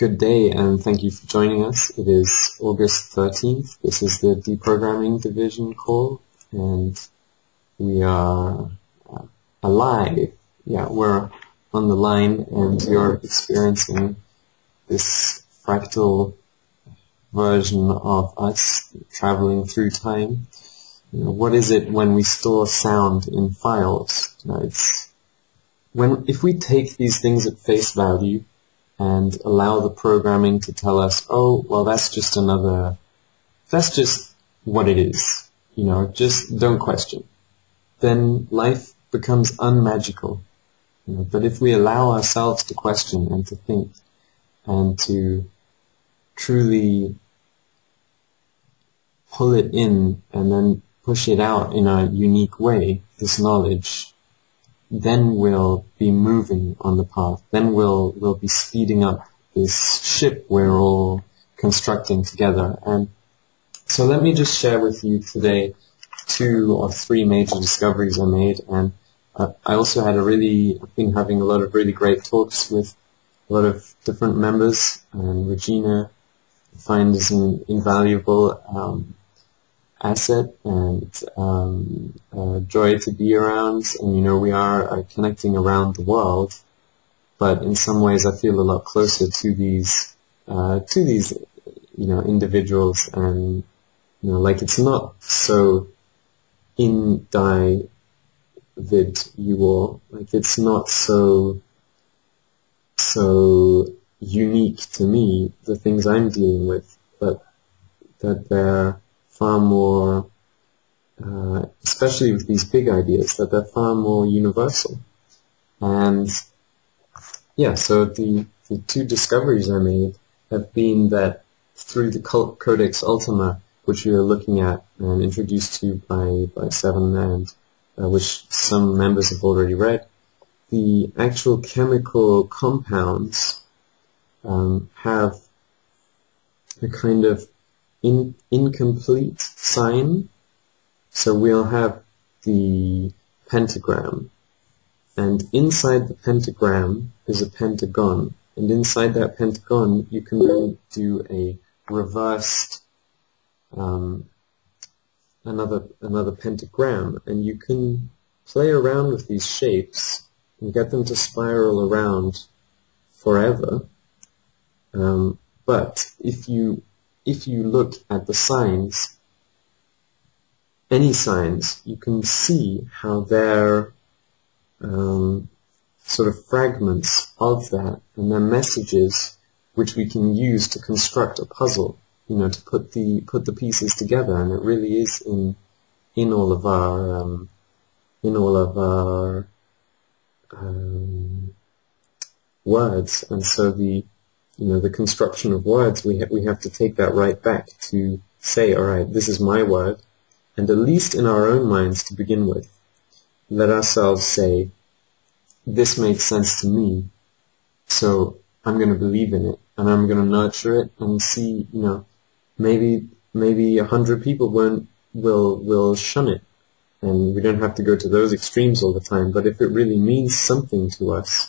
Good day, and thank you for joining us. It is August 13th. This is the Deprogramming Division call, and we are alive. Yeah, we're on the line, and you're experiencing this fractal version of us traveling through time. What is it when we store sound in files? If we take these things at face value and allow the programming to tell us, oh, well, that's just what it is, just don't question, then life becomes unmagical. But if we allow ourselves to question and to think and to truly pull it in and then push it out in a unique way, this knowledge, then we'll be moving on the path. Then we'll be speeding up this ship we're all constructing together. And so let me just share with you today 2 or 3 major discoveries I made. And I also had I've been having a lot of really great talks with a lot of different members, and Regina I find is an invaluable asset and joy to be around. And we are connecting around the world, but in some ways I feel a lot closer to these individuals, and like it's not so individual, like it's not so unique to me, the things I'm dealing with, but that they're far more, especially with these big ideas, that they're far more universal. And yeah, so the 2 discoveries I made have been that through the Codex Ultima, which we are looking at and introduced to by Seven, and which some members have already read, the actual chemical compounds have a kind of incomplete sign. So we'll have the pentagram, and inside the pentagram is a pentagon, and inside that pentagon you can then do a reversed another pentagram, and you can play around with these shapes and get them to spiral around forever. But if you look at the signs, any signs, you can see how they're sort of fragments of that, and they're messages which we can use to construct a puzzle, to put the pieces together. And it really is in all of our words. And so the construction of words, we have to take that right back to say, all right, this is my word, and at least in our own minds to begin with, let ourselves say, this makes sense to me, so I'm going to believe in it, and I'm going to nurture it, and see, maybe 100 people will shun it, and we don't have to go to those extremes all the time. But if it really means something to us,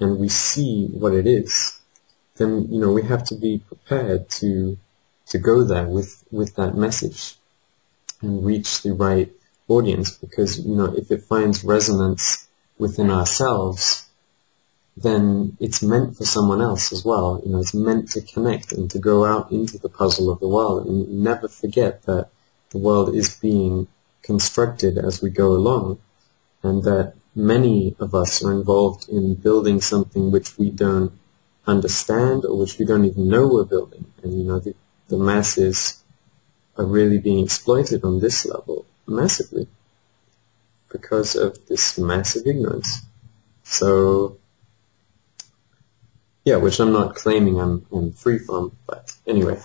and we see what it is, then we have to be prepared to go there with that message and reach the right audience, because if it finds resonance within ourselves, then it's meant for someone else as well. It's meant to connect and to go out into the puzzle of the world. And never forget that the world is being constructed as we go along, and that many of us are involved in building something which we don't understand, or which we don't even know we're building. And the masses are really being exploited on this level massively because of this massive ignorance. So yeah, which I'm not claiming I'm free from, but anyway.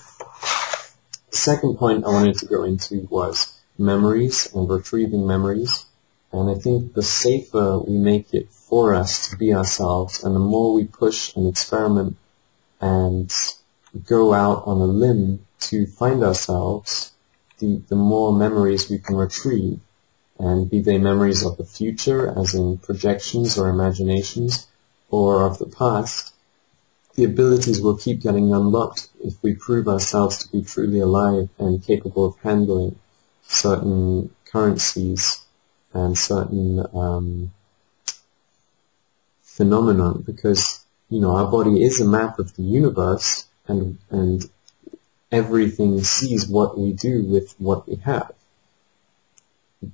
The second point I wanted to go into was memories and retrieving memories. And I think the safer we make it for us to be ourselves, and the more we push and experiment and go out on a limb to find ourselves, the more memories we can retrieve, and be they memories of the future, as in projections or imaginations, or of the past, the abilities will keep getting unlocked if we prove ourselves to be truly alive and capable of handling certain currencies and certain phenomenon, because our body is a map of the universe, and everything sees what we do with what we have,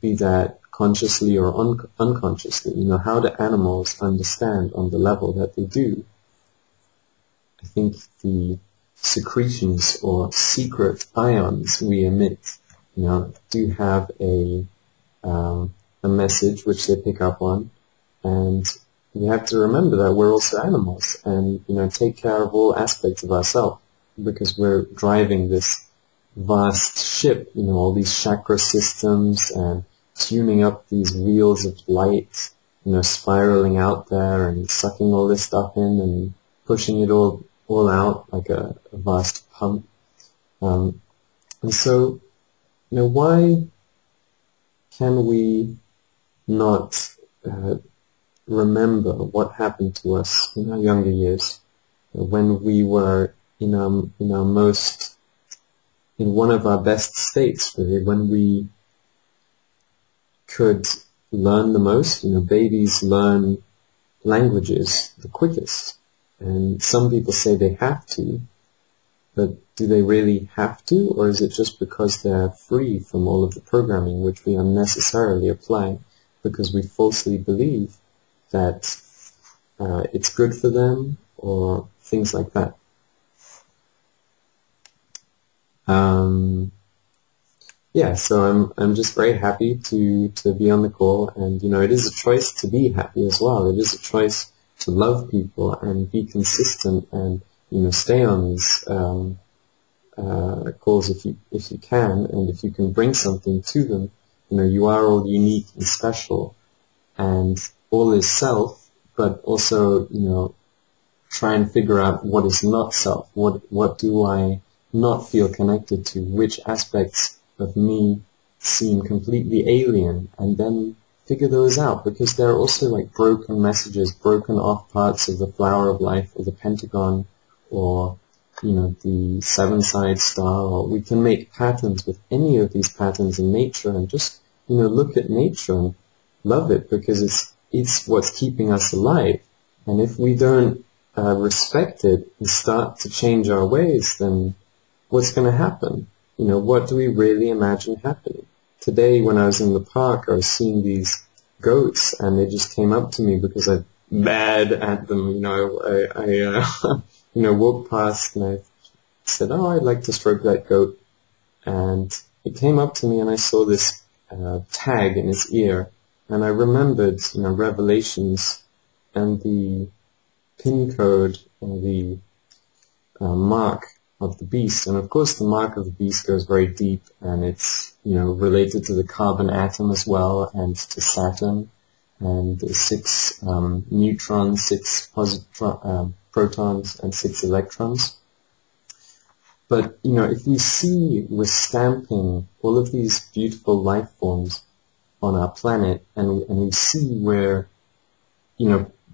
be that consciously or unconsciously. How do animals understand on the level that they do? I think the secretions or secret ions we emit, do have a message which they pick up on, and we have to remember that we're also animals, and take care of all aspects of ourselves, because we're driving this vast ship, all these chakra systems, and tuning up these wheels of light, spiraling out there and sucking all this stuff in and pushing it all out like a vast pump. And so, why can we not remember what happened to us in our younger years, when we were in one of our best states, really, when we could learn the most? Babies learn languages the quickest, and some people say they have to, but do they really have to, or is it just because they're free from all of the programming which we unnecessarily apply because we falsely believe that it's good for them, or things like that? Yeah, so I'm just very happy to be on the call, and it is a choice to be happy as well. It is a choice to love people and be consistent, and stay on these calls if you can, and if you can bring something to them. You are all unique and special, and all is self, but also try and figure out what is not self. What do I not feel connected to? Which aspects of me seem completely alien, and then figure those out, because there are also like broken messages, broken off parts of the flower of life, or the pentagon, or the seven-side star. Or we can make patterns with any of these patterns in nature, and just look at nature and love it, because it's what's keeping us alive. And if we don't respect it and start to change our ways, then what's going to happen? What do we really imagine happening? Today, when I was in the park, I was seeing these goats, and they just came up to me because I'm mad at them. I walked past, and I said, "Oh, I'd like to stroke that goat." And it came up to me, and I saw this tag in its ear, and I remembered, Revelations and the pin code, or the mark of the beast. And of course the mark of the beast goes very deep, and it's related to the carbon atom as well, and to Saturn, and the 6 neutrons, 6 protons, and 6 electrons. But if we see we're stamping all of these beautiful life forms on our planet, and we see we're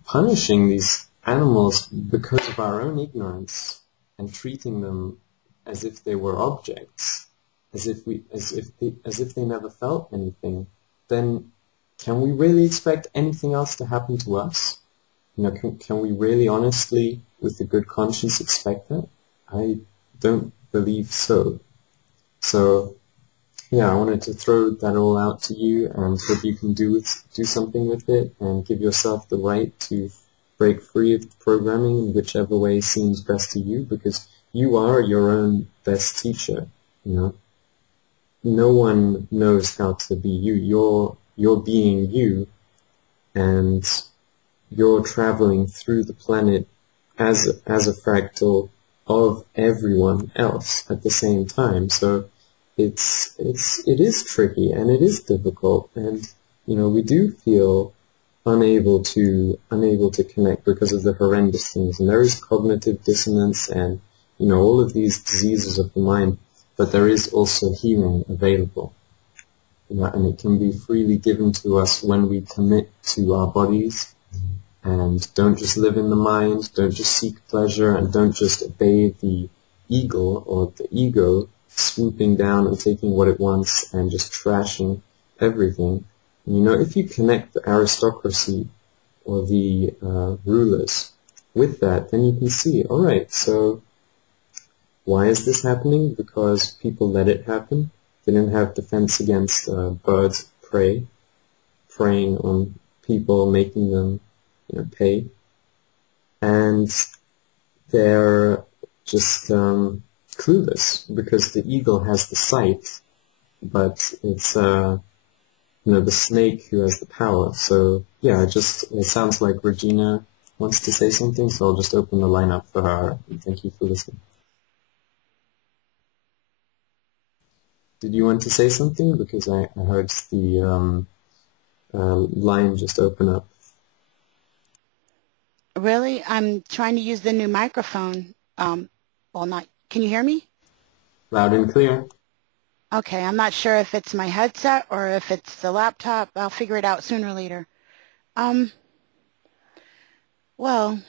punishing these animals because of our own ignorance, and treating them as if they were objects, as if they never felt anything, then can we really expect anything else to happen to us? Can we really honestly, with a good conscience, expect that? I don't believe so. So yeah, I wanted to throw that all out to you, and hope you can do something with it, and give yourself the right to break free of the programming in whichever way seems best to you, because you are your own best teacher. No one knows how to be you. You're being you, and you're traveling through the planet as a fractal of everyone else at the same time. So it is tricky, and it is difficult, and we do feel unable to connect because of the horrendous things, and there is cognitive dissonance, and all of these diseases of the mind, but there is also healing available, and it can be freely given to us when we commit to our bodies and don't just live in the mind, don't just seek pleasure, and don't just obey the eagle or the ego swooping down and taking what it wants and just trashing everything. And, you know, if you connect the aristocracy or the rulers with that, then you can see, all right, so why is this happening? Because people let it happen. They didn't have defense against birds of prey, preying on people, making them, you know, pay. And they're just clueless, because the eagle has the sight, but it's you know, the snake who has the power. So yeah, it sounds like Regina wants to say something, so I'll just open the line up for her. And thank you for listening. Did you want to say something? Because I heard the line just open up. Really? I'm trying to use the new microphone. Well, not. Can you hear me? Loud and clear. Okay, I'm not sure if it's my headset or if it's the laptop. I'll figure it out sooner or later. Well,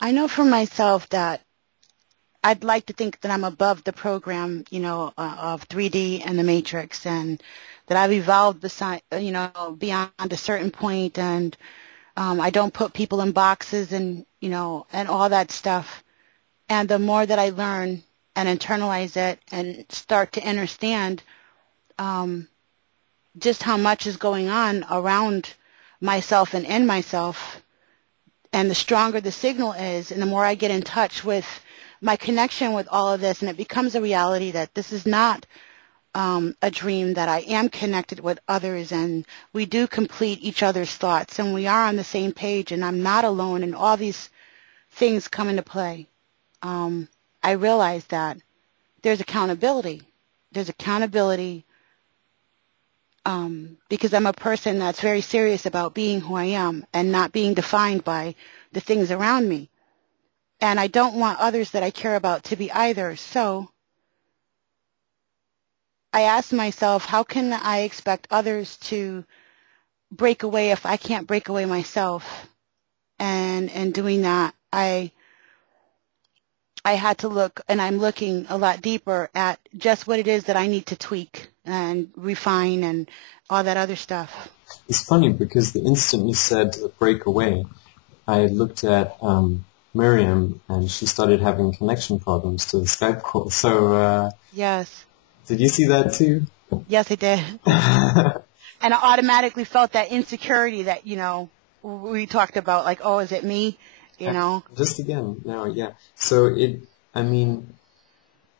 I know for myself that I'd like to think that I'm above the program, you know, of 3D and the Matrix, and that I've evolved you know, beyond a certain point, and I don't put people in boxes, and, you know, and all that stuff. And the more that I learn and internalize it and start to understand just how much is going on around myself and in myself, and the stronger the signal is, and the more I get in touch with my connection with all of this, and it becomes a reality that this is not a dream, that I am connected with others, and we do complete each other's thoughts, and we are on the same page, and I'm not alone, and all these things come into play. I realize that there's accountability. There's accountability because I'm a person that's very serious about being who I am and not being defined by the things around me. And I don't want others that I care about to be either. So I ask myself, how can I expect others to break away if I can't break away myself? And in doing that, I had to look, and I'm looking a lot deeper at just what it is that I need to tweak and refine and all that other stuff. It's funny because the instant you said break away, I looked at Miriam, and she started having connection problems to the Skype call. So yes. Did you see that too? Yes, I did. And I automatically felt that insecurity that, you know, we talked about, like, oh, is it me? You know? Just again, now, yeah. So I mean,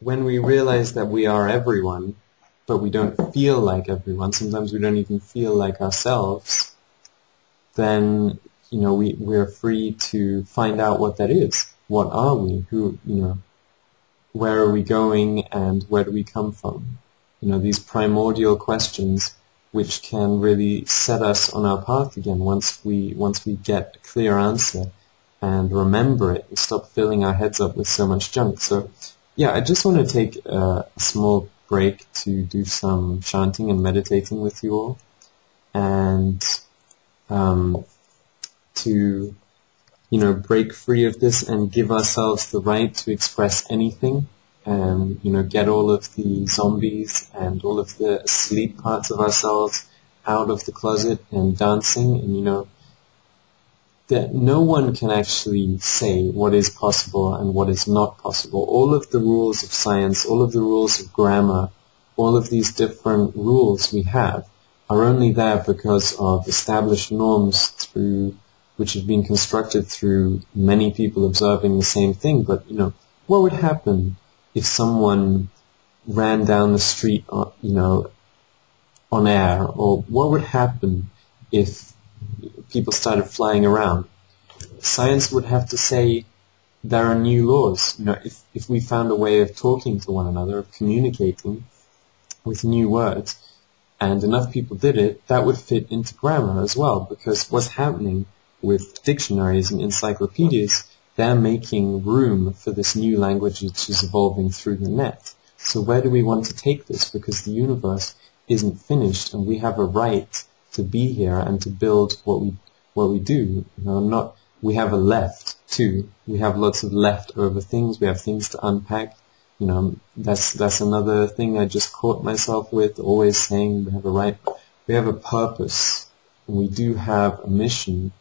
when we realize that we are everyone, but we don't feel like everyone, sometimes we don't even feel like ourselves, then, you know, we're free to find out what that is. What are we? Who, you know, where are we going, and where do we come from? You know, these primordial questions which can really set us on our path again once we get a clear answer and remember it and stop filling our heads up with so much junk. So, yeah, I just want to take a small break to do some chanting and meditating with you all, and to, you know, break free of this and give ourselves the right to express anything, and, you know, get all of the zombies and all of the asleep parts of ourselves out of the closet and dancing. And, you know, that no one can actually say what is possible and what is not possible. All of the rules of science, all of the rules of grammar, all of these different rules we have are only there because of established norms which have been constructed through many people observing the same thing. But, you know, what would happen if someone ran down the street, you know, on air? Or what would happen if people started flying around? Science would have to say there are new laws. You know, if we found a way of talking to one another, of communicating with new words, and enough people did it, that would fit into grammar as well, because what's happening with dictionaries and encyclopedias, they're making room for this new language which is evolving through the net. So where do we want to take this? Because the universe isn't finished, and we have a right to be here and to build what we do. We have a left too. We have lots of leftover things. We have things to unpack. That's another thing I just caught myself with, always saying we have a purpose, and we do have a mission,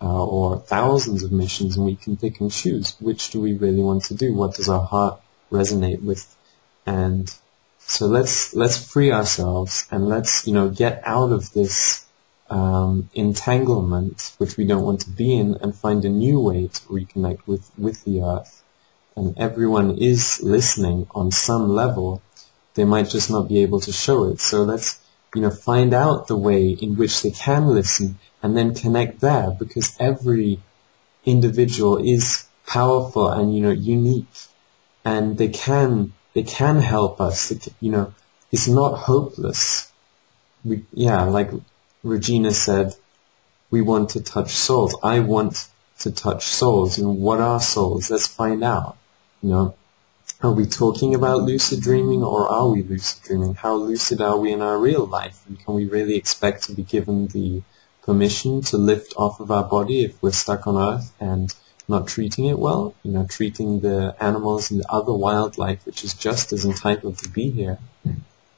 or thousands of missions, and we can pick and choose. Which do we really want to do? What does our heart resonate with? And so let's free ourselves, and let's, get out of this entanglement which we don't want to be in, and find a new way to reconnect with the earth. And everyone is listening on some level. They might just not be able to show it. So let's, find out the way in which they can listen, and then connect there, because every individual is powerful and, unique, and they can help us. It's not hopeless. Like Regina said, we want to touch souls. I want to touch souls. And what are souls? Let's find out. Are we talking about lucid dreaming, or are we lucid dreaming? How lucid are we in our real life? And can we really expect to be given the permission to lift off of our body if we're stuck on Earth and not treating it well? Treating the animals and the other wildlife, which is just as entitled to be here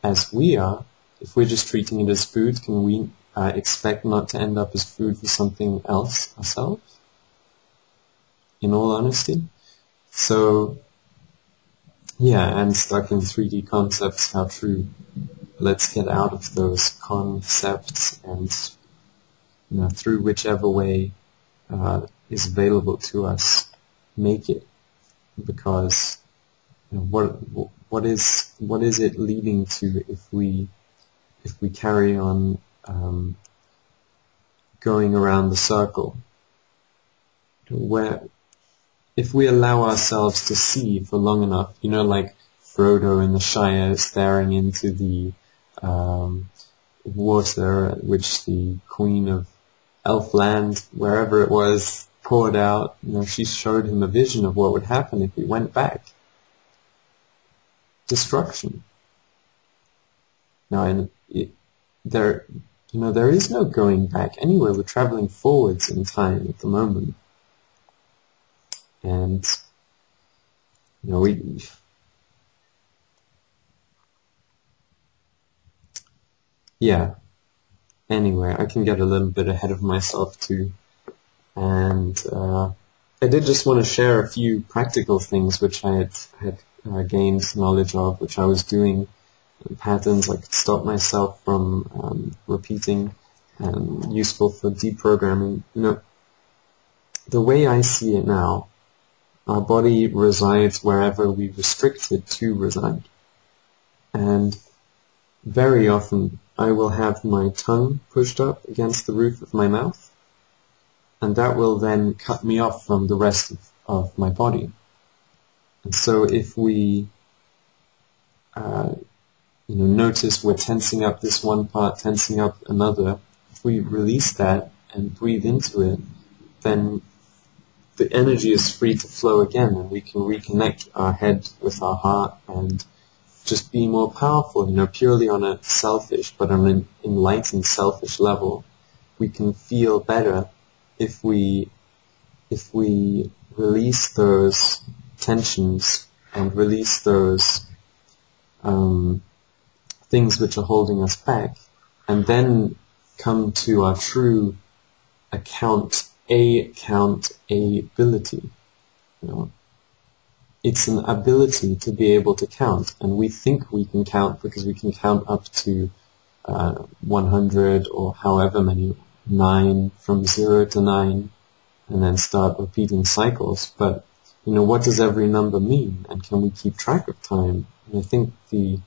as we are. If we're just treating it as food, can we expect not to end up as food for something else ourselves? In all honesty. So, and stuck in 3D concepts, how true. Let's get out of those concepts and, through whichever way is available to us, make it. Because what is it leading to if we carry on going around the circle? If we allow ourselves to see for long enough, like Frodo in the Shire staring into the water which the Queen of Elfland, wherever it was, poured out, she showed him a vision of what would happen if we went back. Destruction. Now, there is no going back anywhere. We're traveling forwards in time at the moment. And, anyway, I can get a little bit ahead of myself too. And I did just want to share a few practical things which I had gained knowledge of, which I was doing, patterns I could stop myself from repeating, and useful for deprogramming. The way I see it now, our body resides wherever we restrict it to reside. And very often I will have my tongue pushed up against the roof of my mouth, and that will then cut me off from the rest of my body. And so if we notice we're tensing up this one part, tensing up another, if we release that and breathe into it, then the energy is free to flow again, and we can reconnect our head with our heart and just be more powerful, purely on a selfish, but on an enlightened selfish level. We can feel better if we release those tensions and release those things which are holding us back, and then come to our true accountability. It's an ability to be able to count, and we think we can count because we can count up to 100 or however many, 9, from 0 to 9, and then start repeating cycles. But what does every number mean, and can we keep track of time? And I think the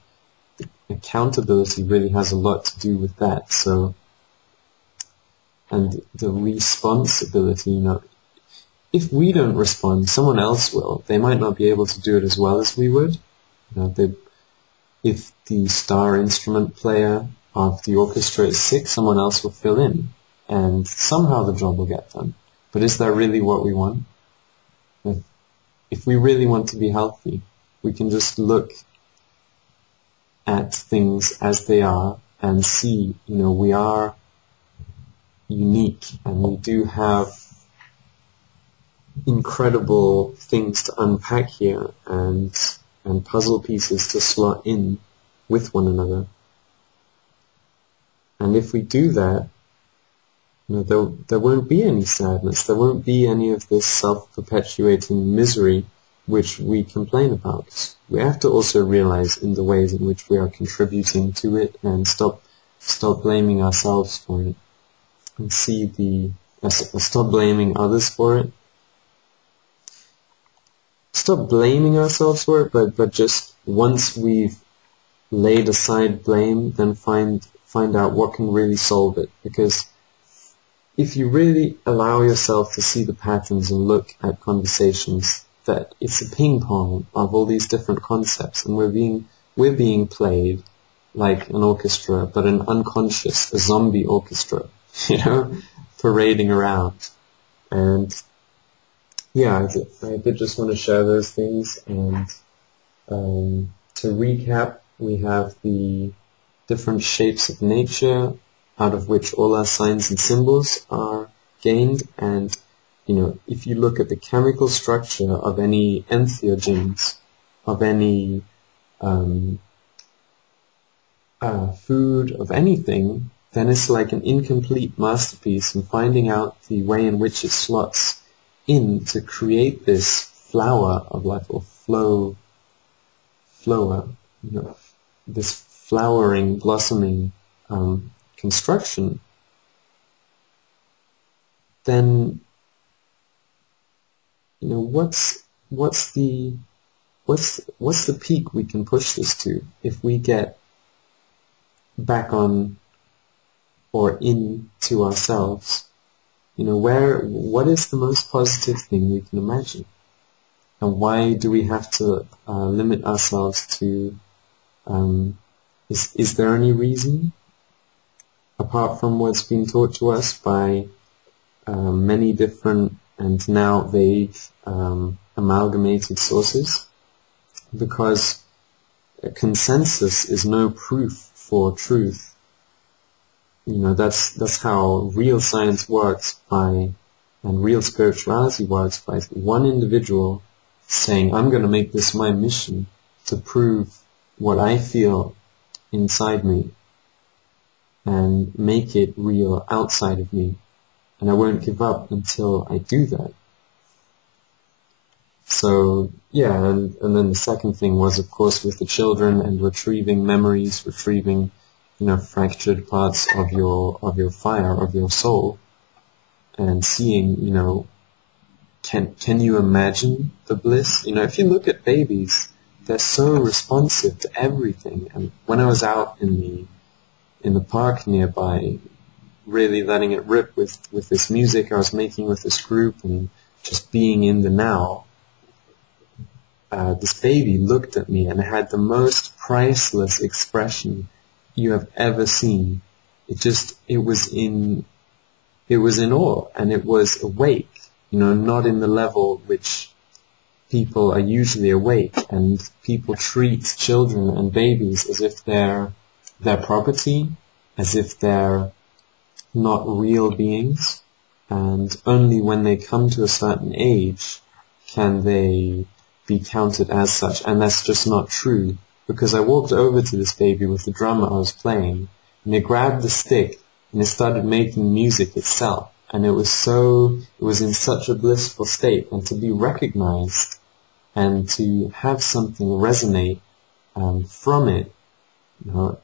accountability really has a lot to do with that. So, and the responsibility, if we don't respond, someone else will. They might not be able to do it as well as we would. If the star instrument player of the orchestra is sick, someone else will fill in, and somehow the job will get done. But is that really what we want? If we really want to be healthy, we can just look at things as they are and see, we are unique, and we do have incredible things to unpack here, and puzzle pieces to slot in with one another. And if we do that, there won't be any sadness, there won't be any of this self-perpetuating misery which we complain about. We have to also realize in the ways in which we are contributing to it, and stop blaming ourselves for it, and stop blaming others for it. Stop blaming ourselves for it, but just once we've laid aside blame, then find out what can really solve it. Because if you really allow yourself to see the patterns and look at conversations, that it's a ping pong of all these different concepts, and we're being played like an orchestra, but an unconscious, a zombie orchestra, parading around. And yeah, I did just want to share those things. And to recap, we have the different shapes of nature, out of which all our signs and symbols are gained. And if you look at the chemical structure of any entheogens, of any food, of anything, then it's like an incomplete masterpiece, and finding out the way in which it slots in to create this flower of life, or flower, this flowering, blossoming construction, then what's the peak we can push this to if we get back on or into ourselves? What is the most positive thing we can imagine? And why do we have to limit ourselves to, is there any reason, apart from what's been taught to us by many different and now vague amalgamated sources? Because a consensus is no proof for truth. That's how real science works, and real spirituality works, by one individual saying, I'm going to make this my mission to prove what I feel inside me and make it real outside of me, and I won't give up until I do that. So yeah, and then the second thing was, of course, with the children and retrieving memories, retrieving fractured parts of your fire, of your soul, and seeing, can you imagine the bliss? If you look at babies, they're so responsive to everything. And when I was out in the park nearby, really letting it rip with this music I was making with this group, and just being in the now, this baby looked at me and had the most priceless expression you have ever seen. It was in awe, and it was awake, not in the level which people are usually awake, and people treat children and babies as if they're their property, as if they're not real beings, and only when they come to a certain age can they be counted as such. And that's just not true, because I walked over to this baby with the drum I was playing, and it grabbed the stick and it started making music itself, and it was in such a blissful state. And to be recognized and to have something resonate from it,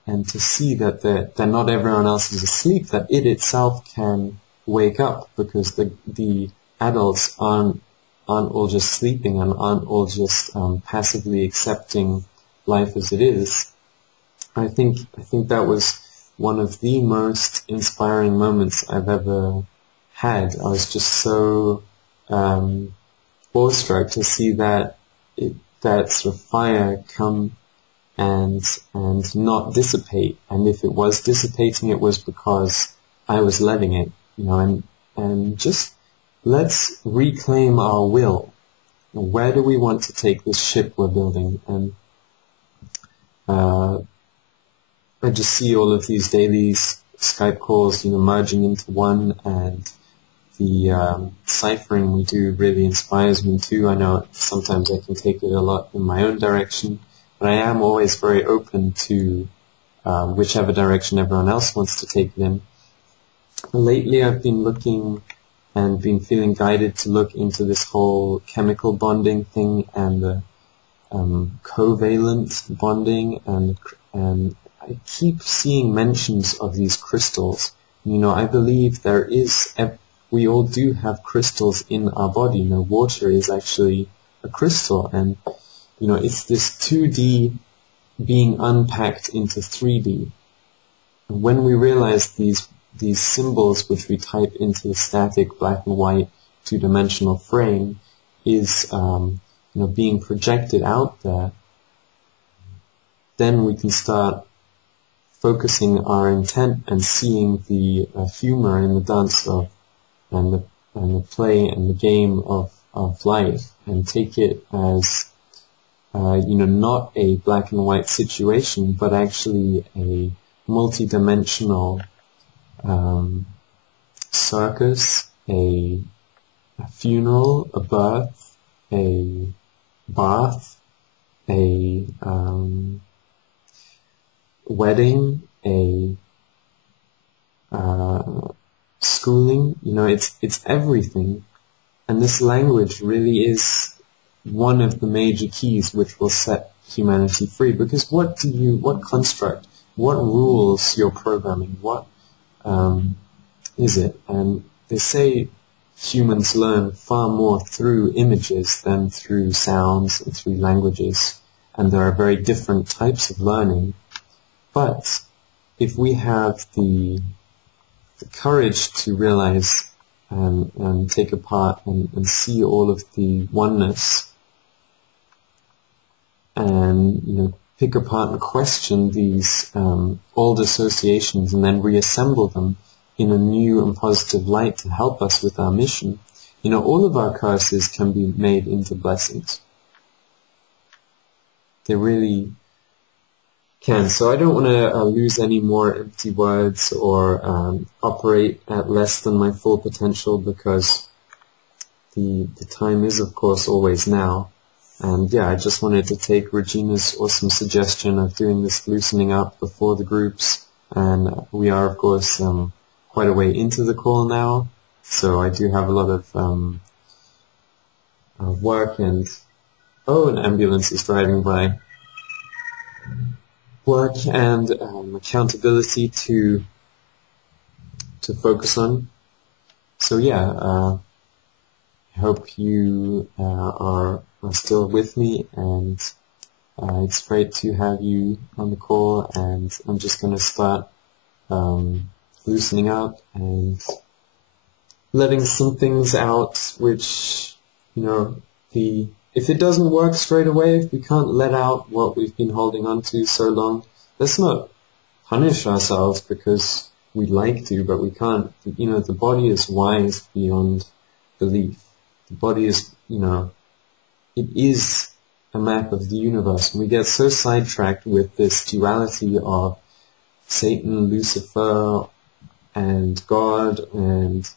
and to see that not everyone else is asleep, that it itself can wake up, because the adults aren't all just sleeping and aren't all just passively accepting life as it is. I think that was one of the most inspiring moments I've ever had. I was just so awestruck to see that sort of fire come and not dissipate. And if it was dissipating, it was because I was letting it, and just let's reclaim our will. Where do we want to take this ship we're building? And I just see all of these dailies Skype calls, merging into one, and the ciphering we do really inspires me too. I know sometimes I can take it a lot in my own direction, but I am always very open to whichever direction everyone else wants to take it in. Lately I've been looking and been feeling guided to look into this whole chemical bonding thing and the covalent bonding, and I keep seeing mentions of these crystals. I believe we all do have crystals in our body. Water is actually a crystal, and it's this 2D being unpacked into 3D. And when we realize these symbols which we type into the static black and white two-dimensional frame is being projected out there, then we can start focusing our intent and seeing the humor in the dance and the play and the game of life, and take it as not a black and white situation, but actually a multi-dimensional circus, a funeral, a birth, a bath, a wedding, a schooling. It's everything, and this language really is one of the major keys which will set humanity free. Because what construct, what rules your programming, what is it? And they say humans learn far more through images than through sounds and through languages, and there are very different types of learning. But if we have the courage to realize and take apart and see all of the oneness, and pick apart and question these old associations, and then reassemble them in a new and positive light to help us with our mission, all of our curses can be made into blessings. They really can. So I don't want to lose any more empty words or operate at less than my full potential, because the time is, of course, always now. And I just wanted to take Regina's awesome suggestion of doing this loosening up before the groups, and we are, of course, quite a way into the call now, so I do have a lot of work, and an ambulance is driving by. Work and accountability to focus on. So I hope you are still with me, and it's great to have you on the call, and I'm just going to start loosening up and letting some things out which, if it doesn't work straight away, if we can't let out what we've been holding on to so long, let's not punish ourselves because we'd like to, but we can't. The body is wise beyond belief. The body is, it is a map of the universe, and we get so sidetracked with this duality of Satan, Lucifer, and God, and,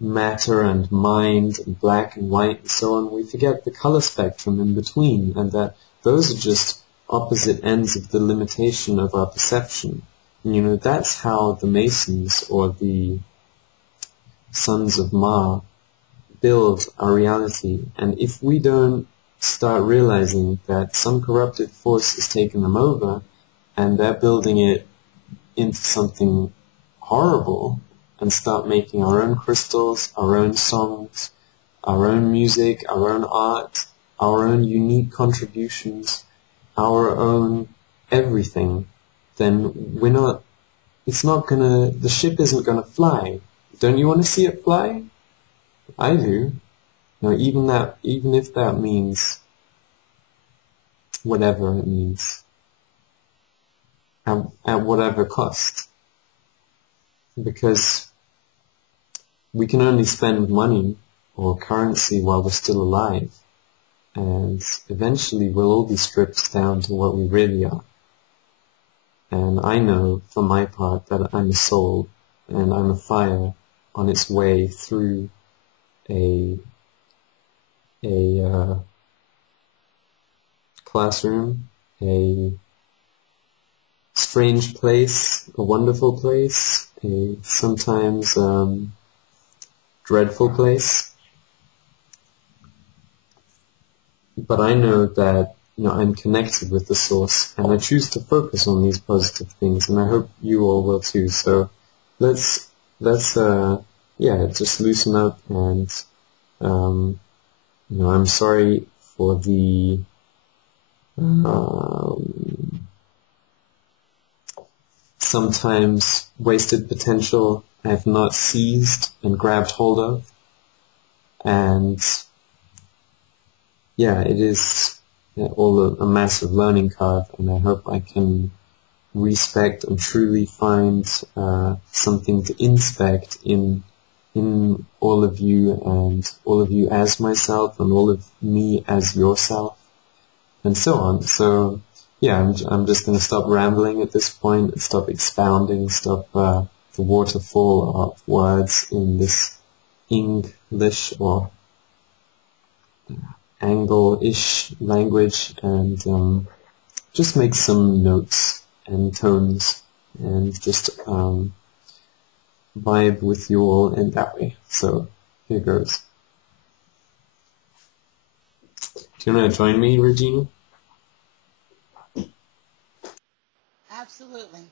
matter and mind, and black and white, and so on. We forget the color spectrum in between, and that those are just opposite ends of the limitation of our perception. That's how the Masons or the Sons of Ma build our reality. And if we don't start realizing that some corrupted force has taken them over, and they're building it into something horrible, and start making our own crystals, our own songs, our own music, our own art, our own unique contributions, our own everything, then the ship isn't gonna fly. Don't you want to see it fly? I do. Even if that means whatever it means, at whatever cost. Because we can only spend money or currency while we're still alive, and eventually we'll all be stripped down to what we really are. And I know, for my part, that I'm a soul, and I'm a fire on its way through a classroom, a strange place, a wonderful place, a sometimes dreadful place. But I know that I'm connected with the source, and I choose to focus on these positive things, and I hope you all will too. So let's just loosen up, and I'm sorry for the sometimes wasted potential I have not seized and grabbed hold of, and it is all a massive learning curve, and I hope I can respect and truly find something to inspect in all of you, and all of you as myself, and all of me as yourself, and so on. So I'm just going to stop rambling at this point, and stop expounding, stop the waterfall of words in this English or Angle-ish language, and just make some notes and tones, and just vibe with you all in that way. So here goes. Do you want to join me, Regina? Absolutely.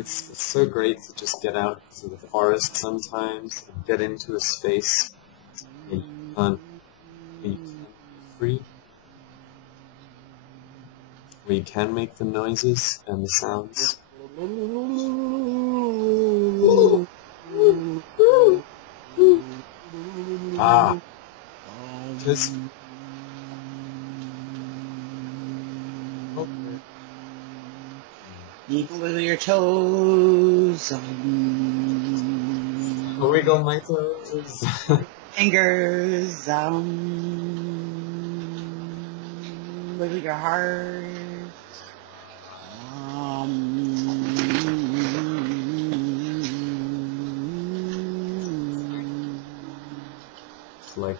It's so great to just get out to the forest sometimes and get into a space where you can be free, where you can make the noises and the sounds. Because wiggle your toes. Wiggle my toes. Fingers. Wiggle your heart. It's like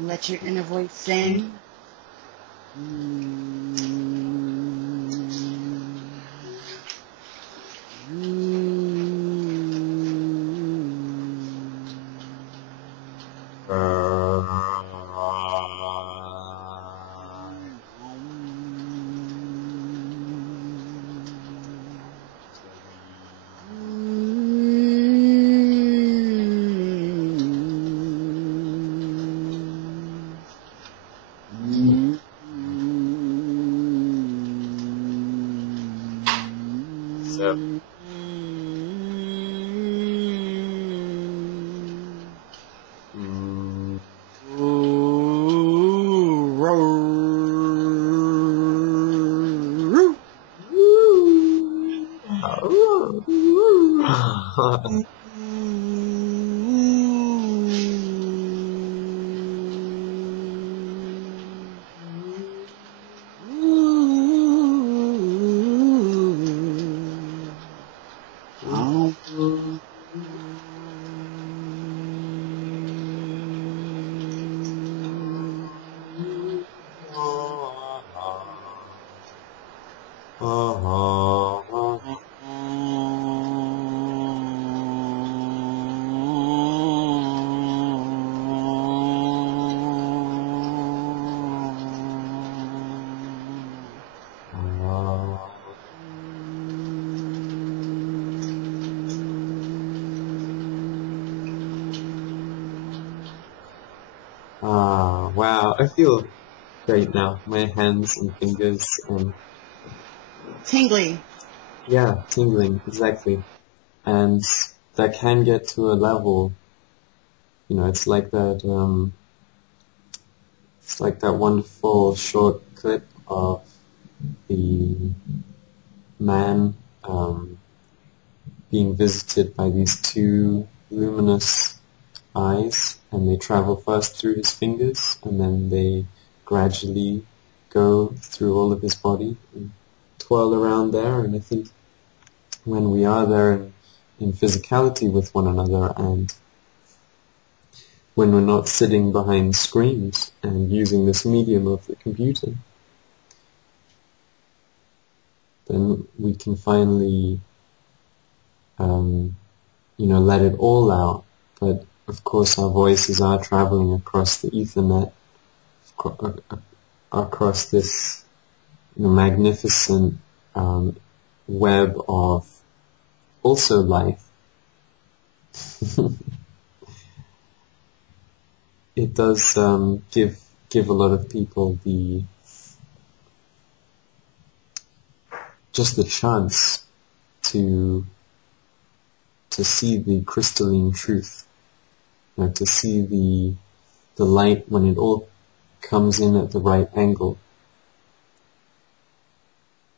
let your inner voice sing. up. Wow, I feel great now. My hands and fingers and Tingly. yeah, tingling, exactly. And that can get to a level, it's like that wonderful short clip of the man being visited by these two luminous eyes, and they travel first through his fingers, and then they gradually go through all of his body and twirl around there. And I think when we are there in physicality with one another, and when we're not sitting behind screens and using this medium of the computer, then we can finally, let it all out. But of course, our voices are traveling across the Ethernet, across this magnificent web of also life. It does give a lot of people just the chance to see the crystalline truth, to see the light when it all comes in at the right angle,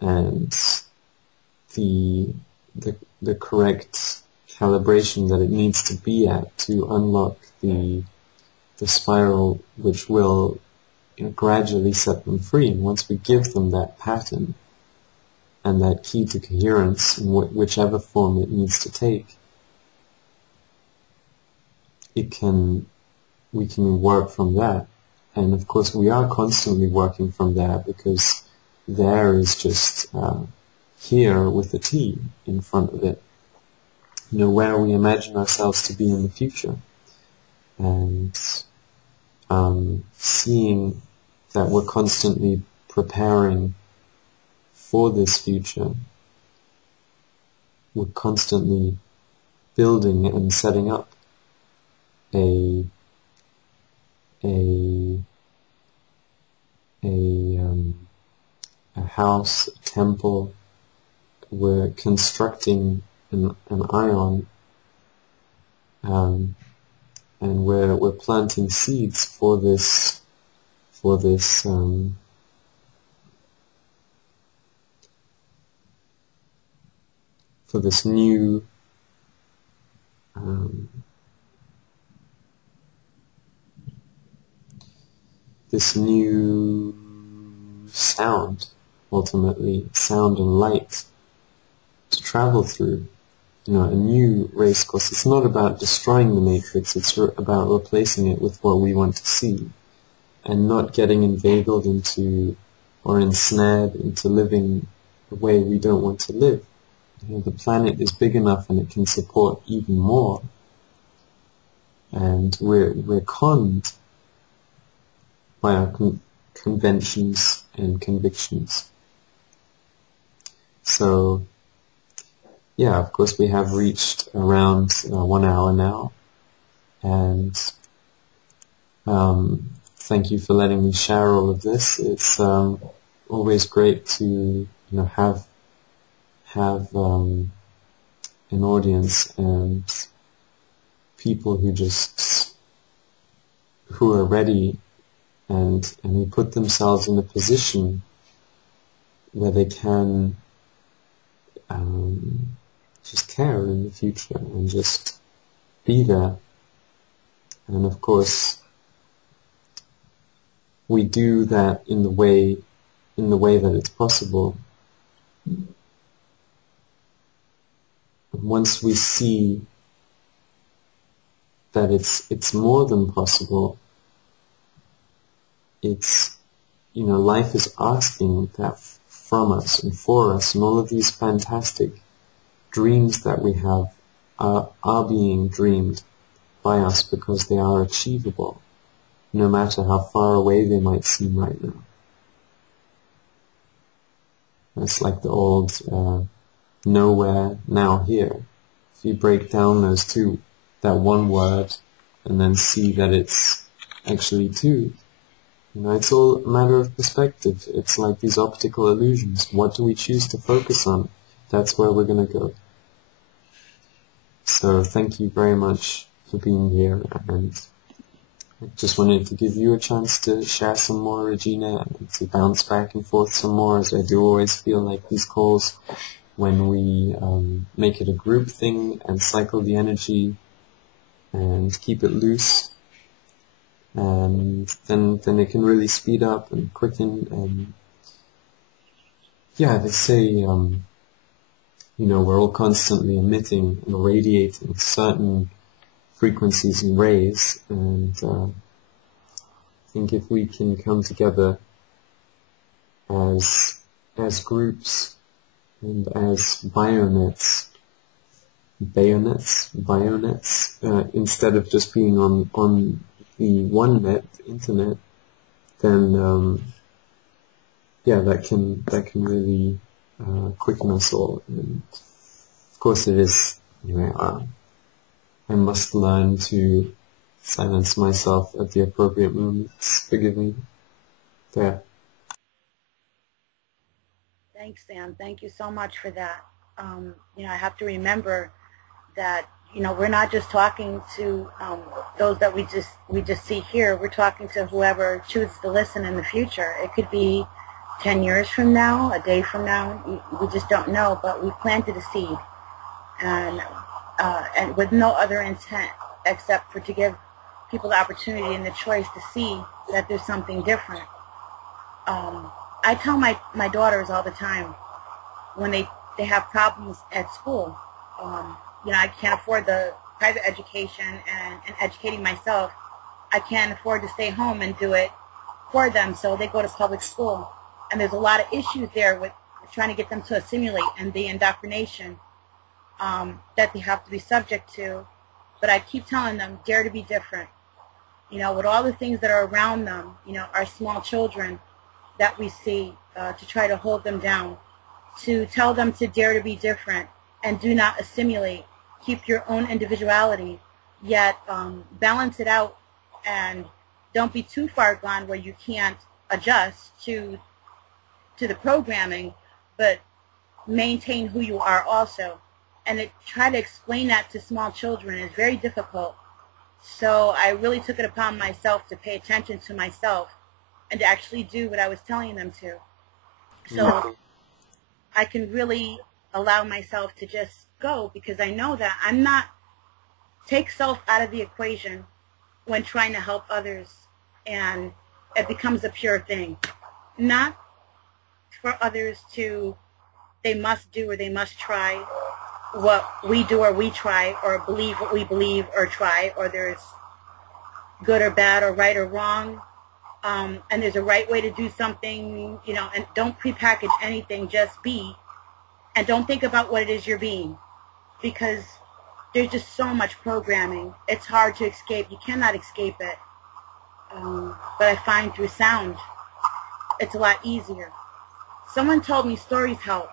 and the correct calibration that it needs to be at to unlock the spiral, which will gradually set them free. And once we give them that pattern and that key to coherence in whichever form it needs to take, we can work from that. And of course we are constantly working from there, because there is just here with a T in front of it, where we imagine ourselves to be in the future, and seeing that we're constantly preparing for this future. We're constantly building and setting up a house, a temple. We're constructing an ion, and we're planting seeds for this new sound, ultimately sound and light, to travel through, a new race course. It's not about destroying the matrix, it's about replacing it with what we want to see, and not getting inveigled into or ensnared into living the way we don't want to live. The planet is big enough and it can support even more, and we're conned by our conventions and convictions. So yeah, of course we have reached around 1 hour now, and thank you for letting me share all of this. It's always great to have have an audience and people who are ready and who put themselves in a position where they can just care in the future and just be there. And of course, we do that in the way that it's possible. Once we see that it's more than possible, it's, life is asking that from us and for us, and all of these fantastic dreams that we have are being dreamed by us because they are achievable, no matter how far away they might seem right now. It's like the old nowhere, now here. If you break down that one word, and then see that it's actually two, it's all a matter of perspective. It's like these optical illusions. What do we choose to focus on? That's where we're going to go. So thank you very much for being here, and I just wanted to give you a chance to share some more, Regina, and to bounce back and forth some more, as I do always feel like these calls, when we make it a group thing and cycle the energy and keep it loose, and then it can really speed up and quicken. And yeah, they say we're all constantly emitting and radiating certain frequencies and rays, and I think if we can come together as groups and as bayonets, instead of just being on the one net, the internet, then that can really quicken us all. And of course it is, I must learn to silence myself at the appropriate moments. Forgive me. There. Thanks, Sam. Thank you so much for that. I have to remember that we're not just talking to those that we just see here. We're talking to whoever chooses to listen in the future. It could be 10 years from now, a day from now. We just don't know, but we planted a seed, and with no other intent except to give people the opportunity and the choice to see that there's something different. I tell my daughters all the time when they have problems at school. I can't afford the private education and educating myself. I can't afford to stay home and do it for them, so they go to public school. And there's a lot of issues there with trying to get them to assimilate and the indoctrination that they have to be subject to. But I keep telling them, dare to be different. With all the things that are around them, our small children that we see, to try to hold them down, to tell them to dare to be different and do not assimilate. Keep your own individuality, yet balance it out, and don't be too far gone where you can't adjust to the programming, but maintain who you are also. And try to explain that to small children is very difficult. So I really took it upon myself to pay attention to myself and to actually do what I was telling them to. So I can really allow myself to just go, because I know that I'm not, take self out of the equation when trying to help others, and it becomes a pure thing. Not for others to, they must do or they must try what we do or we try, or believe what we believe or try, or there's good or bad or right or wrong, and there's a right way to do something, and don't prepackage anything, just be, and don't think about what it is you're being, because there's just so much programming. It's hard to escape. You cannot escape it. But I find through sound, it's a lot easier. Someone told me stories help.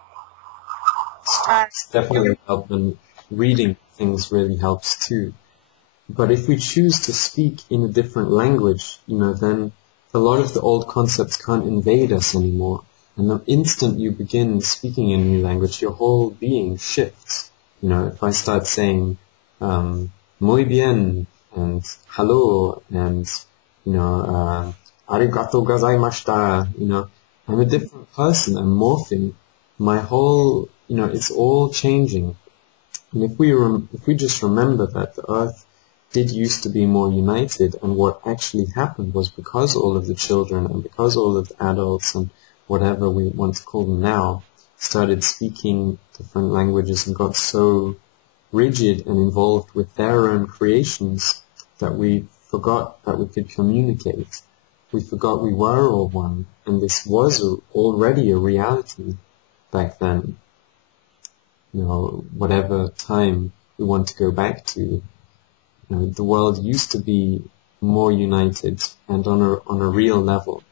Stories definitely help, and reading things really helps too. But if we choose to speak in a different language, then a lot of the old concepts can't invade us anymore. And the instant you begin speaking in a new language, your whole being shifts. You know, if I start saying muy bien and hello and, you know, arigato gozaimashita, you know, I'm a different person. I'm morphing. My whole, you know, it's all changing. And if we just remember that the earth did used to be more united, and what actually happened was because all of the children and because all of the adults and whatever we want to call them now started speaking different languages and got so rigid and involved with their own creations that we forgot that we could communicate. We forgot we were all one, and this was already a reality back then. You know, whatever time we want to go back to, you know, the world used to be more united and on a real level,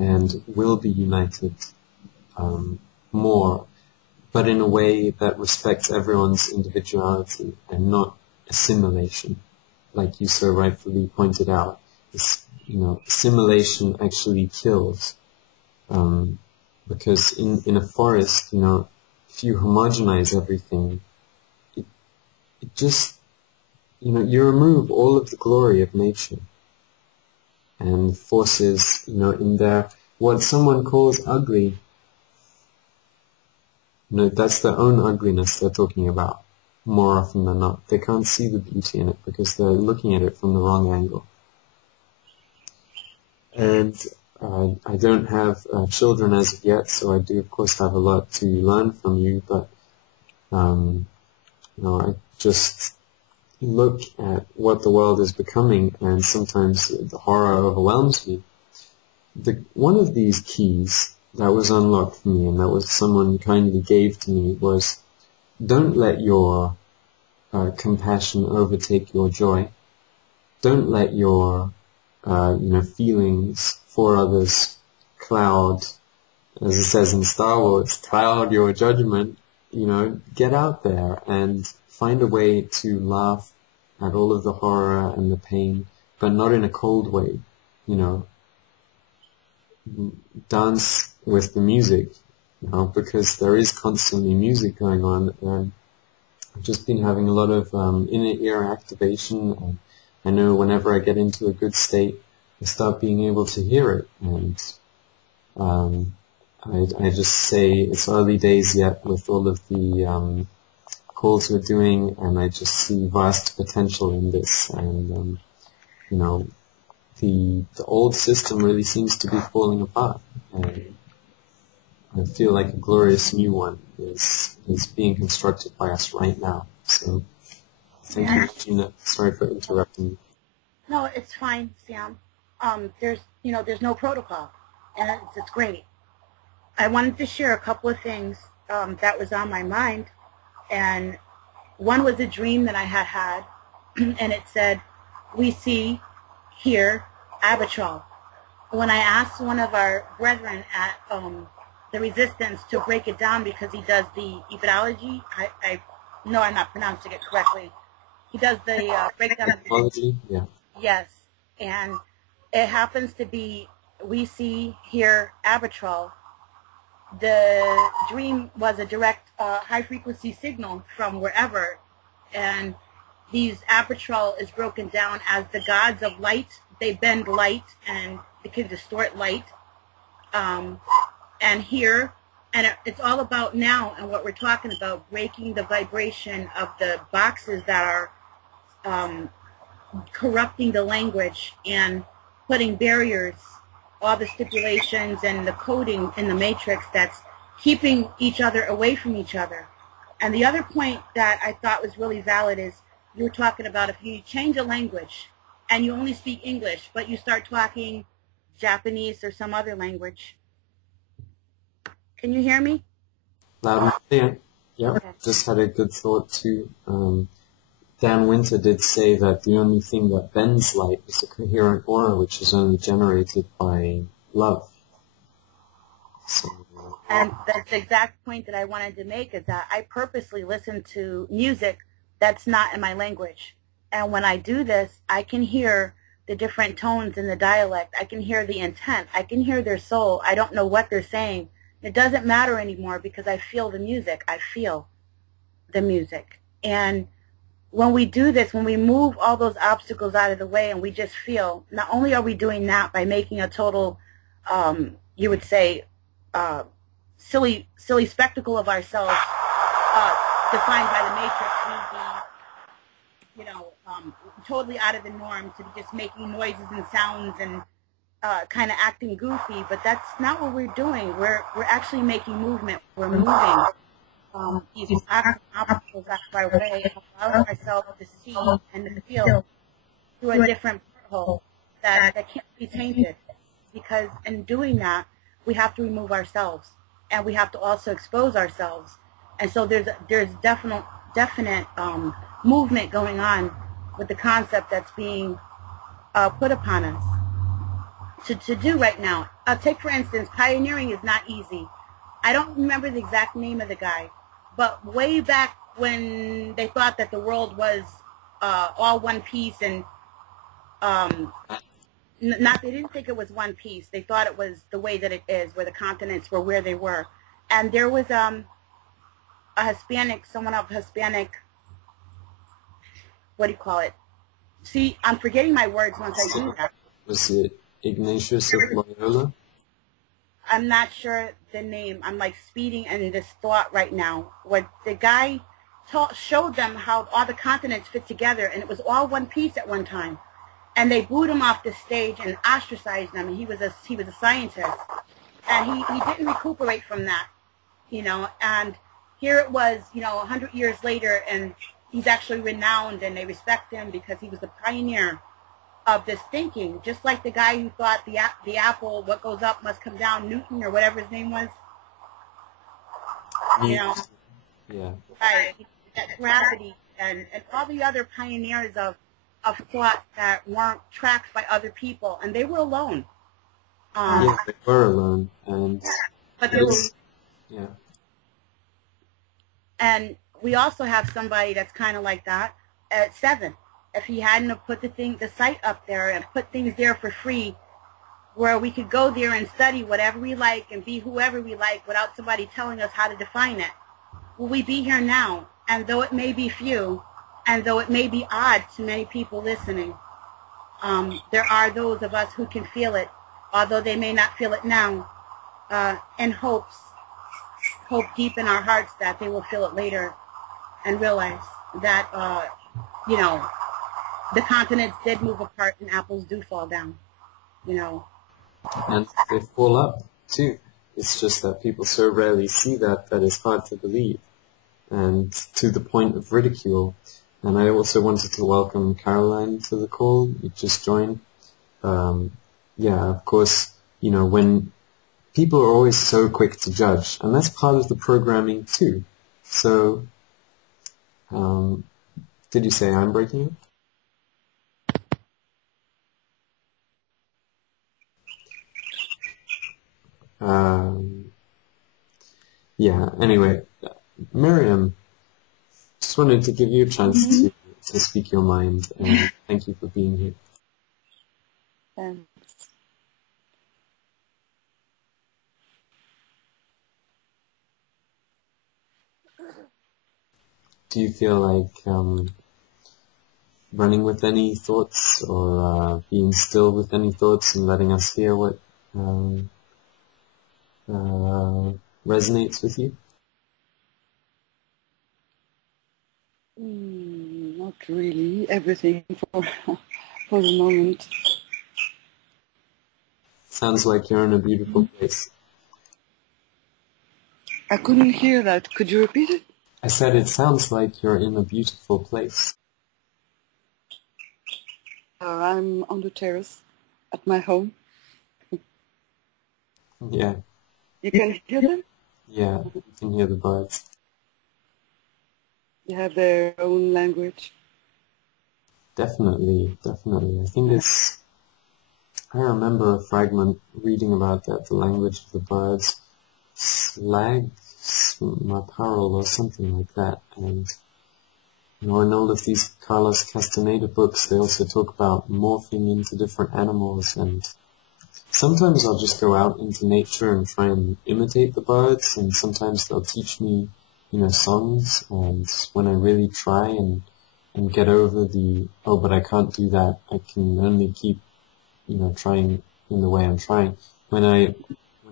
and will be united more, but in a way that respects everyone's individuality and not assimilation, like you so rightfully pointed out. This, you know, assimilation actually kills, because in a forest, you know, if you homogenize everything, it just, you know, you remove all of the glory of nature and forces, you know, in there what someone calls ugly. You know, that's their own ugliness they're talking about more often than not. They can't see the beauty in it because they're looking at it from the wrong angle. And I don't have children as of yet, so I do, of course, have a lot to learn from you, but, you know, I just look at what the world is becoming, and sometimes the horror overwhelms me. One of these keys that was unlocked for me, and that was someone kindly gave to me, was don't let your compassion overtake your joy. Don't let your you know, feelings for others cloud, as it says in Star Wars, cloud your judgment. You know, get out there and find a way to laugh at all of the horror and the pain, but not in a cold way. You know, dance with the music, you know, because there is constantly music going on, and I've just been having a lot of inner ear activation, and I know whenever I get into a good state, I start being able to hear it, and I just say it's early days yet with all of the calls we're doing, and I just see vast potential in this, and you know, the old system really seems to be falling apart, and I feel like a glorious new one is being constructed by us right now. So thank you, Gina. Sorry for interrupting you. No, it's fine, Sam. There's no protocol, and it's great. I wanted to share a couple of things that was on my mind, and one was a dream that I had, and it said, "We see, hear, arbitral." When I asked one of our brethren at the Resistance to break it down, because he does the ethology, I know I'm not pronouncing it correctly. He does the breakdown of Ethology, yeah. Yes, and it happens to be we see, hear, arbitral. The dream was a direct high-frequency signal from wherever, and these arbitral is broken down as the gods of light. They bend light, and they can distort light, and here, and it's all about now, and what we're talking about, breaking the vibration of the boxes that are corrupting the language and putting barriers, all the stipulations and the coding in the matrix that's keeping each other away from each other. And the other point that I thought was really valid is you were talking about if you change a language and you only speak English, but you start talking Japanese or some other language. Can you hear me? Loud and clear. Yeah, Okay. just had a good thought too. Dan Winter did say that the only thing that bends light is a coherent aura, which is only generated by love. So, And that's the exact point that I wanted to make, is that I purposely listen to music that's not in my language. And when I do this, I can hear the different tones in the dialect. I can hear the intent. I can hear their soul. I don't know what they're saying. It doesn't matter anymore because I feel the music. I feel the music. And when we do this, when we move all those obstacles out of the way and we just feel, not only are we doing that by making a total, you would say, silly spectacle of ourselves, defined by the Matrix, totally out of the norm, to be just making noises and sounds and kind of acting goofy. But that's not what we're doing. We're actually making movement. We're moving these obstacles out of our way, allowing ourselves to see and to feel through a different porthole that can't be tainted. Because in doing that, we have to remove ourselves, and we have to also expose ourselves. And so there's definite movement going on with the concept that's being put upon us to do right now. Take, for instance, pioneering is not easy. I don't remember the exact name of the guy, but way back when they thought that the world was all one piece, and they didn't think it was one piece. They thought it was the way that it is, where the continents were where they were. And there was a Hispanic, someone of Hispanic, what do you call it? See, I'm forgetting my words once I do that. Was it Ignatius of Loyola? I'm not sure the name. I'm like speeding in this thought right now. What the guy showed them how all the continents fit together, and it was all one piece at one time. And they booed him off the stage and ostracized him. And he was a scientist, and he didn't recuperate from that, And here it was, 100 years later, and he's actually renowned, and they respect him because he was the pioneer of this thinking, just like the guy who thought the apple, what goes up must come down, Newton or whatever his name was. Yeah. Right. That gravity and all the other pioneers of thought that weren't tracked by other people, and they were alone. Yeah, they were alone, but they were. Yeah. And we also have somebody that's kind of like that at 7. If he hadn't have put the site up there and put things there for free, where we could go there and study whatever we like and be whoever we like without somebody telling us how to define it, will we be here now? And though it may be few, and though it may be odd to many people listening, there are those of us who can feel it, although they may not feel it now, in hope deep in our hearts that they will feel it later and realize that, the continents did move apart and apples do fall down, And they fall up, too. It's just that people so rarely see that it's hard to believe, and to the point of ridicule. And I also wanted to welcome Caroline to the call. You just joined. Of course, when people are always so quick to judge, and that's part of the programming, too. So, did you say I'm breaking up? Anyway, Miriam, just wanted to give you a chance to speak your mind, and thank you for being here. Thanks. Do you feel like running with any thoughts, or being still with any thoughts and letting us hear what resonates with you? Not really. Everything for the moment. Sounds like you're in a beautiful place. I couldn't hear that. Could you repeat it? I said it sounds like you're in a beautiful place. I'm on the terrace at my home. Yeah. You can hear them? Yeah, you can hear the birds. They have their own language. Definitely. I think I remember a fragment reading about that, the language of the birds, slag, maparel or something like that, and You know, in all of these Carlos Castaneda books, they also talk about morphing into different animals, and sometimes I'll just go out into nature and try and imitate the birds, and sometimes they'll teach me, you know, songs, and when I really try and get over the, oh, but I can't do that, I can only keep, you know, trying in the way I'm trying. When I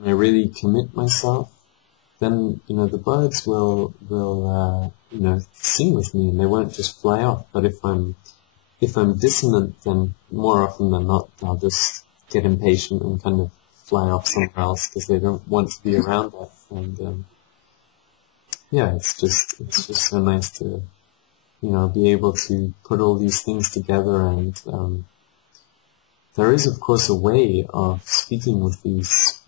really commit myself, then, you know, the birds will you know, sing with me, and they won't just fly off. But if I'm dissonant, then more often than not, they'll just get impatient and kind of fly off somewhere else because they don't want to be around that. And yeah, it's just so nice to, you know, be able to put all these things together. And there is, of course, a way of speaking with these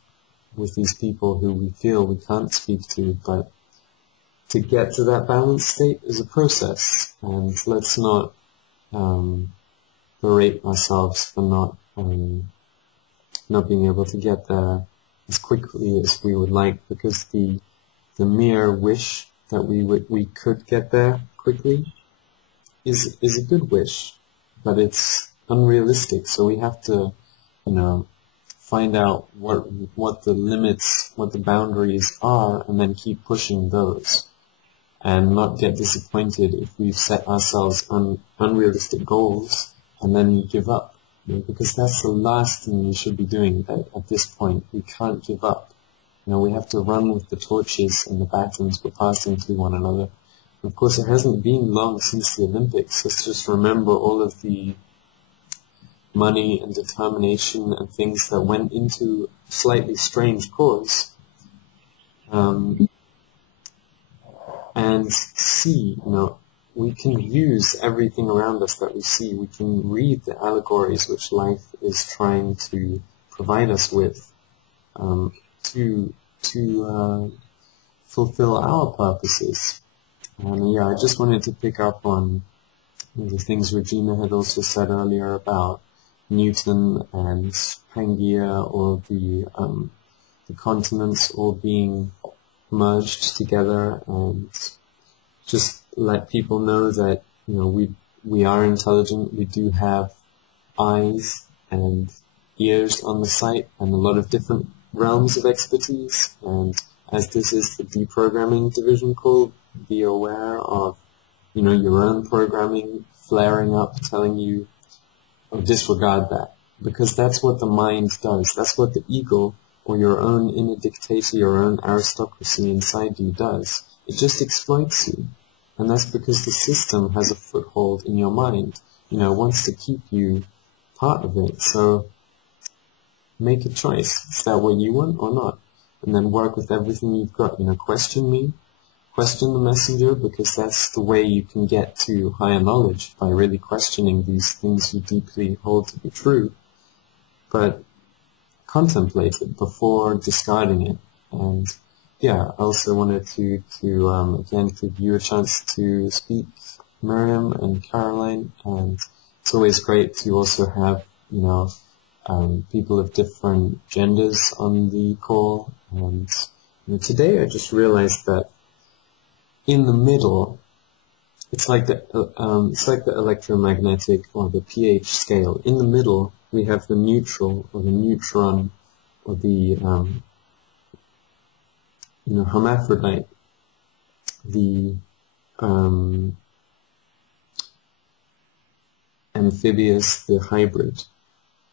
people who we feel we can't speak to, but to get to that balanced state is a process, and let's not berate ourselves for not being able to get there as quickly as we would like, because the mere wish that we could get there quickly is a good wish, but it's unrealistic. So we have to, you know, find out what the limits, what the boundaries are, and then keep pushing those, and not get disappointed if we've set ourselves unrealistic goals and then give up, you know, because that's the last thing we should be doing at this point. We can't give up. You know, we have to run with the torches and the batons we're passing to one another. And of course, it hasn't been long since the Olympics. Let's just remember all of the money and determination and things that went into a slightly strange cause. And see, you know, we can use everything around us that we see. We can read the allegories which life is trying to provide us with to fulfill our purposes. And yeah, I just wanted to pick up on the things Regina had also said earlier about Newton and Pangaea, or the continents all being merged together, and just let people know that, you know, we are intelligent. We do have eyes and ears on the site, and a lot of different realms of expertise. And as this is the deprogramming division call, be aware of, you know, your own programming flaring up, telling you, oh, disregard that, because that's what the mind does. That's what the ego, or your own inner dictator, your own aristocracy inside you does. It just exploits you. And that's because the system has a foothold in your mind, you know, wants to keep you part of it. So make a choice. Is that what you want or not? And then work with everything you've got. You know, question me, question the messenger, because that's the way you can get to higher knowledge, by really questioning these things you deeply hold to be true. But contemplate it before discarding it. And yeah, I also wanted to again give you a chance to speak, Miriam and Caroline. And it's always great to also have, you know, people of different genders on the call. And you know, today I just realized that in the middle, it's like the electromagnetic or the pH scale. In the middle, we have the neutral, or the neutron, or the you know, hermaphrodite, the amphibious, the hybrid.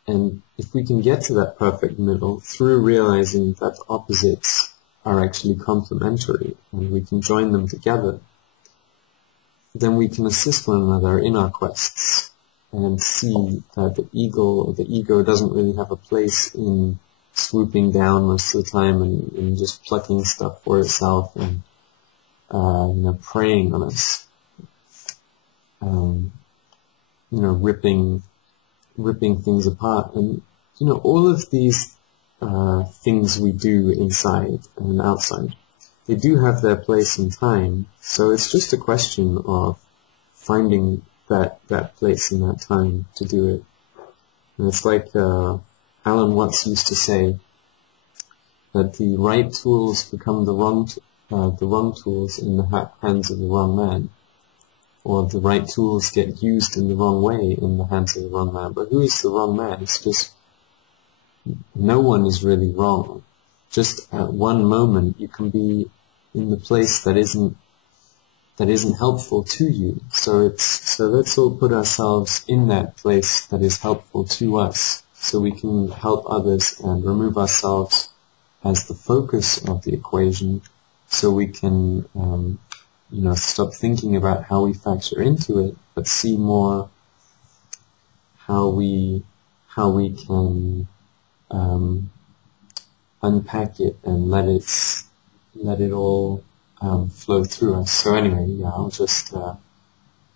And if we can get to that perfect middle through realizing that opposites are actually complementary, and we can join them together, then we can assist one another in our quests, and see that the ego doesn't really have a place in swooping down most of the time and just plucking stuff for itself and you know, preying on us, you know, ripping things apart. And you know, all of these things we do inside and outside, they do have their place in time. So it's just a question of finding that place in that time to do it. And it's like Alan Watts used to say, that the right tools become the wrong tools in the hands of the wrong man. or the right tools get used in the wrong way in the hands of the wrong man. But who is the wrong man? It's just no one is really wrong. Just at one moment you can be in the place that isn't helpful to you. So let's all put ourselves in that place that is helpful to us, so we can help others and remove ourselves as the focus of the equation, so we can stop thinking about how we factor into it, but see more how we can unpack it and let it all flow through us. So anyway, yeah, I'll just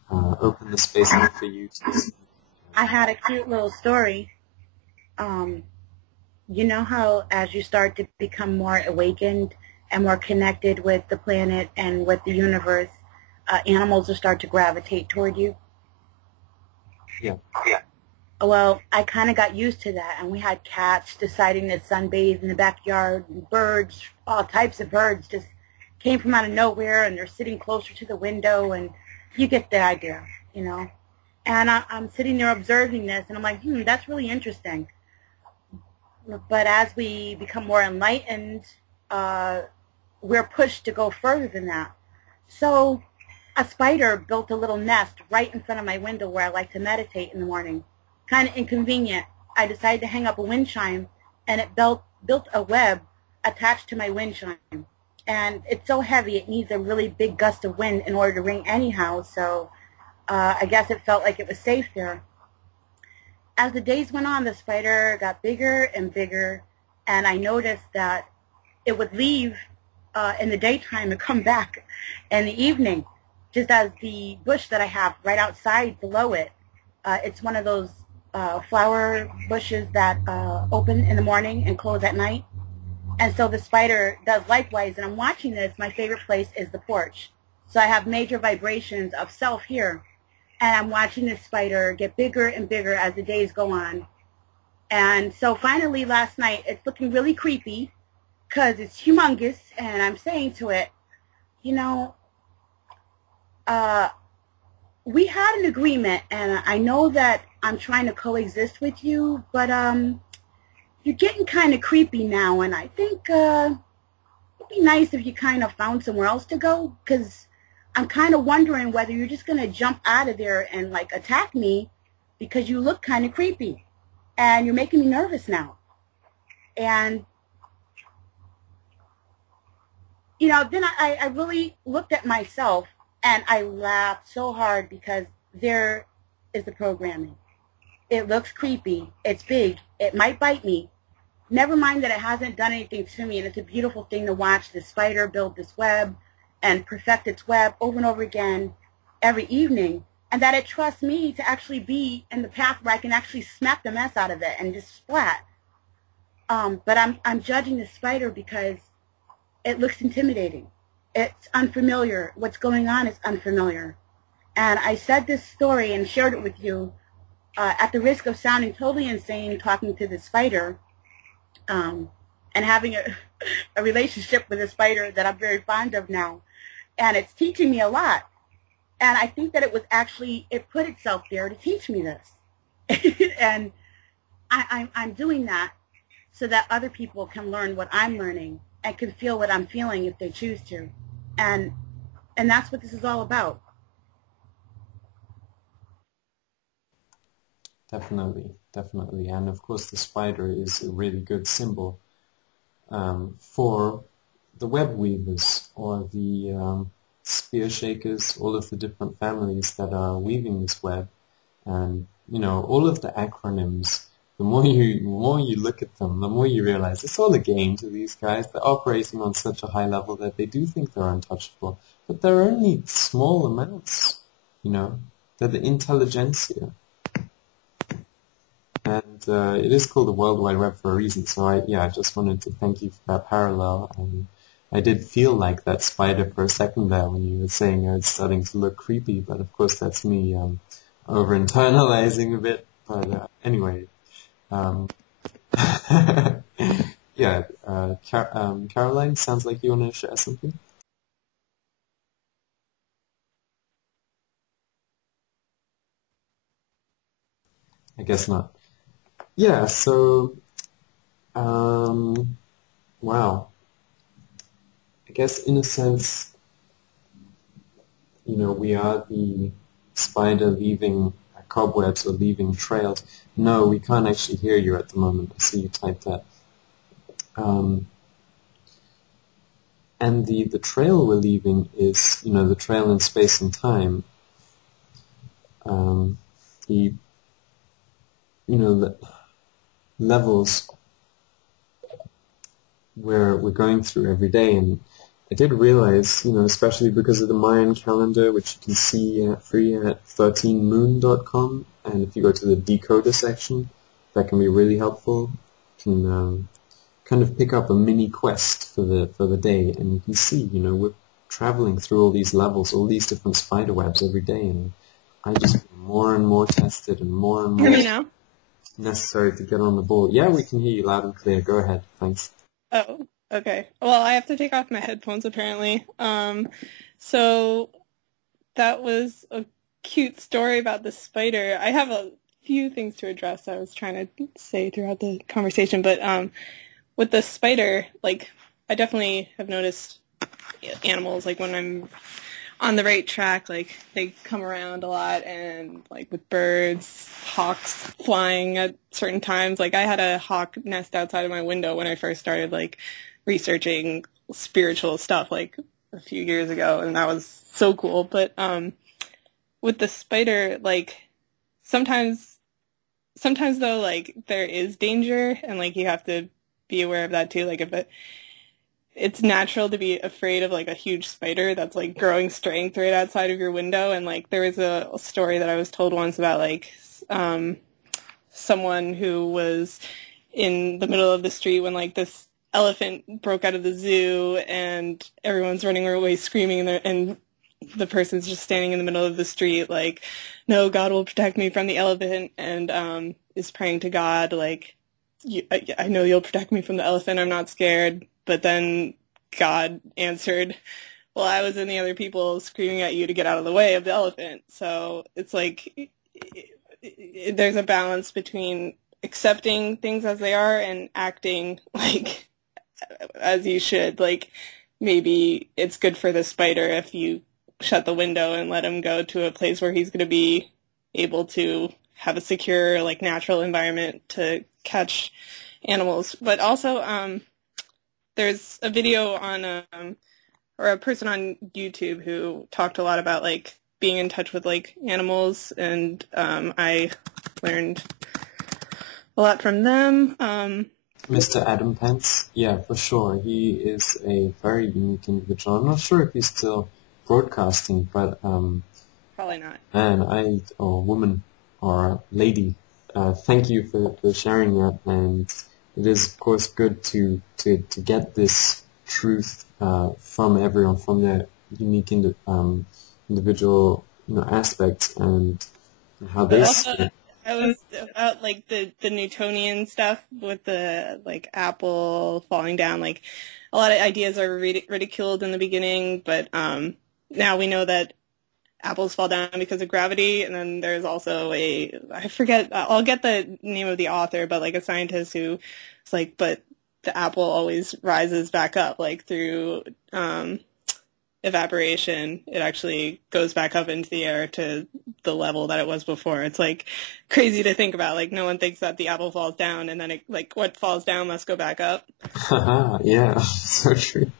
open the space up for you to. I had a cute little story. You know how as you start to become more awakened and more connected with the planet and with the universe, animals will start to gravitate toward you? Yeah. Well, I kind of got used to that, and we had cats deciding to sunbathe in the backyard, and birds, all types of birds just came from out of nowhere, and they're sitting closer to the window, and you get the idea, you know. And I'm sitting there observing this, and I'm like, that's really interesting. But as we become more enlightened, we're pushed to go further than that. So a spider built a little nest right in front of my window where I like to meditate in the morning. Kind of inconvenient. I decided to hang up a wind chime, and it built a web attached to my wind chime. And it's so heavy, it needs a really big gust of wind in order to ring anyhow, so I guess it felt like it was safe there. As the days went on, the spider got bigger and bigger, and I noticed that it would leave in the daytime and come back in the evening, just as the bush that I have right outside below it. It's one of those flower bushes that open in the morning and close at night. And so the spider does likewise, and I'm watching this. My favorite place is the porch. So I have major vibrations of self here, and I'm watching this spider get bigger and bigger as the days go on. And so finally last night, it's looking really creepy because it's humongous, and I'm saying to it, we had an agreement, and I know that I'm trying to coexist with you, but you're getting kind of creepy now, and I think it'd be nice if you kind of found somewhere else to go, because I'm kind of wondering whether you're just going to jump out of there and, like, attack me because you look kind of creepy, and you're making me nervous now. And, then I really looked at myself, and I laughed so hard because there is the programming. It looks creepy. It's big. It might bite me. Never mind that it hasn't done anything to me, and it's a beautiful thing to watch the spider build this web and perfect its web over and over again every evening, and that it trusts me to actually be in the path where I can actually smack the mess out of it and just splat. But I'm judging the spider because it looks intimidating. It's unfamiliar. What's going on is unfamiliar. And I said this story and shared it with you at the risk of sounding totally insane talking to the spider and having a relationship with a spider that I'm very fond of now. And it's teaching me a lot. And I think that it put itself there to teach me this. And I'm doing that so that other people can learn what I'm learning and can feel what I'm feeling if they choose to. And that's what this is all about. Definitely. And of course the spider is a really good symbol for the web weavers or the spear shakers, all of the different families that are weaving this web. And, all of the acronyms, the more you look at them, the more you realize it's all a game to these guys. They're operating on such a high level that they do think they're untouchable. But they're only small amounts, They're the intelligentsia. And it is called the World Wide Web for a reason. So I just wanted to thank you for that parallel. And I did feel like that spider for a second there when you were saying it's starting to look creepy. But of course that's me over-internalizing a bit. But anyway, Caroline, sounds like you want to share something. I guess not. Yeah, so, wow. I guess in a sense, we are the spider leaving cobwebs or leaving trails. No, we can't actually hear you at the moment. I see you typed that. And the trail we're leaving is, the trail in space and time. The levels where we're going through every day. And I did realize, especially because of the Mayan calendar, which you can see free at 13moon.com, and if you go to the decoder section, that can be really helpful. You can kind of pick up a mini quest for the day, and you can see, we're traveling through all these levels, all these different spider webs every day, and I just get more and more tested and more Hear me now? necessary to get on the ball. Yeah, we can hear you loud and clear. Go ahead. Thanks. Oh, okay. Well, I have to take off my headphones apparently. So that was a cute story about the spider. I have a few things to address I was trying to say throughout the conversation, but with the spider, like, I definitely have noticed animals, like, when I'm on the right track, like, they come around a lot, and, like, with birds, hawks flying at certain times. Like, I had a hawk nest outside of my window when I first started, like, researching spiritual stuff, like, a few years ago, and that was so cool. But with the spider, like, sometimes though, like, there is danger, and, like, you have to be aware of that too. Like, if it's natural to be afraid of, like, a huge spider that's, like, growing strength right outside of your window. And, like, there was a story that I was told once about, like, someone who was in the middle of the street when, like, this elephant broke out of the zoo, and everyone's running away screaming, and the person's just standing in the middle of the street, like, no, God will protect me from the elephant, and is praying to God, like, I know you'll protect me from the elephant, I'm not scared. But then God answered, well, I was in the other people screaming at you to get out of the way of the elephant. So it's like there's a balance between accepting things as they are and acting like as you should. Like, maybe it's good for the spider if you shut the window and let him go to a place where he's going to be able to have a secure, like, natural environment to catch animals. But also, there's a video on, or a person on YouTube who talked a lot about, like, being in touch with, like, animals, and I learned a lot from them. Mr. Adam Pence, yeah, for sure. He is a very unique individual. I'm not sure if he's still broadcasting, but Probably not. man, or woman, or lady, thank you for sharing that. And it is, of course, good to get this truth from everyone, from their unique individual aspects, and how they see it. I was about, like, the Newtonian stuff with the, like, apple falling down. Like, a lot of ideas are ridiculed in the beginning, but now we know that apples fall down because of gravity. And then there's also I forget, I'll get the name of the author, but, like, a scientist who is like, but the apple always rises back up, like, through evaporation. It actually goes back up into the air to the level that it was before. It's, like, crazy to think about. Like, no one thinks that the apple falls down and then it, like, what falls down must go back up. Yeah, so true.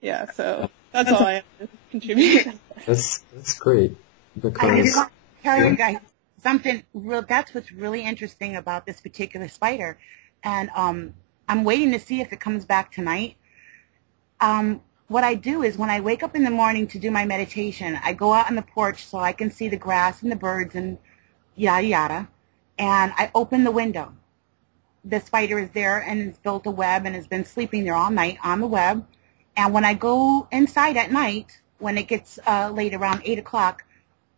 Yeah, so that's all I have to contribute. That's great, because I tell you guys something real. That's what's really interesting about this particular spider, and I'm waiting to see if it comes back tonight. What I do is when I wake up in the morning to do my meditation, I go out on the porch so I can see the grass and the birds and yada yada, and I open the window. The spider is there and has built a web and has been sleeping there all night on the web. And when I go inside at night, when it gets late, around 8 o'clock,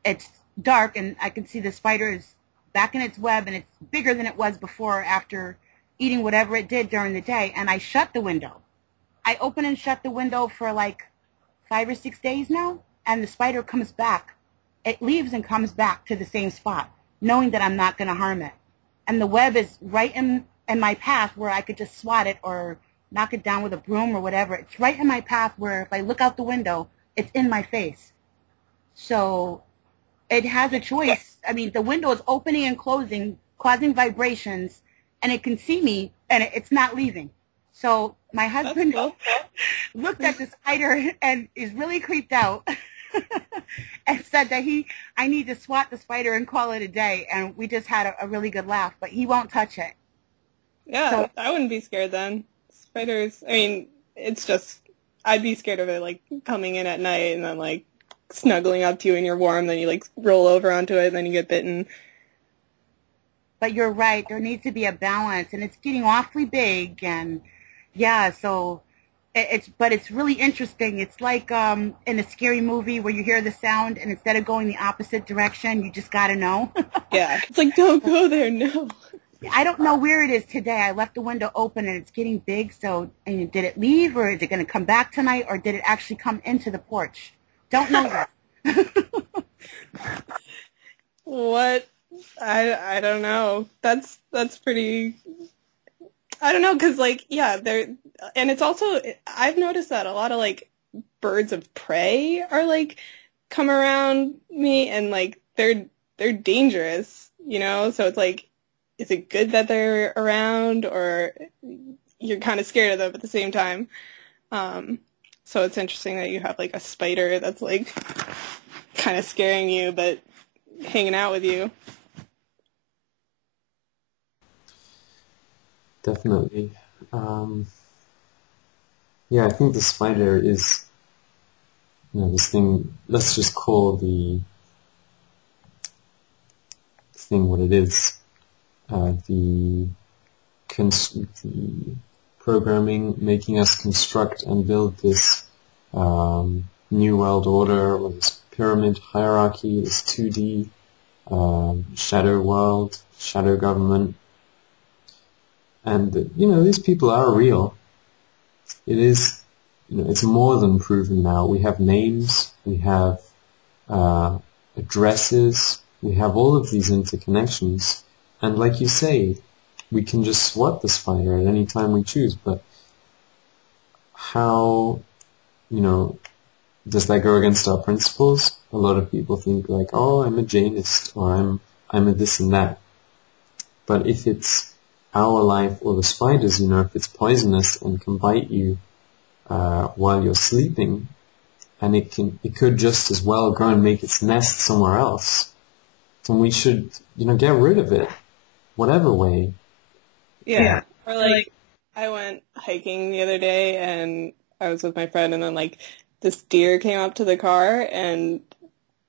it's dark and I can see the spider is back in its web, and it's bigger than it was before after eating whatever it did during the day. And I shut the window. I open and shut the window for like 5 or 6 days now, and the spider comes back. It leaves and comes back to the same spot, knowing that I'm not going to harm it. and the web is right in my path where I could just swat it or knock it down with a broom or whatever. It's right in my path where if I look out the window, it's in my face. So it has a choice. I mean, the window is opening and closing, causing vibrations, and it can see me, and it's not leaving. So my husband looked at the spider and is really creeped out and said that I need to swat the spider and call it a day. And we just had a really good laugh, but he won't touch it. Yeah, So, I wouldn't be scared then. Spiders, I mean, it's just, I'd be scared of it, like, coming in at night and then, like, snuggling up to you and you're warm, then you, like, roll over onto it and then you get bitten. but you're right. There needs to be a balance, and it's getting awfully big, and yeah, so but it's really interesting. It's like in a scary movie where you hear the sound, and instead of going the opposite direction, you just got to know. Yeah, it's like, don't go there, no. I don't know where it is today. I left the window open, and it's getting big, so and did it leave, or is it going to come back tonight, or did it actually come into the porch? Don't know yet. What? I don't know. That's pretty, I don't know, because, like, yeah, and it's also, I've noticed that a lot of, like, birds of prey are, like, come around me, and, like, they're dangerous, you know? So it's like, is it good that they're around, or you're kind of scared of them at the same time? So it's interesting that you have, like, a spider that's, like, kind of scaring you, but hanging out with you. Definitely. Yeah, I think the spider is, this thing, let's just call the thing what it is. The programming making us construct and build this new world order, or this pyramid hierarchy, this 2D shadow world, shadow government. And, these people are real. It is, it's more than proven now. We have names, we have addresses, we have all of these interconnections. And like you say, we can just swat the spider at any time we choose, but how, does that go against our principles? A lot of people think like, oh, I'm a Jainist, or I'm a this and that. But if it's our life or the spider's, if it's poisonous and can bite you while you're sleeping, and it could just as well go and make its nest somewhere else, then we should, get rid of it, whatever way. Yeah. Or like, I went hiking the other day, and I was with my friend, and then, like, this deer came up to the car, and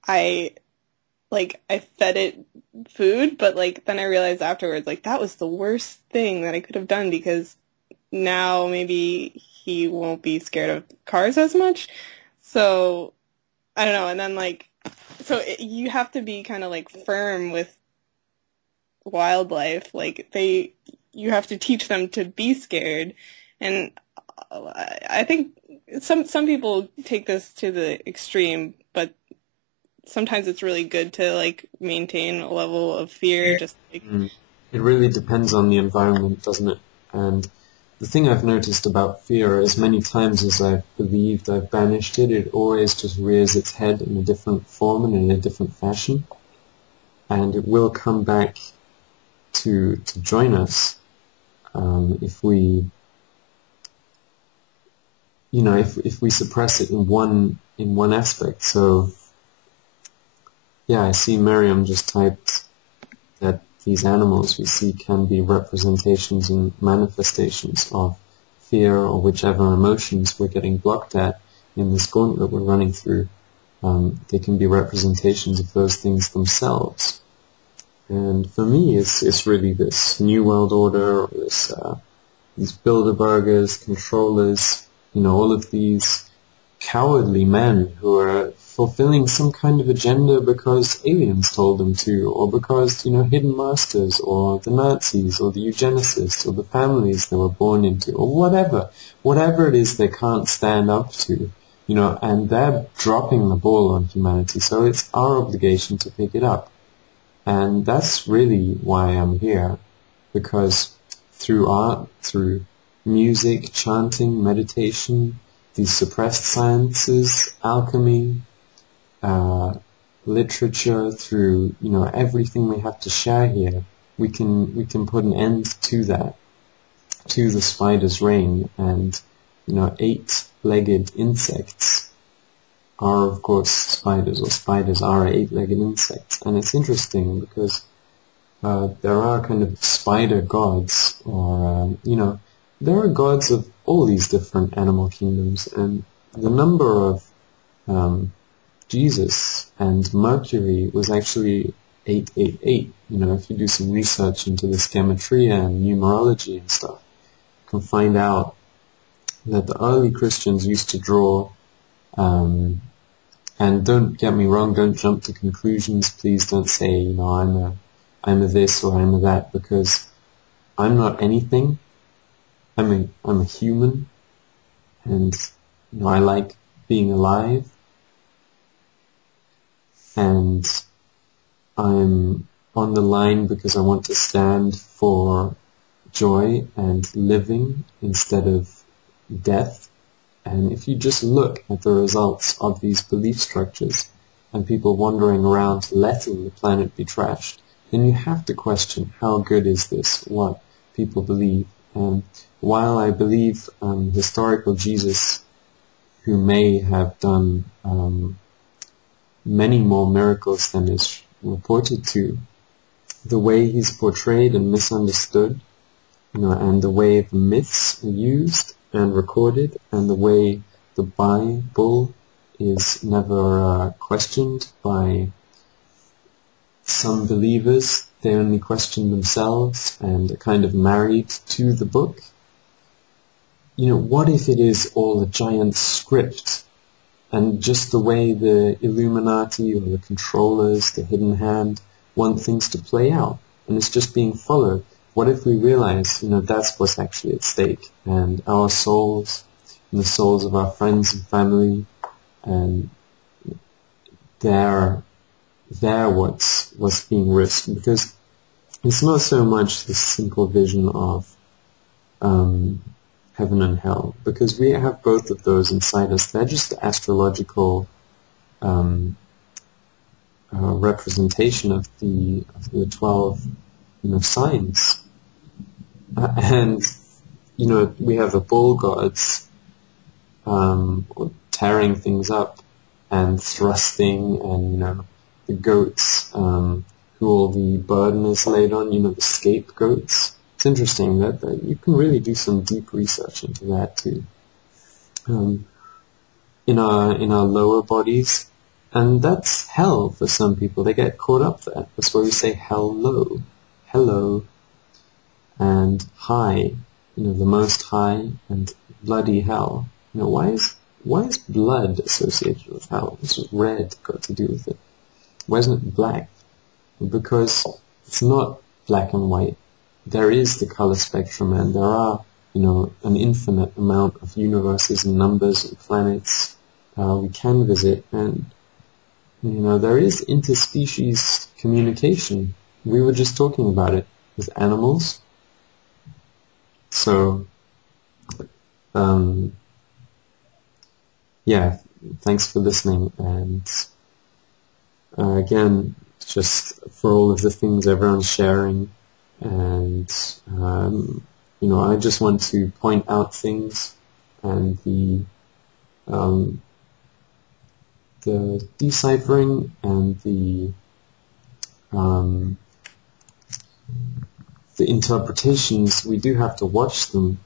I fed it food, but, like, then I realized afterwards, like, that was the worst thing that I could have done, because now maybe he won't be scared of cars as much. So, I don't know. And then, like, you have to be kind of, like, firm with wildlife. Like, you have to teach them to be scared. And I think some people take this to the extreme, but sometimes it's really good to, like, maintain a level of fear. Just like, It really depends on the environment, doesn't it? And the thing I've noticed about fear, as many times as I've believed I've banished it, it always just rears its head in a different form and in a different fashion. And it will come back to join us if we, if we suppress it in one aspect. So, yeah, I see Miriam just typed that these animals we see can be representations and manifestations of fear or whichever emotions we're getting blocked at in this gauntlet we're running through. They can be representations of those things themselves. And for me, it's really this new world order, or these Bilderbergers, controllers, all of these cowardly men who are fulfilling some kind of agenda because aliens told them to, or because, hidden masters, or the Nazis, or the eugenicists, or the families they were born into, or whatever it is they can't stand up to, and they're dropping the ball on humanity, so it's our obligation to pick it up. And that's really why I'm here, because through art, through music, chanting, meditation, these suppressed sciences, alchemy, literature, through, you know, everything we have to share here, we can put an end to that, to the spider's reign. And, you know, 8-legged insects are, of course, spiders, or spiders are 8-legged insects. And it's interesting because there are kind of spider gods, or, you know, there are gods of all these different animal kingdoms, and the number of Jesus and Mercury was actually 888. You know, if you do some research into this gematria and numerology and stuff, you can find out that the early Christians used to draw, and don't get me wrong, don't jump to conclusions, please don't say, you know, I'm a this or I'm a that, because I'm not anything. I'm a human, and, you know, I like being alive, and I'm on the line because I want to stand for joy and living instead of death. And if you just look at the results of these belief structures and people wandering around letting the planet be trashed, then you have to question, how good is this, what people believe. And while I believe historical Jesus, who may have done many more miracles than is reported to, the way he's portrayed and misunderstood, you know, and the way the myths are used and recorded, and the way the Bible is never questioned by some believers. They only question themselves and are kind of married to the book. You know, what if it is all a giant script, and just the way the Illuminati or the controllers, the hidden hand, want things to play out, and it's just being followed? What if we realize, you know, that's what's actually at stake, and our souls, and the souls of our friends and family, and they're what's being risked? Because it's not so much the simple vision of heaven and hell, because we have both of those inside us. They're just astrological representation of the 12, you know, signs. And, you know, we have the bull gods tearing things up and thrusting, and, you know, the goats who all the burden is laid on, you know, the scapegoats. It's interesting that you can really do some deep research into that too. In our lower bodies, and that's hell for some people. They get caught up there. That's why we say hello, and high, you know, the most high, and bloody hell. You know, why is blood associated with hell? What's red got to do with it? Why isn't it black? Because it's not black and white. There is the color spectrum, and there are, you know, an infinite amount of universes and numbers and planets we can visit, and, you know, there is interspecies communication. We were just talking about it with animals. So, yeah, thanks for listening, and again, just for all of the things everyone's sharing, and you know, I just want to point out things, and the deciphering and the interpretations, we do have to watch them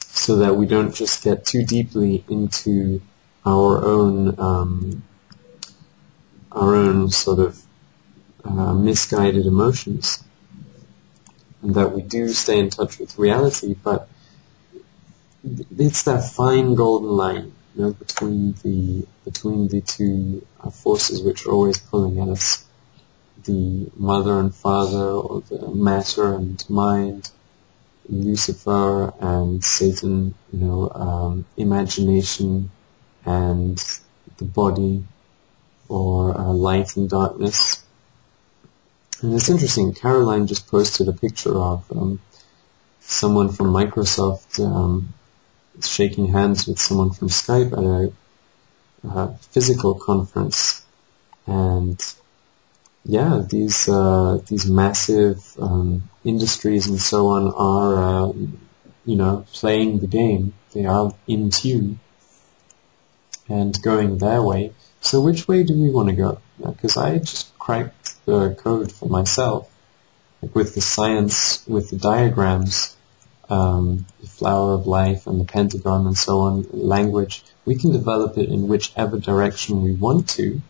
so that we don't just get too deeply into our own sort of misguided emotions, and that we do stay in touch with reality. But it's that fine golden line, you know, between the two forces which are always pulling at us, the mother and father, or the matter and mind, Lucifer and Satan, you know, imagination and the body, or light and darkness. And it's interesting, Caroline just posted a picture of someone from Microsoft shaking hands with someone from Skype at a physical conference. And yeah, these massive industries and so on are, playing the game. They are in tune and going their way. So which way do we want to go? Because I just cracked the code for myself, like with the science, with the diagrams, the flower of life and the pentagon and so on, language. We can develop it in whichever direction we want to.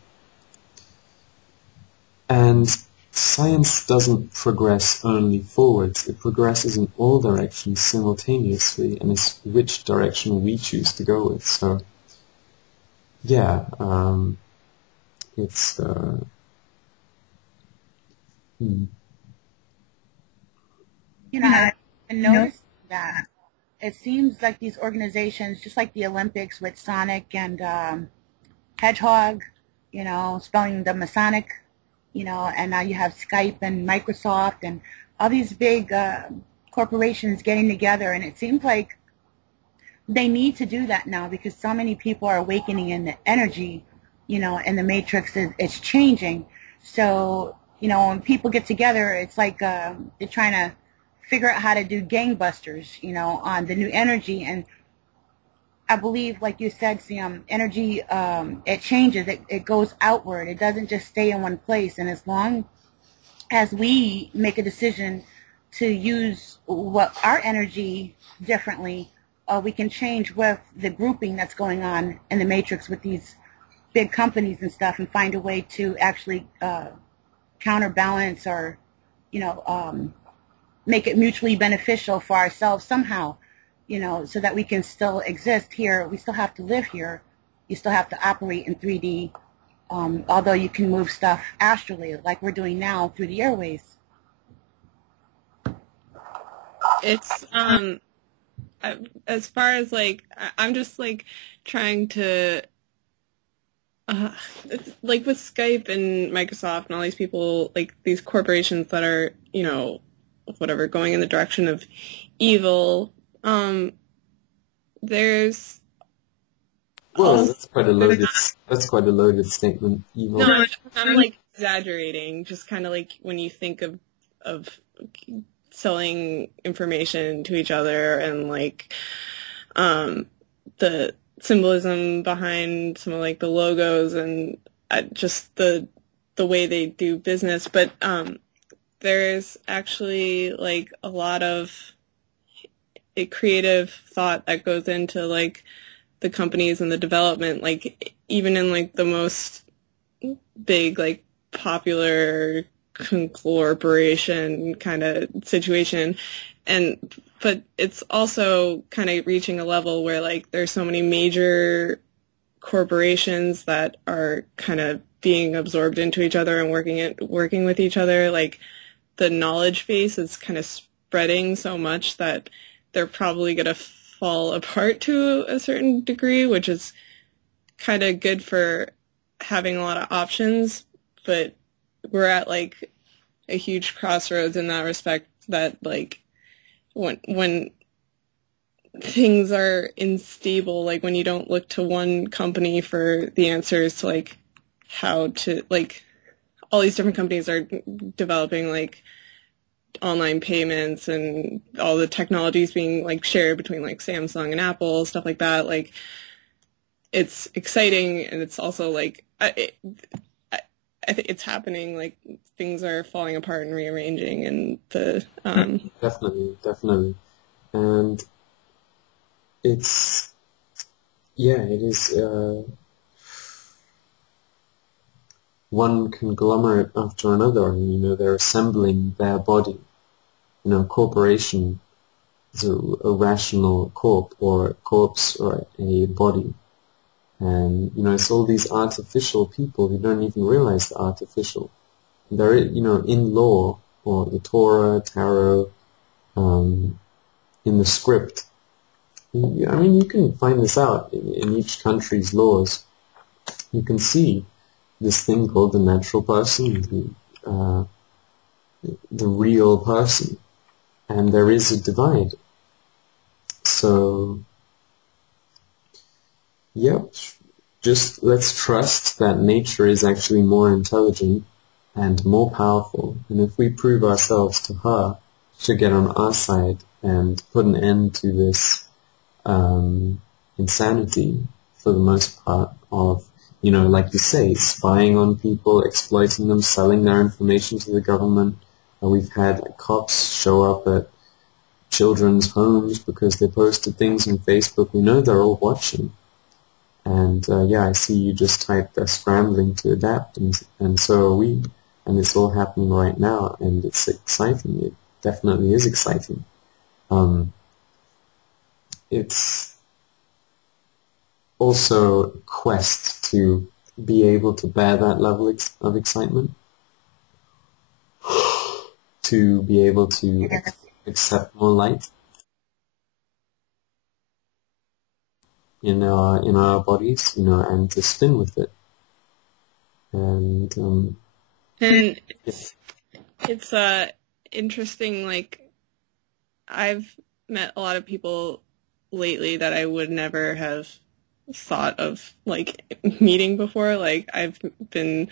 And science doesn't progress only forwards. It progresses in all directions simultaneously, and it's which direction we choose to go with. So, yeah, it's... I noticed that it seems like these organizations, just like the Olympics with Sonic and Hedgehog, spelling the Masonic, and now you have Skype and Microsoft and all these big corporations getting together, and it seems like they need to do that now because so many people are awakening in the energy, and the matrix is changing. So, when people get together, it's like they're trying to figure out how to do gangbusters, on the new energy. And I believe, like you said, energy, it changes. It goes outward. It doesn't just stay in one place. And as long as we make a decision to use our energy differently, we can change with the grouping that's going on in the matrix with these big companies and stuff, and find a way to actually counterbalance or, make it mutually beneficial for ourselves somehow, so that we can still exist here. We still have to live here. You still have to operate in 3D, although you can move stuff astrally like we're doing now through the airways. It's, as far as, I'm just, trying to, with Skype and Microsoft and all these people, these corporations that are, whatever, going in the direction of evil, there's... Well, that's quite a loaded statement. Evil. No, I'm exaggerating, just kind of when you think of selling information to each other and the symbolism behind some of the logos and just the way they do business, but there's actually a lot of creative thought that goes into the companies and the development, even in the most big popular conglomeration kind of situation, but it's also kind of reaching a level where there's so many major corporations that are kind of being absorbed into each other and working with each other. The knowledge base is kind of spreading so much that they're probably going to fall apart to a certain degree, which is kind of good for having a lot of options, but we're at a huge crossroads in that respect, that when things are unstable, when you don't look to one company for the answers to how to all these different companies are developing online payments and all the technologies being shared between Samsung and Apple, stuff like that. It's exciting, and it's also I think it's happening. Things are falling apart and rearranging, and the definitely, and it is one conglomerate after another, and they're assembling their body. Corporation is a rational corp, or a corpse, or a body. And, it's all these artificial people who don't even realize they're artificial. They're, in law, or the Torah, Tarot, in the script. You can find this out in each country's laws. You can see this thing called the natural person, the real person, and there is a divide. So, yep, just let's trust that nature is actually more intelligent and more powerful, and if we prove ourselves to her, she'll get on our side and put an end to this insanity, for the most part, of, you know, like you say, spying on people, exploiting them, selling their information to the government. We've had cops show up at children's homes because they posted things on Facebook. We know they're all watching. And yeah, I see you just typed they're scrambling to adapt, and so are we. And it's all happening right now, and it's exciting. It definitely is exciting. It's also a quest to be able to bear that level of excitement, to be able to accept more light in our bodies, you know, and to spin with it. And it's interesting, like, I've met a lot of people lately that I would never have thought of, like, meeting before. Like, I've been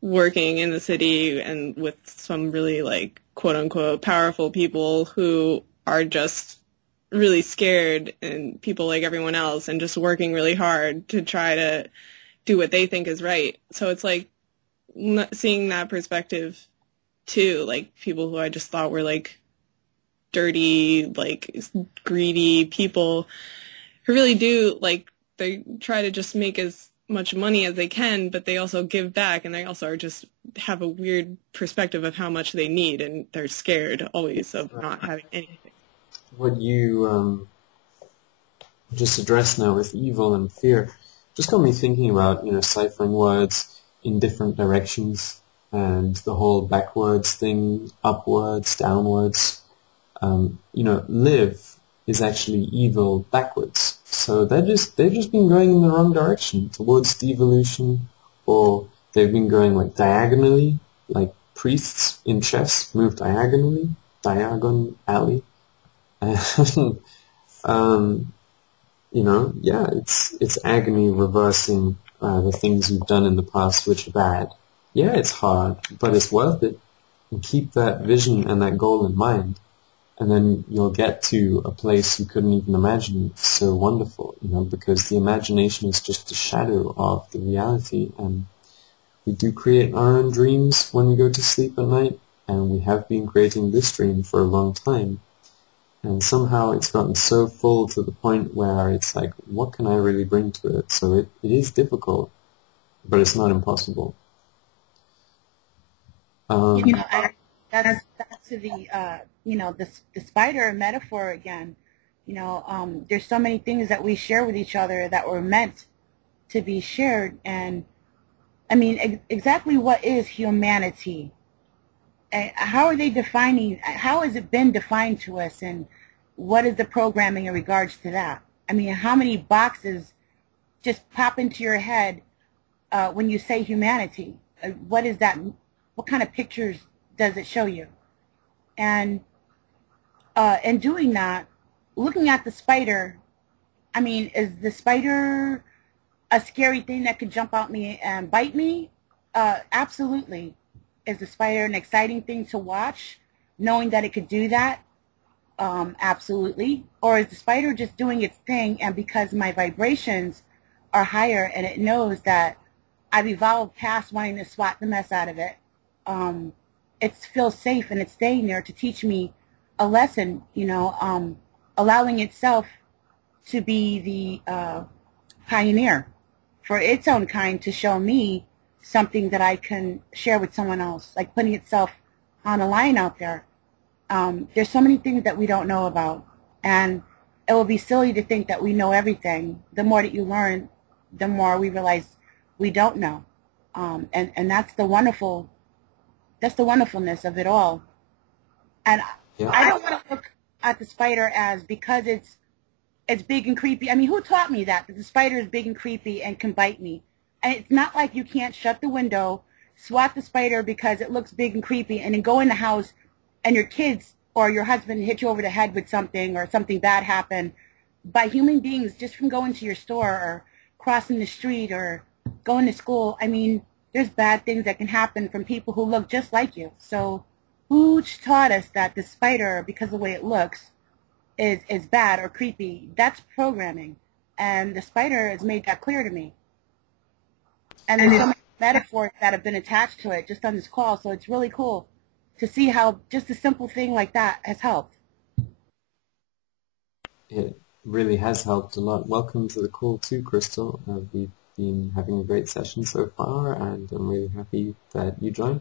working in the city and with some really, like, quote-unquote powerful people who are just really scared, and people like everyone else, and just working really hard to try to do what they think is right. So it's like seeing that perspective too, like people who I just thought were like dirty, like greedy people who really do, like, they try to just make as much money as they can, but they also give back, and they also are just have a weird perspective of how much they need, and they're scared always of not having anything. What you just addressed now with evil and fear just got me thinking about, you know, ciphering words in different directions, and the whole backwards thing, upwards, downwards. You know, live is actually evil backwards. So they've just been going in the wrong direction towards devolution, or they've been going like diagonally, like priests in chess move diagonally, diagon alley. You know, yeah, it's agony reversing the things you've done in the past which are bad. Yeah, it's hard, but it's worth it. And keep that vision and that goal in mind, and then you'll get to a place you couldn't even imagine. It's so wonderful, you know, because the imagination is just a shadow of the reality, and we do create our own dreams when we go to sleep at night, and we have been creating this dream for a long time. And somehow it's gotten so full to the point where it's like, what can I really bring to it? So it is difficult, but it's not impossible. You know, that's to the you know, the spider metaphor again. You know, there's so many things that we share with each other that were meant to be shared, and I mean, exactly what is humanity? How are they defining? How has it been defined to us, and what is the programming in regards to that? I mean, how many boxes just pop into your head when you say humanity? What is that? What kind of pictures does it show you? And in doing that, looking at the spider, I mean, is the spider a scary thing that could jump out me and bite me? Absolutely. Is the spider an exciting thing to watch, knowing that it could do that? Absolutely. Or is the spider just doing its thing, and because my vibrations are higher and it knows that I've evolved past wanting to swat the mess out of it, it feels safe and it's staying there to teach me a lesson, you know, allowing itself to be the pioneer for its own kind, to show me something that I can share with someone else, like putting itself on a line out there. There's so many things that we don't know about, and it will be silly to think that we know everything. The more that you learn, the more we realize we don't know, and that's the wonderfulness of it all. And yeah. I don't want to look at the spider as because it's big and creepy. I mean, who taught me that the spider is big and creepy and can bite me? And it's not like you can't shut the window, swat the spider because it looks big and creepy, and then go in the house and your kids or your husband hit you over the head with something, or something bad happened by human beings just from going to your store or crossing the street or going to school. I mean, there's bad things that can happen from people who look just like you. So who taught us that the spider, because of the way it looks, is bad or creepy? That's programming. And the spider has made that clear to me. And there's so many metaphors that have been attached to it just on this call, so it's really cool to see how just a simple thing like that has helped. It really has helped a lot. Welcome to the call too, Crystal. We've been having a great session so far, and I'm really happy that you joined.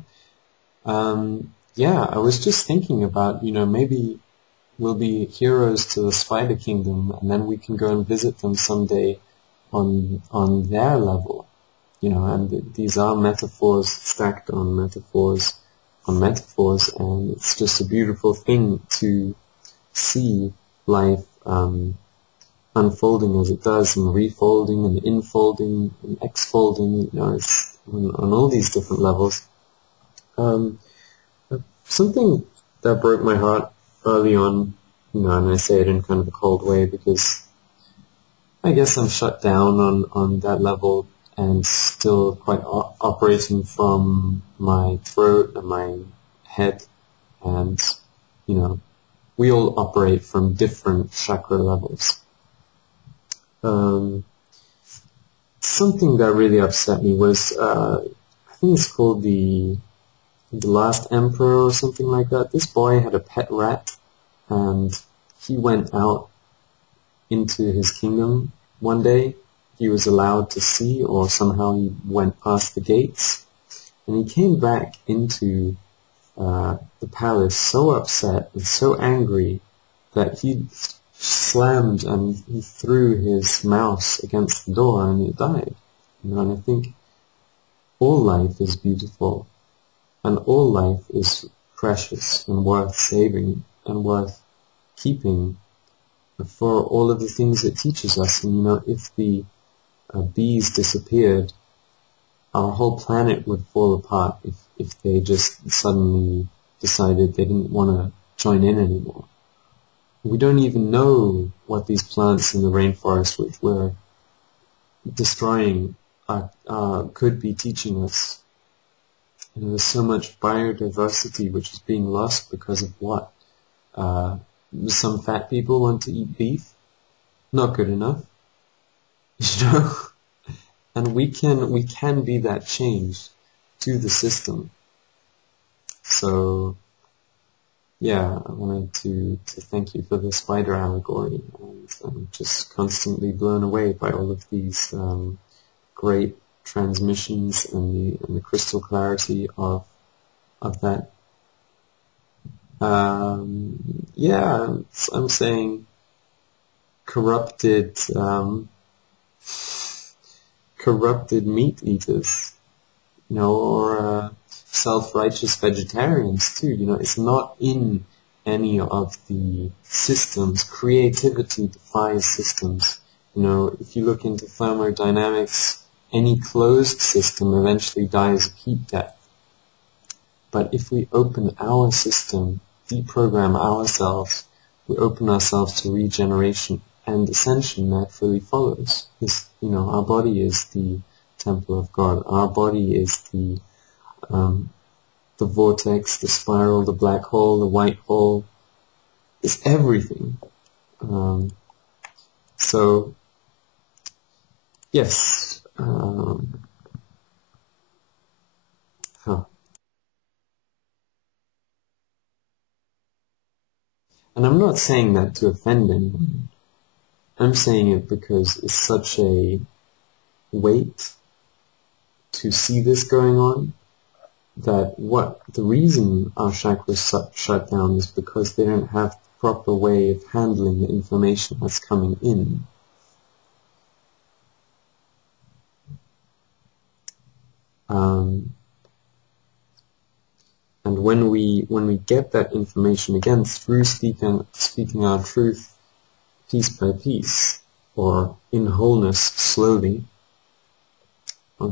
Yeah, I was just thinking about, maybe we'll be heroes to the Spider Kingdom, and then we can go and visit them someday on their level. And these are metaphors stacked on metaphors on metaphors, and it's just a beautiful thing to see life unfolding as it does, and refolding and infolding and exfolding, it's on all these different levels. Something that broke my heart early on, and I say it in kind of a cold way because I guess I'm shut down on that level and still quite operating from my throat and my head, and we all operate from different chakra levels. Something that really upset me was, I think it's called the Last Emperor or something like that. This boy had a pet rat, and he went out into his kingdom one day. He was allowed to see, or somehow he went past the gates, and he came back into the palace so upset and so angry that he slammed and he threw his mouse against the door, and it died. And I think all life is beautiful, and all life is precious and worth saving and worth keeping for all of the things it teaches us. And if the bees disappeared, our whole planet would fall apart if they just suddenly decided they didn't want to join in anymore. We don't even know what these plants in the rainforest, which we're destroying, could be teaching us. There's so much biodiversity which is being lost because of what? Some fat people want to eat beef? Not good enough. And we can be that change to the system. So yeah, I wanted to thank you for the spider allegory, and I'm just constantly blown away by all of these great transmissions and the crystal clarity of that. Yeah, I'm saying corrupted meat eaters, or self-righteous vegetarians too. It's not in any of the systems. Creativity defies systems. If you look into thermodynamics, any closed system eventually dies of heat death. But if we open our system, deprogram ourselves, we open ourselves to regeneration, and ascension naturally follows. Because, our body is the temple of God. Our body is the vortex, the spiral, the black hole, the white hole. It's everything. So, yes. And I'm not saying that to offend anyone. I'm saying it because it's such a weight to see this going on, that the reason our chakras shut down is because they don't have the proper way of handling the information that's coming in. And when we get that information again through speaking our truth piece by piece, or in wholeness slowly,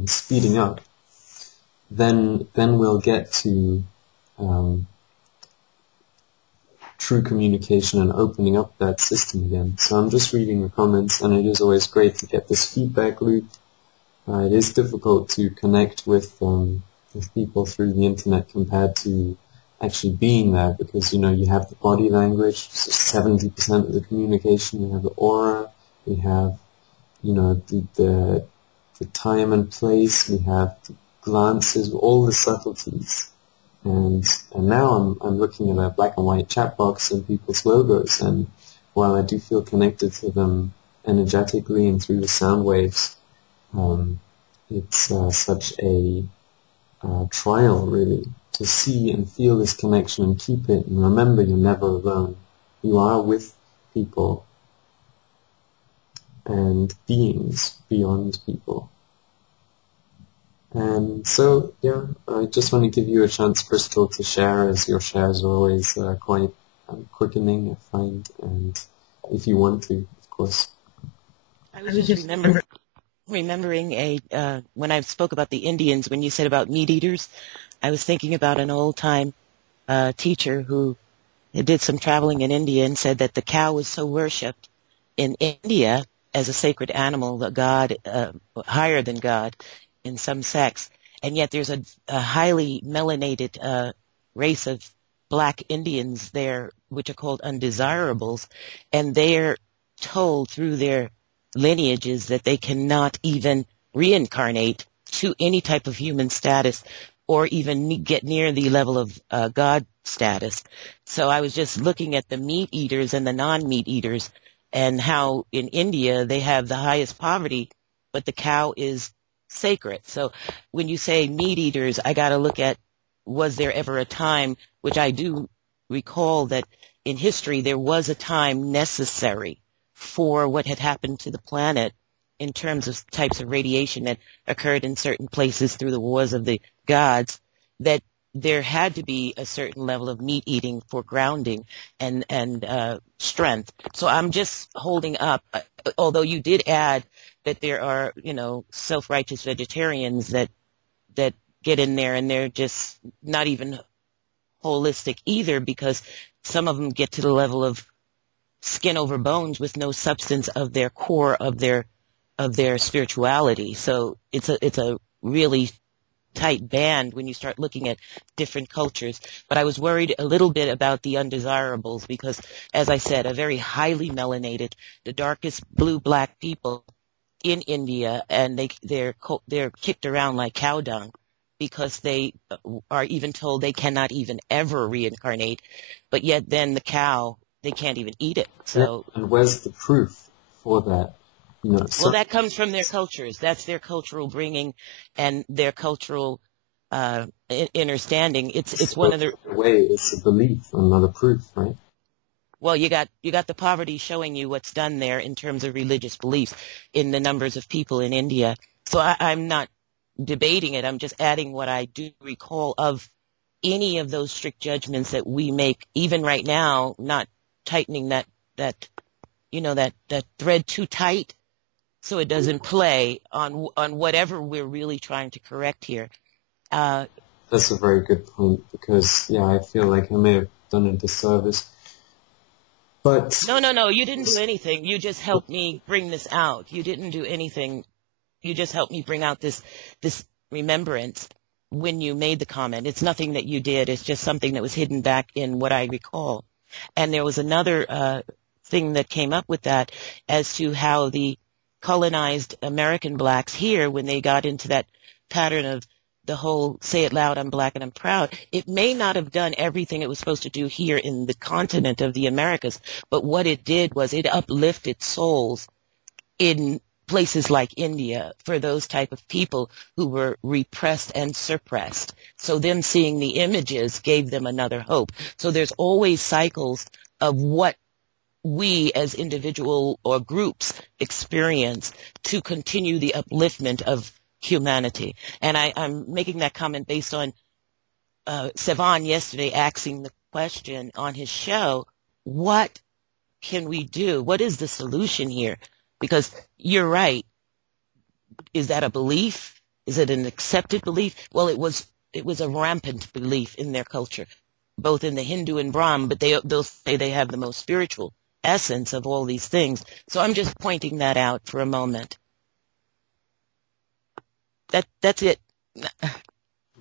speeding up, then we'll get to true communication and opening up that system again. So I'm just reading the comments, and it is always great to get this feedback loop. It is difficult to connect with people through the internet compared to actually being there, because you have the body language, 70% of the communication. You have the aura. We have the time and place. We have the glances, all the subtleties. And now I'm looking at a black and white chat box and people's logos, and while I do feel connected to them energetically and through the sound waves, it's such a trial, really, to see and feel this connection and keep it. And remember, you're never alone. You are with people and beings beyond people. And so, I just want to give you a chance, Crystal, to share, as your shares are always quite quickening, I find, and if you want to, of course. I was just remembering when I spoke about the Indians, when you said about meat eaters, I was thinking about an old-time teacher who did some traveling in India and said that the cow was so worshipped in India as a sacred animal, a god, higher than God, in some sects, and yet there's a highly melanated race of black Indians there, which are called undesirables, and they're told through their lineages that they cannot even reincarnate to any type of human status or even get near the level of God status. So I was just looking at the meat eaters and the non-meat eaters, and how in India they have the highest poverty, but the cow is sacred. So when you say meat eaters, I got to look at, was there ever a time, which I do recall that in history there was a time necessary for what had happened to the planet in terms of types of radiation that occurred in certain places through the wars of the gods, that there had to be a certain level of meat eating for grounding and strength. So I'm just holding up, although you did add that there are, self-righteous vegetarians that get in there and they're just not even holistic either, because some of them get to the level of skin over bones with no substance of their core of their spirituality. So it's a really tight band when you start looking at different cultures. But I was worried a little bit about the undesirables because, as I said, a very highly melanated, the darkest blue-black people in India, and they're kicked around like cow dung because they are even told they cannot even ever reincarnate, but yet then the cow, they can't even eat it. So, and where's the proof for that? Well, that comes from their cultures. That's their cultural bringing and their cultural understanding. It's one of the way. It's a belief and not a proof, right? Well, you got the poverty showing you what's done there in terms of religious beliefs in the numbers of people in India. So I'm not debating it. I'm just adding what I do recall of any of those strict judgments that we make, even right now, not tightening that thread too tight so it doesn't play on whatever we're really trying to correct here. That's a very good point, because, I feel like I may have done a disservice. But No, you didn't do anything. You just helped me bring this out. You didn't do anything. You just helped me bring out this remembrance when you made the comment. It's nothing that you did. It's just something that was hidden back in what I recall. And there was another thing that came up with that as to how the colonized American blacks here, when they got into that pattern of the whole say it loud, I'm black and I'm proud, it may not have done everything it was supposed to do here in the continent of the Americas, but what it did was it uplifted souls in places like India for those type of people who were repressed and suppressed. So them seeing the images gave them another hope. So there's always cycles of what we as individual or groups experience to continue the upliftment of humanity. And I'm making that comment based on Sevan yesterday asking the question on his show, what can we do? What is the solution here? Because you're right. Is that a belief? Is it an accepted belief? Well, it was a rampant belief in their culture, both in the Hindu and Brahmin, but they'll say they have the most spiritual essence of all these things. So I'm just pointing that out for a moment. That's it.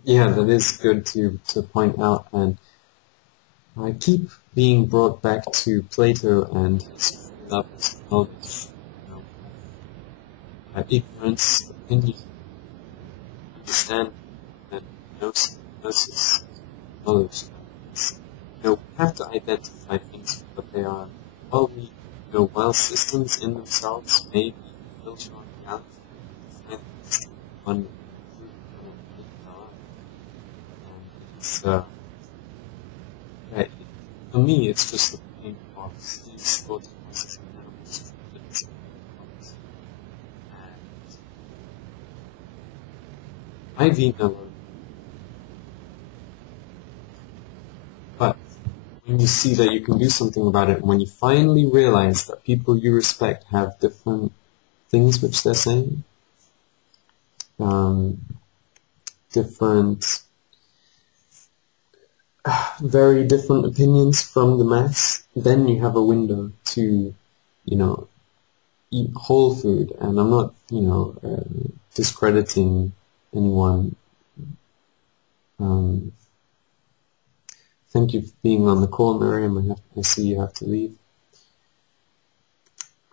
Yeah, that is good to point out, and I keep being brought back to Plato and his knowledge, ignorance, opinion, understanding, and gnosis, knowledge. We have to identify things for what they are. While systems in themselves may be built on reality, one for me, it's just the pain of these thought processes and animals. And I've eaten alone. But when you see that you can do something about it, when you finally realize that people you respect have different things which they're saying, very different opinions from the mass, then you have a window to, eat whole food. And I'm not, discrediting anyone. Thank you for being on the call, Miriam. I see you have to leave.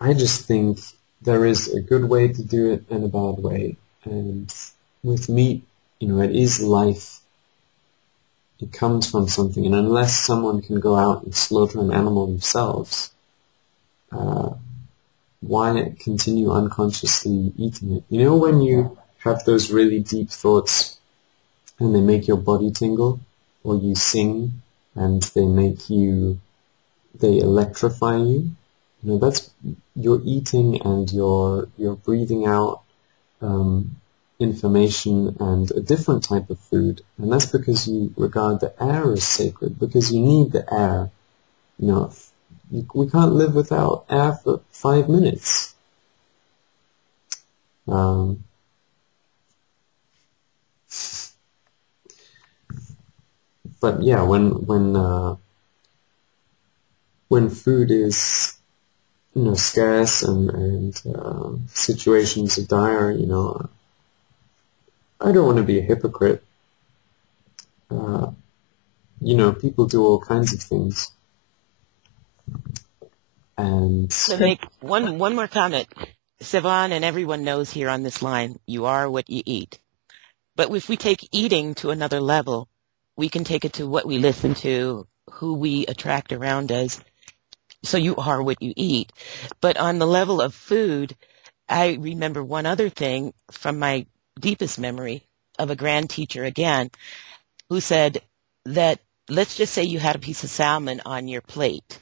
I just think there is a good way to do it and a bad way. And with meat, it is life. It comes from something, and unless someone can go out and slaughter an animal themselves, why continue unconsciously eating it? When you have those really deep thoughts and they make your body tingle, or you sing and they electrify you, that's, you're eating and you're breathing out information and a different type of food, and that's because you regard the air as sacred, because you need the air. We can't live without air for 5 minutes. But yeah, when food is scarce and situations are dire, I don't want to be a hypocrite. People do all kinds of things. And to make one more comment, Sivan and everyone knows here on this line, you are what you eat. But if we take eating to another level, we can take it to what we listen to, who we attract around us. So you are what you eat. But on the level of food, I remember one other thing from my deepest memory of a grand teacher again, who said that, let's just say you had a piece of salmon on your plate,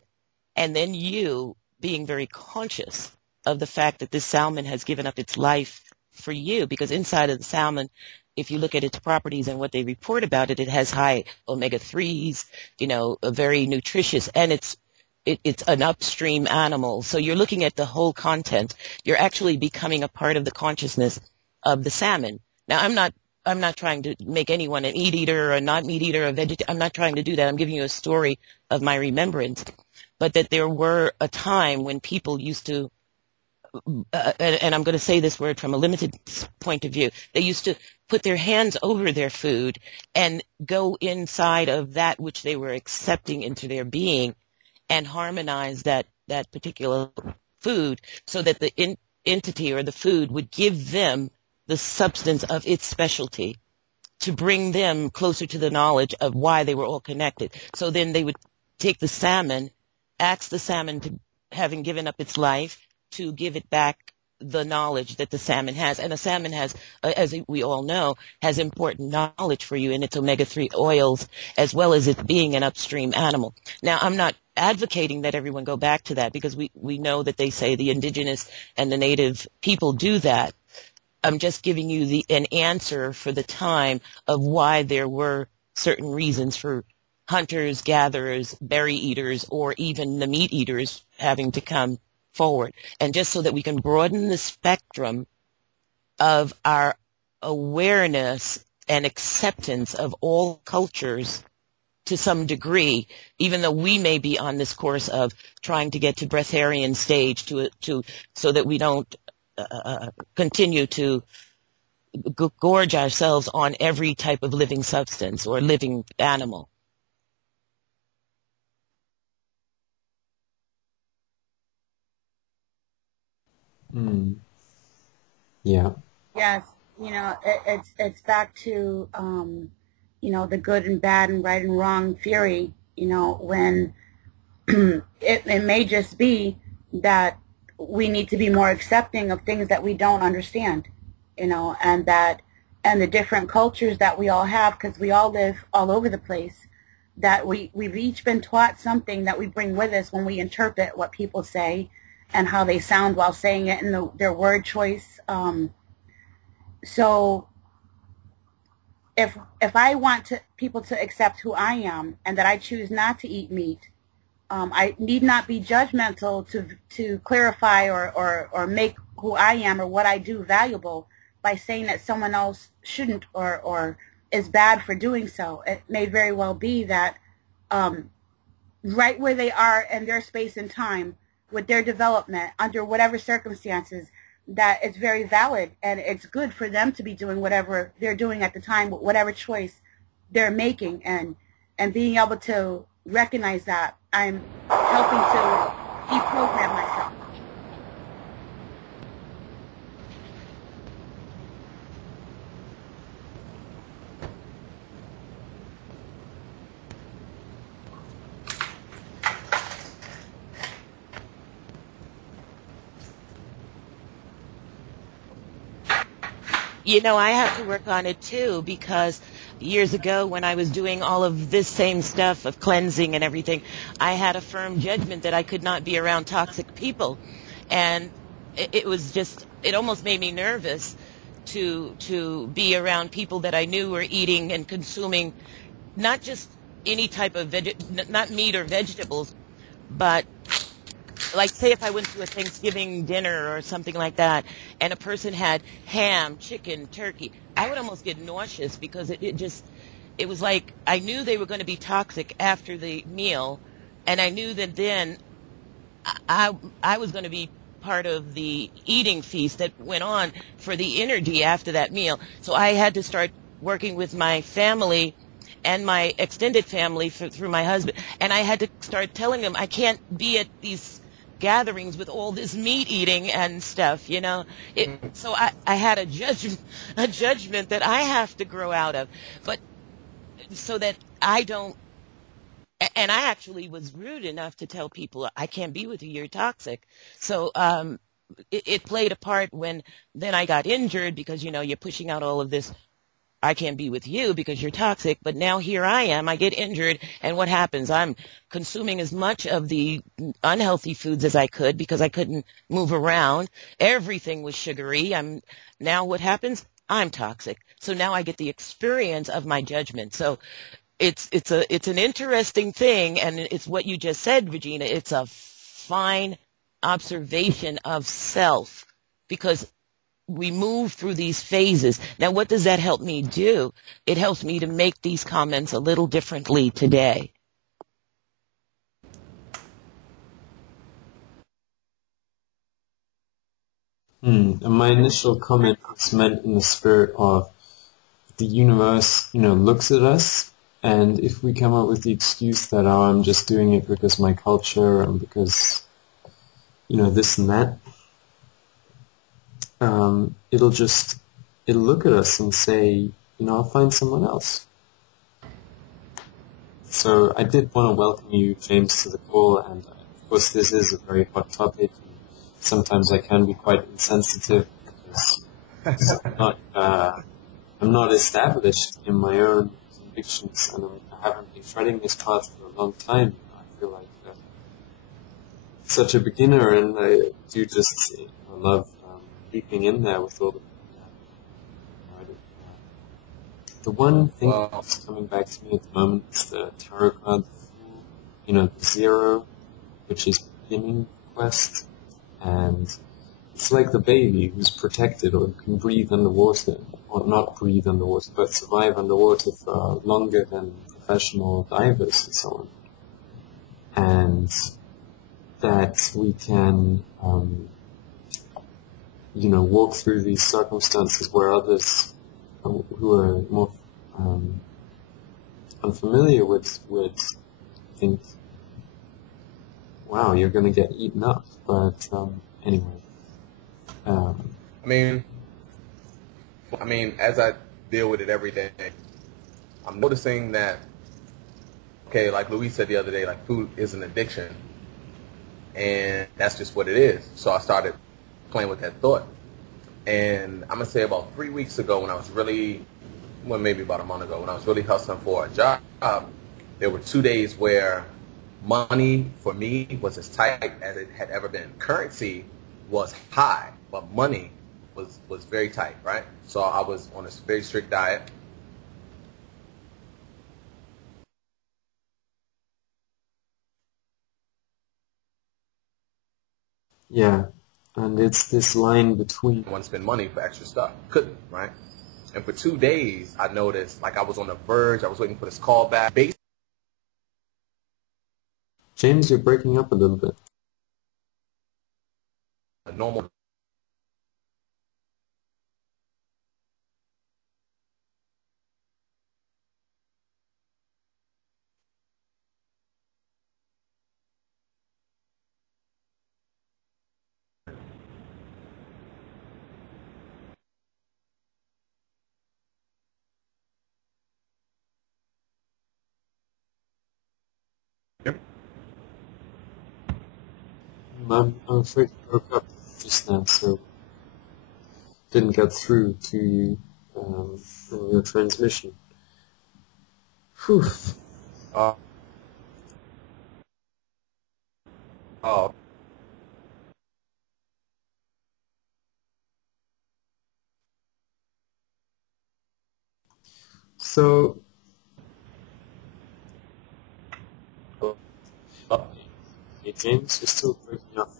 and then you, being very conscious of the fact that this salmon has given up its life for you, because inside of the salmon, if you look at its properties and what they report about it, it has high omega-3s, very nutritious, and it's an upstream animal. So you're looking at the whole content. You're actually becoming a part of the consciousness of the salmon. Now, I'm not trying to make anyone an meat eater or a not meat eater, I'm not trying to do that. I'm giving you a story of my remembrance. But that there were a time when people used to, and I'm going to say this word from a limited point of view, they used to put their hands over their food and go inside of that which they were accepting into their being and harmonize that particular food so that the entity or the food would give them the substance of its specialty to bring them closer to the knowledge of why they were all connected. So then they would take the salmon, ask the salmon to, having given up its life, to give it back the knowledge that the salmon has. And a salmon has, as we all know, has important knowledge for you in its omega-3 oils, as well as it being an upstream animal. Now, I'm not advocating that everyone go back to that, because we know that they say the indigenous and the native people do that. I'm just giving you an answer for the time of why there were certain reasons for hunters, gatherers, berry eaters, or even the meat eaters having to come forward. And just so that we can broaden the spectrum of our awareness and acceptance of all cultures to some degree, even though we may be on this course of trying to get to breatharian stage so that we don't continue to gorge ourselves on every type of living substance or living animal. Yeah. Yes, it's back to the good and bad and right and wrong theory. When it may just be that we need to be more accepting of things that we don't understand, and the different cultures that we all have, because we all live all over the place, that we've each been taught something that we bring with us when we interpret what people say and how they sound while saying it and their word choice. So if I want people to accept who I am and that I choose not to eat meat, I need not be judgmental to clarify or make who I am or what I do valuable by saying that someone else shouldn't or is bad for doing so. It may very well be that right where they are in their space and time with their development under whatever circumstances, that it's very valid and it's good for them to be doing whatever they're doing at the time, whatever choice they're making, and being able to recognize that I'm helping to deprogram myself. I have to work on it too, because years ago when I was doing all of this same stuff of cleansing and everything, I had a firm judgment that I could not be around toxic people. And it almost made me nervous to be around people that I knew were eating and consuming not just any type of not meat or vegetables, but like, say if I went to a Thanksgiving dinner or something like that, and a person had ham, chicken, turkey, I would almost get nauseous, because it was like I knew they were going to be toxic after the meal, and I knew that then I was going to be part of the eating feast that went on for the energy after that meal. So I had to start working with my family and my extended family through my husband, and I had to start telling them I can't be at these gatherings with all this meat eating and stuff, So I had a judgment that I have to grow out of, but so that I don't. And I actually was rude enough to tell people, I can't be with you, you're toxic. So it played a part when then I got injured, because you're pushing out all of this, I can't be with you because you're toxic. But now here I am, I get injured, and what happens? I'm consuming as much of the unhealthy foods as I could because I couldn't move around. Everything was sugary. Now what happens? I'm toxic. So now I get the experience of my judgment. So it's an interesting thing, and it's what you just said, Regina. It's a fine observation of self, because we move through these phases. Now, what does that help me do? It helps me to make these comments a little differently today. And my initial comment was meant in the spirit of the universe, looks at us, and if we come up with the excuse that, oh, I'm just doing it because my culture and because, this and that, it'll look at us and say, I'll find someone else. So I did want to welcome you, James, to the call, and of course this is a very hot topic. Sometimes I can be quite insensitive because I'm not established in my own convictions, and I haven't been treading this path for a long time. I feel like such a beginner, and I do just love leaping in there with all the one thing that's coming back to me at the moment is the tarot card, the zero, which is beginning quest, and It's like the baby who's protected or can breathe underwater, or not breathe underwater, but survive underwater for longer than professional divers and so on. And that we can, walk through these circumstances where others who are more unfamiliar with would think, wow, you're going to get eaten up. But anyway. I mean, as I deal with it every day, I'm noticing that, okay, like Louise said the other day, like food is an addiction, and that's just what it is. So I started playing with that thought. And I'm going to say about 3 weeks ago when I was really, well, maybe about a month ago, when I was really hustling for a job, there were 2 days where money for me was as tight as it had ever been. Currency was high, but money was very tight, right? So I was on a very strict diet. Yeah, and it's this line between... I want to spend money for extra stuff. Couldn't, right? And for 2 days, I noticed like I was on the verge. I was waiting for this call back. James, you're breaking up a little bit. Normal. I'm afraid you broke up just now, so didn't get through to you in your transmission. Whew. Oh. So, hey James, you're still breaking up.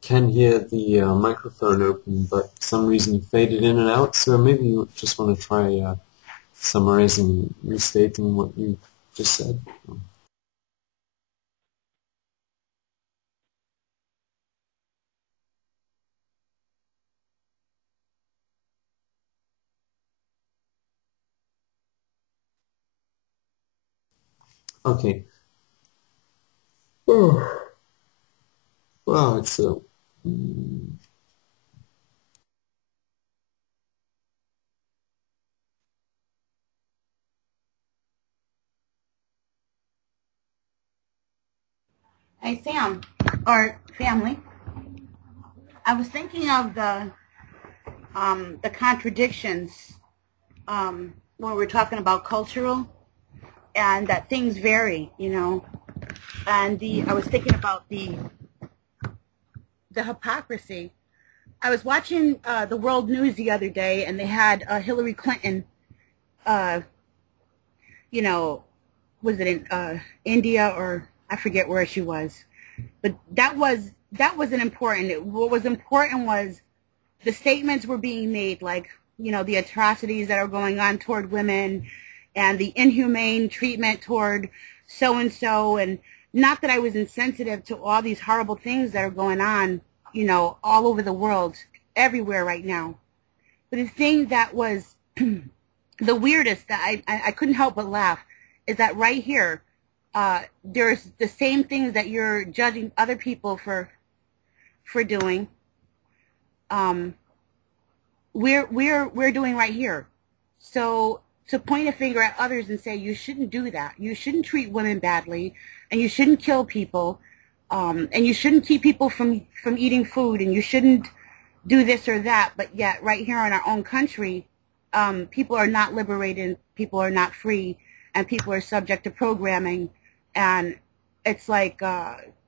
Can hear the microphone open, but for some reason you faded in and out, so maybe you just want to try summarizing, restating what you just said. Okay. Oh. Wow, it's a... Hey, Sam, or family, I was thinking of the contradictions when we're talking about cultural, and that things vary, and I was thinking about the hypocrisy. I was watching the world news the other day, and they had Hillary Clinton, was it in India, or I forget where she was, but that wasn't important. What was important was the statements were being made, like, the atrocities that are going on toward women and the inhumane treatment toward so-and-so, and not that I was insensitive to all these horrible things that are going on, all over the world, everywhere right now. But the thing that was the weirdest, that I couldn't help but laugh, is that right here, there's the same things that you're judging other people for doing. We're doing right here. So to point a finger at others and say you shouldn't do that, you shouldn't treat women badly, and you shouldn't kill people, and you shouldn't keep people from eating food, and you shouldn't do this or that, but yet right here in our own country, people are not liberated, people are not free, and people are subject to programming, and it's like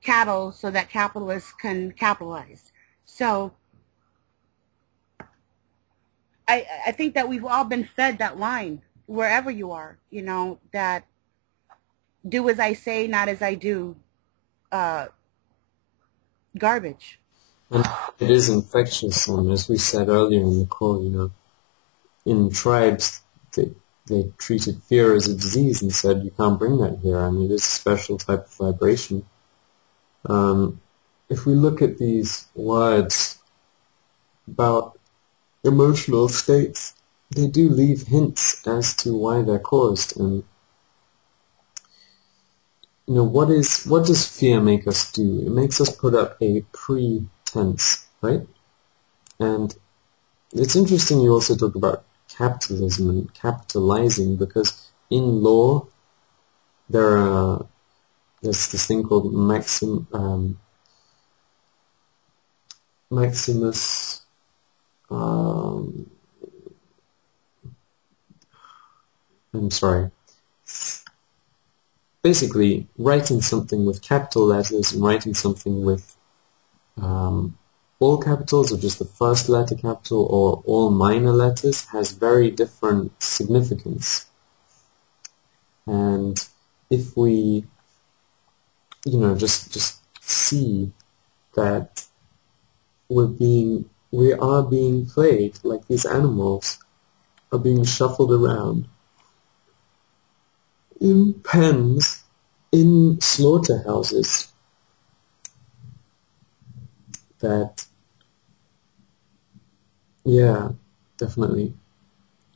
cattle so that capitalists can capitalize. So I think that we've all been fed that line, wherever you are, you know, that do as I say, not as I do, garbage. And it is infectious, and as we said earlier in the call, you know, in tribes, they treated fear as a disease and said, you can't bring that here. I mean, it is a special type of vibration. If we look at these words about emotional states, they do leave hints as to why they're caused. And you know, what does fear make us do? It makes us put up a pretense, right? And it's interesting you also talk about capitalism and capitalizing, because in law there's this thing called Maximus I'm sorry. Basically, writing something with capital letters and writing something with all capitals or just the first letter capital or all minor letters has very different significance. And if we, you know, just see that we are being played, like these animals are being shuffled around in pens, in slaughterhouses, that, yeah, definitely.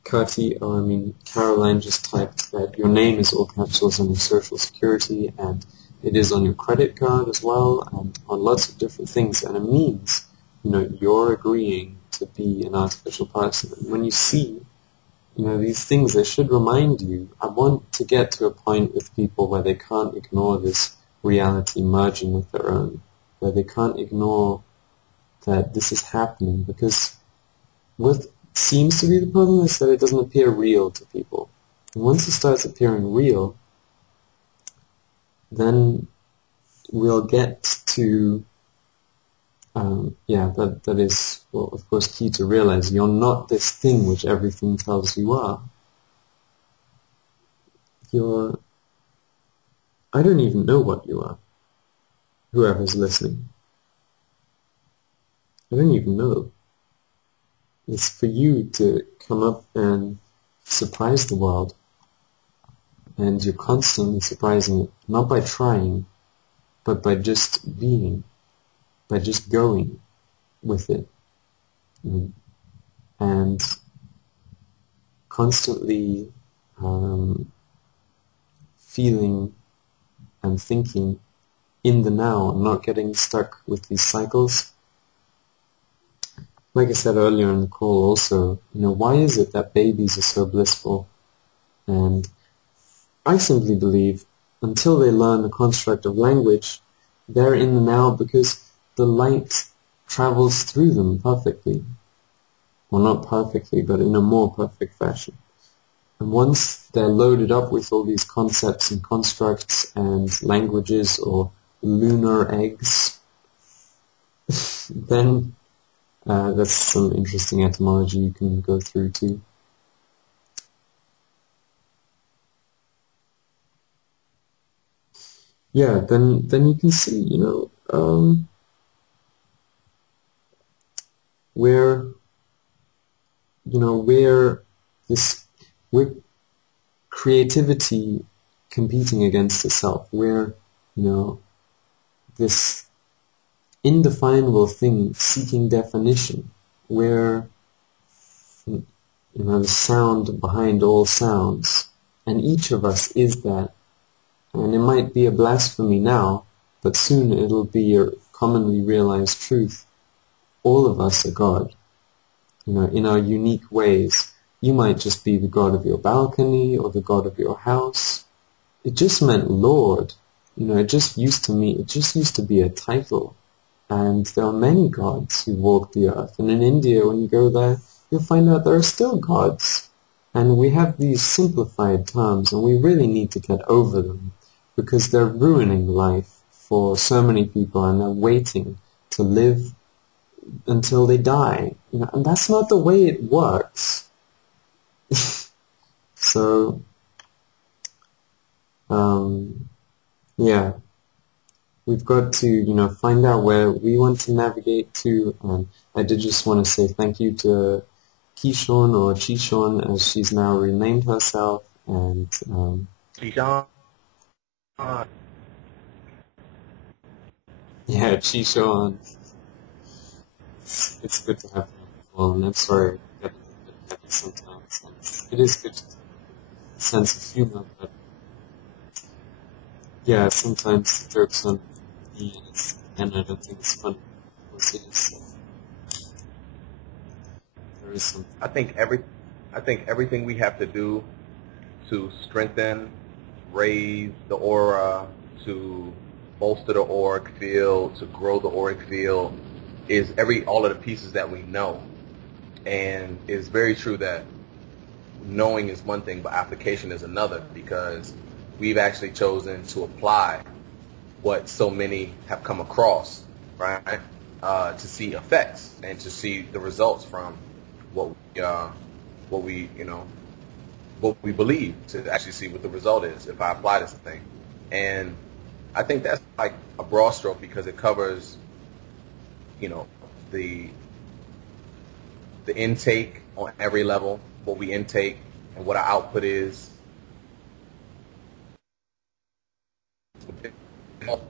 Caroline just typed that your name is all capitals on your social security, and it is on your credit card as well, and on lots of different things, and it means, you know, you're agreeing to be an artificial person. And when you see, you know, these things, they should remind you. I want to get to a point with people where they can't ignore this reality merging with their own, where they can't ignore that this is happening, because what seems to be the problem is that it doesn't appear real to people. And once it starts appearing real, then we'll get to, that is, well, of course, key to realize you're not this thing which everything tells you are. I don't even know what you are, whoever's listening. I don't even know. It's for you to come up and surprise the world. And you're constantly surprising it, not by trying, but by just being, by just going with it. And constantly feeling and thinking in the now, and not getting stuck with these cycles. Like I said earlier in the call also, you know, why is it that babies are so blissful? And I simply believe until they learn the construct of language, they're in the now because the light travels through them perfectly. Well, not perfectly, but in a more perfect fashion. And once they're loaded up with all these concepts and constructs and languages or lunar eggs, then that's some interesting etymology you can go through too. Yeah, then you can see, you know, where creativity competing against itself, where, you know, this indefinable thing seeking definition, where, you know, the sound behind all sounds, and each of us is that. And it might be a blasphemy now, but soon it'll be a commonly realized truth. All of us are God, you know, in our unique ways. You might just be the God of your balcony or the God of your house. It just meant Lord. You know, it just used to be a title. And there are many gods who walk the earth. And in India, when you go there, you'll find out there are still gods. And we have these simplified terms, and we really need to get over them, because they're ruining life for so many people, and they're waiting to live until they die. You know, and that's not the way it works. So, yeah, we've got to, you know, find out where we want to navigate to. And I did just want to say thank you to Keishon, or Chishon, as she's now renamed herself, and Keyshawn. yeah, Chishon. It's good to have you on, and I'm sorry that it's a bit heavy sometimes. And it is good to have a sense of humor, but yeah, sometimes the jokes on me, and I don't think it's funny. Of course it is. There is some. I think everything we have to do to strengthen, raise the aura, to bolster the auric field, to grow the auric field, is all of the pieces that we know. And it's very true that knowing is one thing, but application is another, because we've actually chosen to apply what so many have come across, right? To see effects and to see the results from what we believe, to actually see what the result is if I apply this thing. And I think that's like a broad stroke, because it covers, you know, the intake on every level, what we intake and what our output is.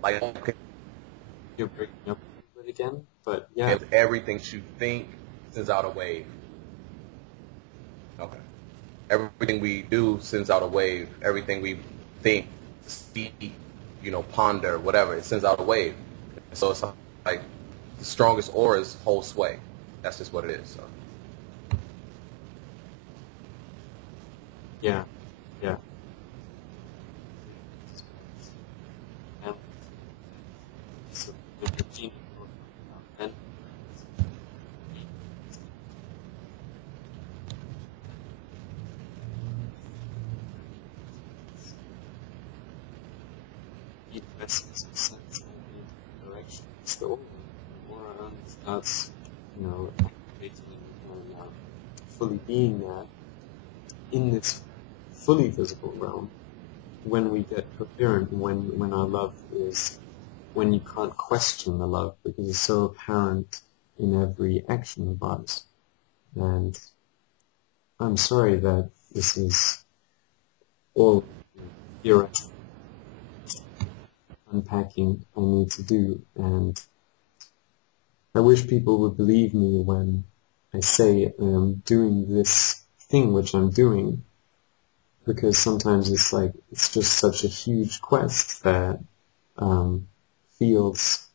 Like, You're breaking up a bit again, but yeah. if everything you think sends out a wave. Okay. Everything we do sends out a wave. Everything we think, speak, you know, ponder, whatever, it sends out a wave. So it's like the strongest auras hold sway. That's just what it is. So. Yeah, yeah. So, with the gene, then the essence of sense in the direction. It's the aura starts, you know, activating and fully being that in this fully visible realm. When we get coherent, when our love is, when you can't question the love because it's so apparent in every action of ours. And I'm sorry that this is all theoretical unpacking I need to do, and I wish people would believe me when I say I'm doing this thing which I'm doing, because sometimes it's like, it's just such a huge quest that feels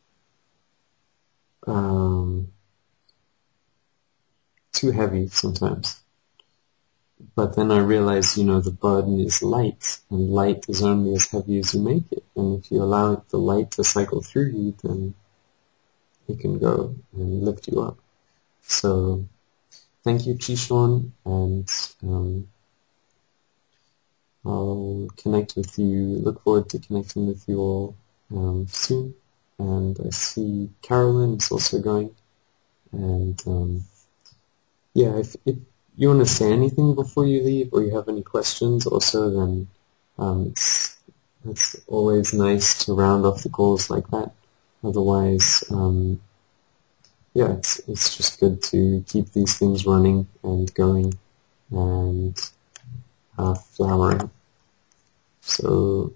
too heavy sometimes. But then I realize, you know, the burden is light, and light is only as heavy as you make it. And if you allow the light to cycle through you, then it can go and lift you up. So thank you, Chishon, and I'll connect with you, look forward to connecting with you all soon. And I see Carolyn is also going. And yeah, if you want to say anything before you leave, or you have any questions also, then it's always nice to round off the calls like that. Otherwise, yeah, it's just good to keep these things running and going and flowering. So,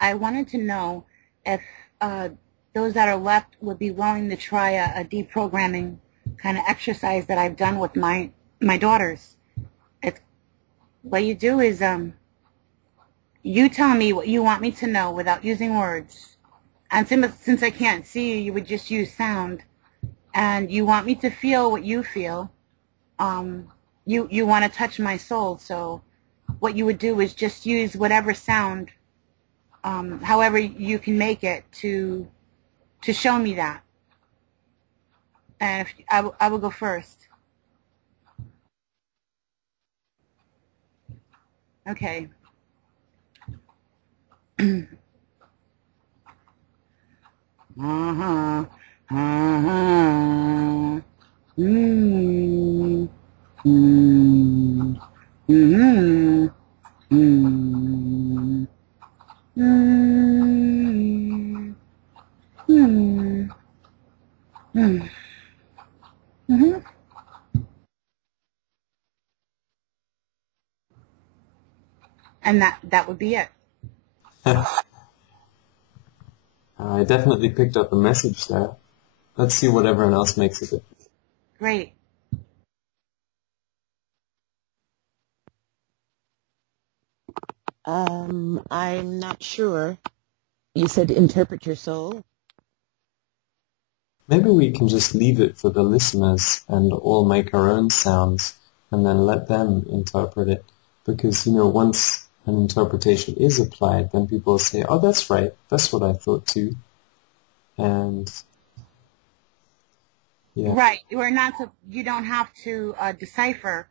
I wanted to know if those that are left would be willing to try a deprogramming kind of exercise that I've done with my daughters. What you do is you tell me what you want me to know without using words. And since I can't see you, you would just use sound. And you want me to feel what you feel. You want to touch my soul. So what you would do is just use whatever sound, however you can make it to show me that. And I will go first. Okay. Uh-huh. Uh-huh. Mm. Mm. Mm. Mm. Mm. Mm. Mm. Mhm. And that would be it. I definitely picked up a message there. Let's see what everyone else makes of it. Great. I'm not sure. You said interpret your soul? Maybe we can just leave it for the listeners and all make our own sounds and then let them interpret it. Because, once an interpretation is applied, then people will say, oh, that's right, that's what I thought too. And, yeah. Right. You don't have to decipher.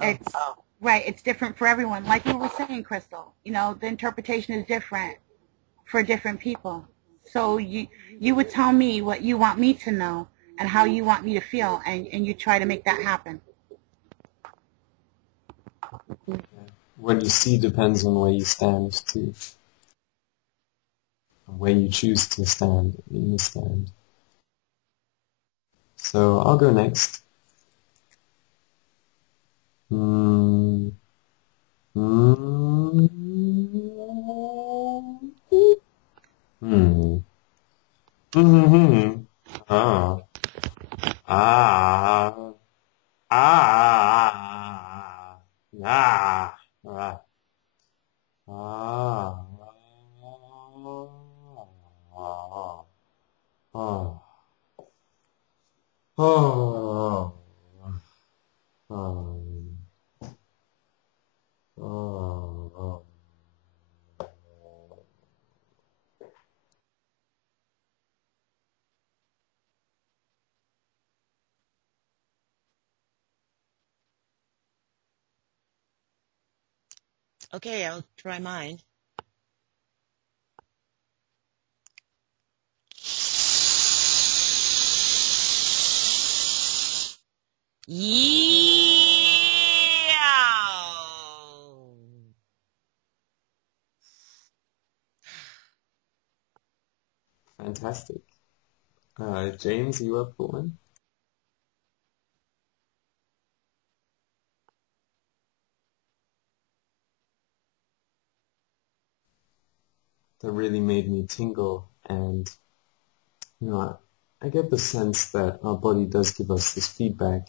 It's right. It's different for everyone. Like we were saying, Crystal, the interpretation is different for different people. So you would tell me what you want me to know and how you want me to feel, and you try to make that happen. What you see depends on where you stand too. Where you choose to stand in the stand. So I'll go next. Hmm. Ah. Ah. Ah. Ah. Ah. Ah. Ah. Oh. Oh. Okay, I'll try mine. Yeah. Fantastic. James, you up for one? That really made me tingle, and I get the sense that our body does give us this feedback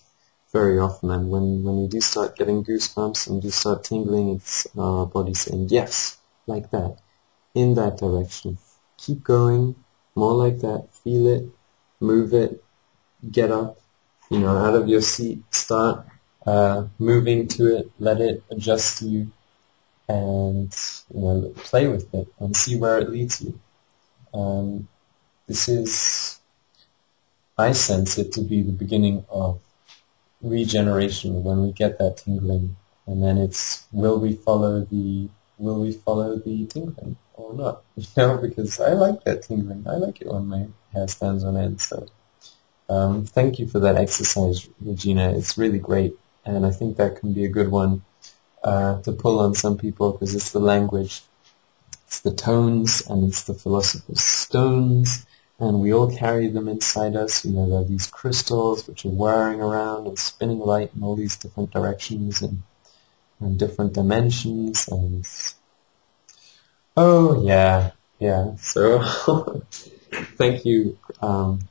very often, and when we do start getting goosebumps and do start tingling, it's our body saying, yes, like that, in that direction. Keep going, more like that, feel it, move it, get up, out of your seat, start moving to it, let it adjust you, and play with it and see where it leads you. I sense it to be the beginning of regeneration when we get that tingling, and then it's will we follow the tingling or not? Because I like that tingling. I like it when my hair stands on end. So thank you for that exercise, Regina. It's really great, and I think that can be a good one to pull on some people because it's the language, it's the tones, and it's the philosopher's stones, and we all carry them inside us. They're these crystals which are whirring around and spinning light in all these different directions and different dimensions, and oh yeah. So thank you,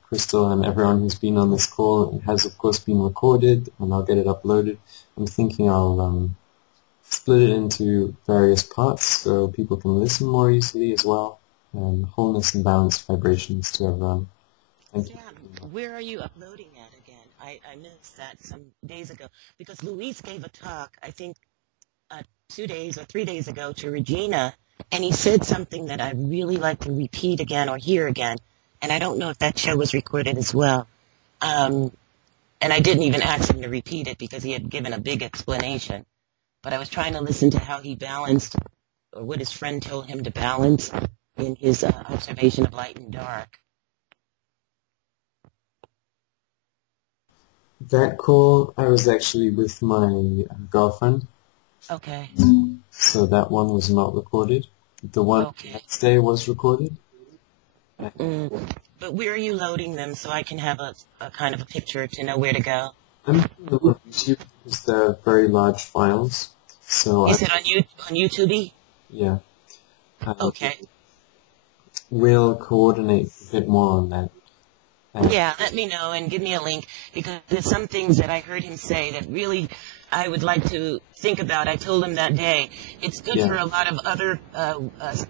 Crystal, and everyone who's been on this call. It has, of course, been recorded, and I'll get it uploaded. I'm thinking I'll split it into various parts so people can listen more easily as well, and wholeness and balanced vibrations to everyone. Thank you. Where are you uploading at again? I missed that some days ago because Luis gave a talk, I think 2 days or 3 days ago to Regina, and he said something that I'd really like to repeat again or hear again, and I don't know if that show was recorded as well. And I didn't even ask him to repeat it because he had given a big explanation. But I was trying to listen to how he balanced, or what his friend told him to balance in his observation of light and dark. That call, I was actually with my girlfriend, Okay. so that one was not recorded. The one Okay. next day was recorded. But where are you loading them so I can have a kind of a picture to know where to go? I'm putting them on YouTube because they're very large files. So Is it on YouTube? yeah. Okay. We'll coordinate a bit more on that. Yeah, let me know and give me a link, because there's some things that I heard him say that really I would like to think about. I told him that day, it's good for a lot of other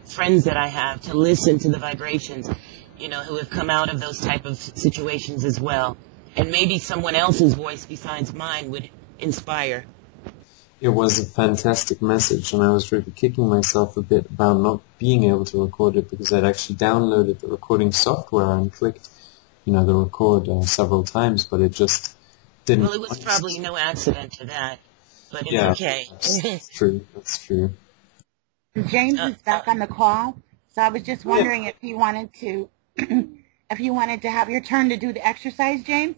friends that I have to listen to the vibrations, you know, who have come out of those type of situations as well. And maybe someone else's voice besides mine would inspire. It was a fantastic message, and I was really kicking myself a bit about not being able to record it, because I'd actually downloaded the recording software and clicked, you know, the record several times, but it just didn't. Well, it was probably no accident to that, but it's okay. That's true. That's true. James is back on the call, so I was just wondering if you wanted to, if you wanted to have your turn to do the exercise, James.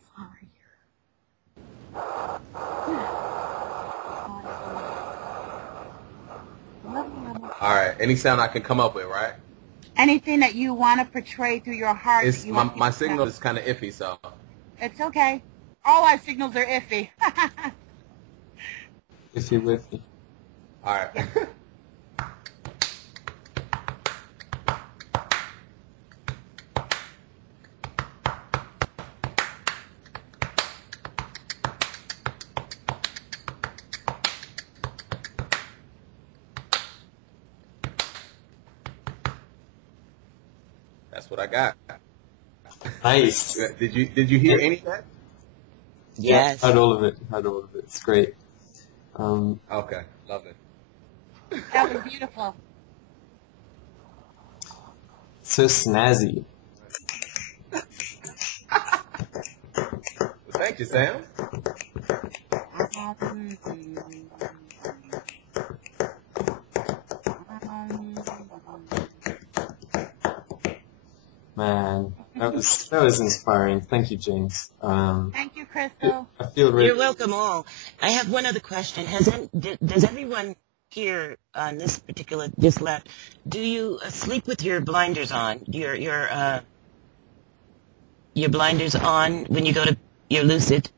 All right. Any sound I can come up with, right? Anything that you want to portray through your heart. It's my signal is kind of iffy, so. It's okay. All our signals are iffy. If you're with me. All right. That's what I got. Nice. Did you hear any of that? Yes. Had all of it. It's great. Okay, love it. That was beautiful. So snazzy. Well, thank you, Sam. Man, that was inspiring. Thank you, James. Thank you, Crystal. I feel really. You're welcome all. I have one other question. Does everyone here on this particular, this left, do you sleep with your blinders on? Your blinders on when you go to your lucid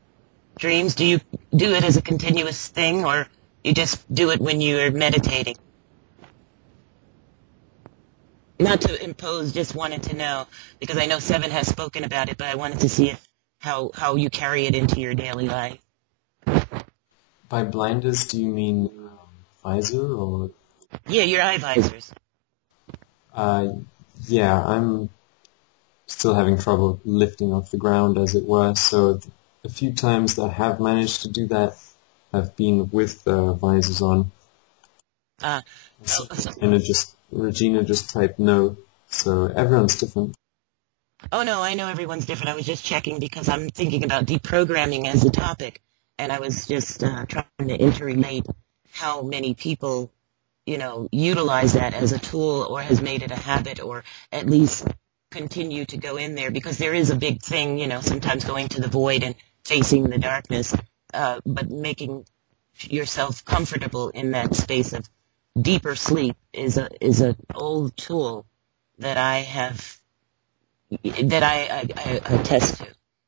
dreams? Do you do it as a continuous thing, or you just do it when you're meditating? Not to impose, just wanted to know, because I know Seven has spoken about it, but I wanted to see how you carry it into your daily life. By blinders, do you mean visor or? Yeah, your eye visors. Yeah, I'm still having trouble lifting off the ground, as it were. So a few times that I have managed to do that have been with visors on. Regina just typed no, so everyone's different. Oh, no, I know everyone's different. I was just checking because I'm thinking about deprogramming as a topic, and I was just trying to interrelate how many people, you know, utilize that as a tool or has made it a habit, or at least continue to go in there, because there is a big thing, you know, sometimes going to the void and facing the darkness, but making yourself comfortable in that space of deeper sleep is an old tool that I attest to.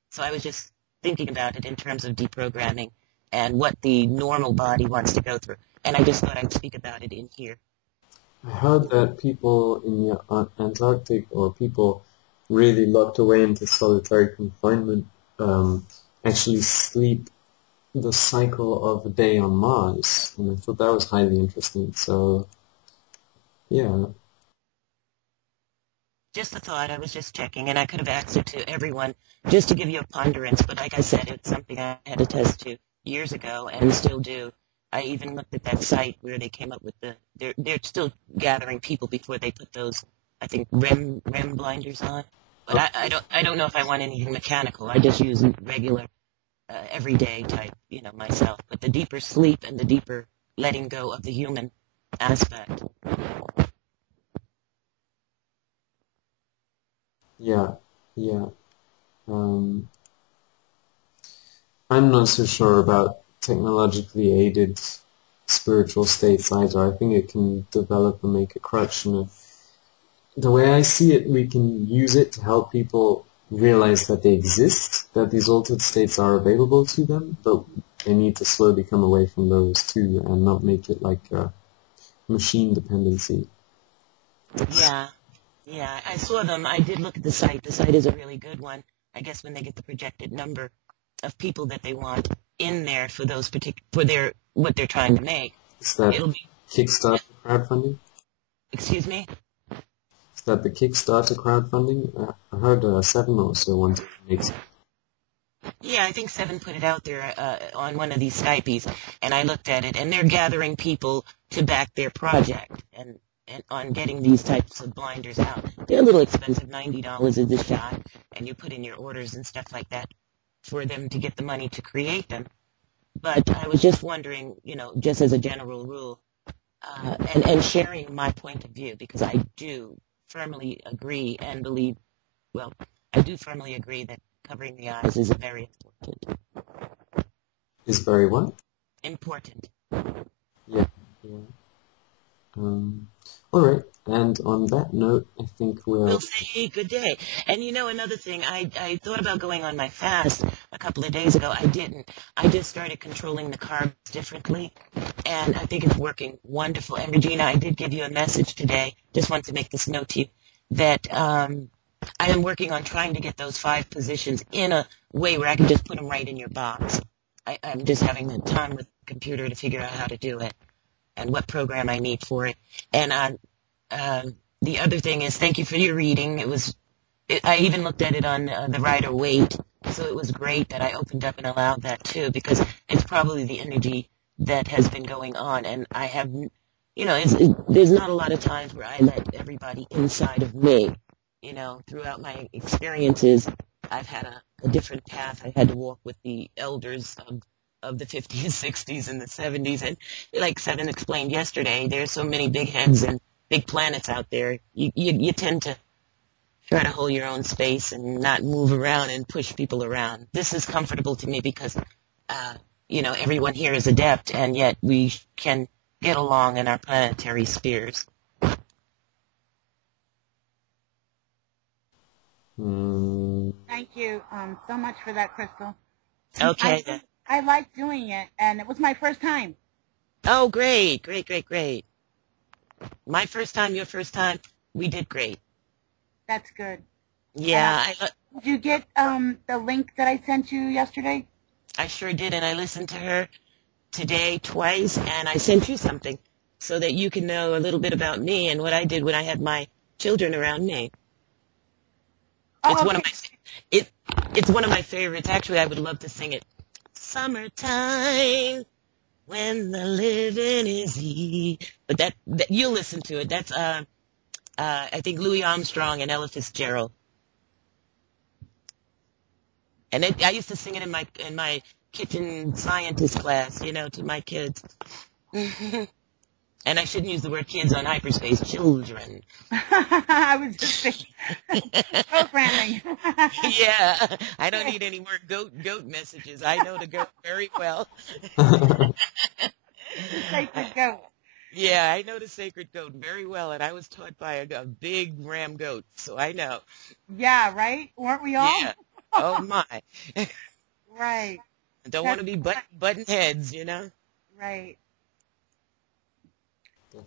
So I was just thinking about it in terms of deprogramming and what the normal body wants to go through. And I just thought I'd speak about it in here. I heard that people in the Antarctic, or people really locked away into solitary confinement, actually sleep the cycle of a day on Mars, and I thought that was highly interesting. So, yeah. Just a thought. I was just checking, and I could have asked it to everyone just to give you a ponderance, but like I said, it's something I had to test to years ago and still do. I even looked at that site where they came up with they're still gathering people before they put those, I think, REM blinders on. But I don't know if I want anything mechanical. I just use regular, everyday type, you know, myself. But the deeper sleep and the deeper letting go of the human aspect. Yeah. I'm not so sure about technologically aided spiritual states either. I think it can develop and make a crutch. And the way I see it, we can use it to help people realize that they exist, that these altered states are available to them, but they need to slowly come away from those too and not make it like a machine dependency. Yeah, yeah. I saw them. I did look at the site. The site is a really good one. I guess when they get the projected number of people that they want in there for those what they're trying to make, Is that it'll be. Kickstarter crowdfunding? Excuse me. Is that the Kickstarter crowdfunding? I heard 7 or so wanted to make some. Yeah, I think Seven put it out there on one of these Skypes, and I looked at it, and they're gathering people to back their project and on getting these types of blinders out. They're a little expensive, $90 is a shot, and you put in your orders and stuff like that for them to get the money to create them. But I was just wondering, just as a general rule, and sharing my point of view, because I do firmly agree and believe, I do firmly agree that covering the eyes is very important. Is very what? Important. Yeah. All right. And on that note, I think We'll say good day. And another thing, I thought about going on my fast a couple of days ago. I didn't. I just started controlling the carbs differently, and I think it's working wonderful. And Regina, I did give you a message today. Just wanted to make this note to you that I am working on trying to get those 5 positions in a way where I can just put them right in your box. I'm just having the time with the computer to figure out how to do it and what program I need for it. And the other thing is, thank you for your reading. I even looked at it on the Rider-Waite, so it was great that I opened up and allowed that too, because it's probably the energy that has been going on. And I have, there's not a lot of times where I let everybody inside of me. Throughout my experiences, I've had a different path. I had to walk with the elders of the 50s, 60s, and the 70s. And like Seven explained yesterday, there's so many big heads and big planets out there. You tend to try to hold your own space and not move around and push people around. This is comfortable to me because, everyone here is adept, and yet we can get along in our planetary spheres. Thank you so much for that, Crystal. Okay. I like doing it, and it was my first time. Oh, great. My first time, your first time, we did great. That's good. Yeah. Did you get the link that I sent you yesterday? I sure did, and I listened to her today twice, and I sent you something so that you can know a little bit about me and what I did when I had my children around me. It's one of my favorites. Actually, I would love to sing it. Summertime, when the living is easy. But that you'll listen to it. That's I think Louis Armstrong and Ella Fitzgerald. And I used to sing it in my kitchen scientist class, to my kids. And I shouldn't use the word kids on hyperspace. Children. I was just thinking. Programming. Yeah. I don't need any more goat messages. I know the goat very well. Sacred goat. Yeah, I know the sacred goat very well, and I was taught by a big ram goat, so I know. Yeah, right? Weren't we all? Yeah. Oh, my. Right. I don't want to be butting heads, Right.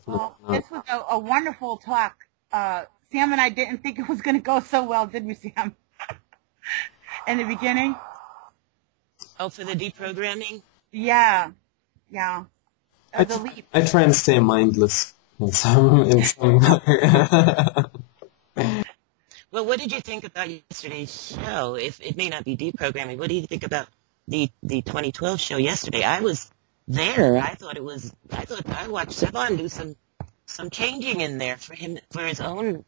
Well, this was a wonderful talk. Sam and I didn't think it was going to go so well, did we, Sam? In the beginning? Oh, for the deprogramming? Yeah. I try and stay mindless in some Well, what did you think about yesterday's show? If it may not be deprogramming, what do you think about the 2012 show yesterday? I was there. I watched Sevan do some changing in there for his own,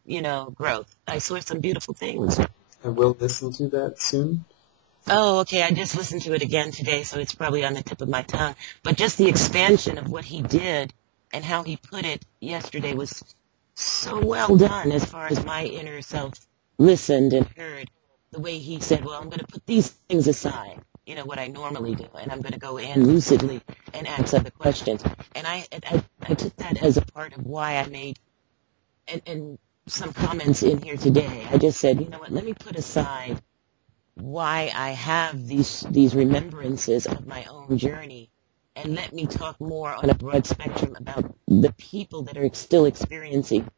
growth. I saw some beautiful things. I will listen to that soon. Oh, okay. I just listened to it again today, so it's probably on the tip of my tongue. But just the expansion of what he did and how he put it yesterday was so well done as far as my inner self listened and heard. The way he said, well, I'm going to put these things aside, what I normally do, and I'm going to go in lucidly and ask other questions. And I took that as a part of why I made and some comments in here today. I just said, you know what, let me put aside why I have these remembrances of my own journey, and let me talk more on a broad spectrum about the people that are still experiencing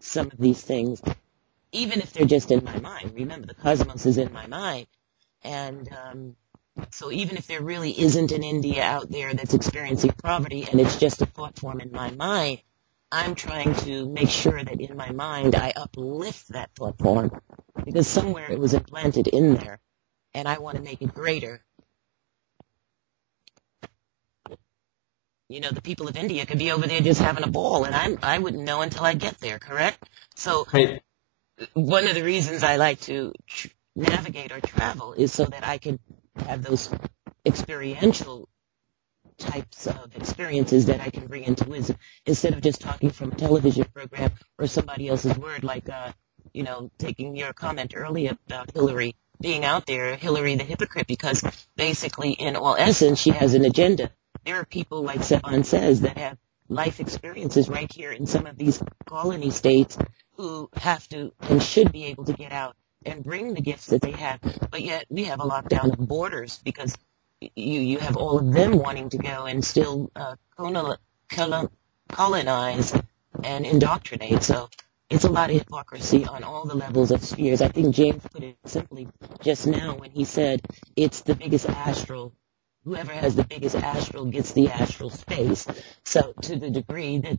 some of these things, even if they're just in my mind. Remember, the cosmos is in my mind. And so even if there really isn't an India out there that's experiencing poverty and it's just a thought form in my mind, I'm trying to make sure that in my mind I uplift that thought form, because somewhere it was implanted in there, and I want to make it greater. The people of India could be over there just having a ball, and I wouldn't know until I get there, correct? So Right. one of the reasons I like to navigate or travel is so that I can have those experiential types of experiences that I can bring into wisdom, instead of just talking from a television program or somebody else's word, like, taking your comment earlier about Hillary being out there, Hillary the hypocrite, because basically, in all essence, she has an agenda. There are people, like Sevan says, that have life experiences right here in some of these colony states who have to and should be able to get out and bring the gifts that they have. But yet we have a lockdown of borders because you have all of them wanting to go and still colonize and indoctrinate. So it's a lot of hypocrisy on all the levels of spheres. I think James put it simply just now when he said it's the biggest astral. Whoever has the biggest astral gets the astral space. So to the degree that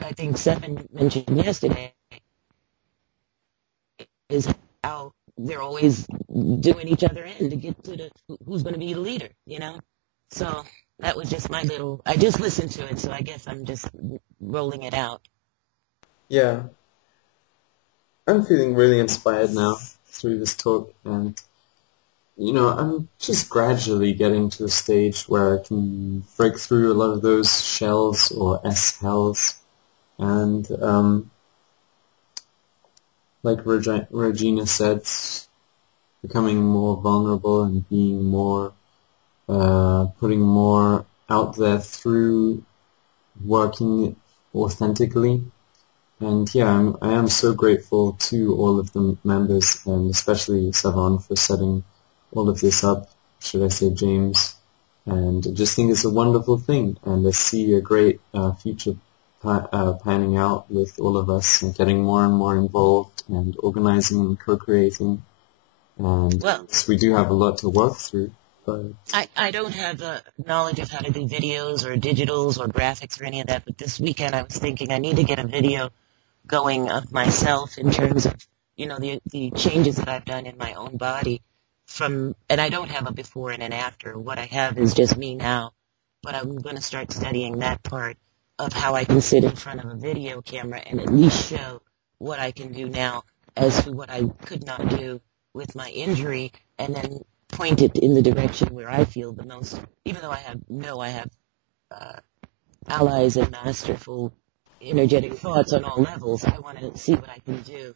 I think Seven mentioned yesterday is how they're always doing each other in to get to who's going to be the leader, So that was just I just listened to it, so I guess I'm just rolling it out. Yeah. I'm feeling really inspired now through this talk, and I'm just gradually getting to a stage where I can break through a lot of those shells or S-hells, and like Regina said, becoming more vulnerable and being more, putting more out there through working authentically. And yeah, I am so grateful to all of the members, and especially Savon for setting all of this up, should I say James, and I just think it's a wonderful thing, and I see a great future panning out with all of us and getting more and more involved and organizing and co-creating, and we do have a lot to work through. But I don't have knowledge of how to do videos or digitals or graphics or any of that, but this weekend I was thinking I need to get a video going of myself in terms of, the changes that I've done in my own body and I don't have a before and an after. What I have is just me now, but I'm going to start studying that part of how I can sit in front of a video camera and at least show what I can do now as to what I could not do with my injury, and then point it in the direction where I feel the most, even though I have allies and masterful energetic thoughts on all levels. I want to see what I can do.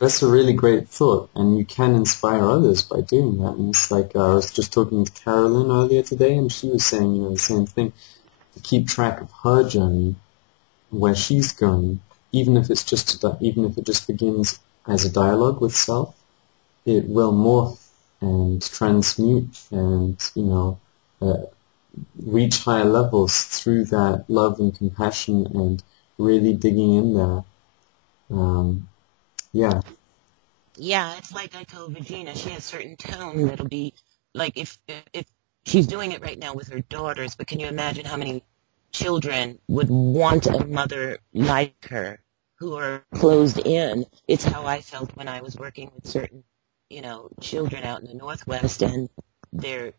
That's a really great thought, and you can inspire others by doing that. And it's like I was just talking to Carolyn earlier today, and she was saying, the same thing. To keep track of her journey, where she's going, even if it just begins as a dialogue with self, it will morph and transmute and reach higher levels through that love and compassion and really digging in there. Yeah. Yeah, it's like I told Regina, she has a certain tone that'll be like if she's doing it right now with her daughters, but can you imagine how many children would want a mother like her who are closed in? It's how I felt when I was working with certain, children out in the Northwest, and there's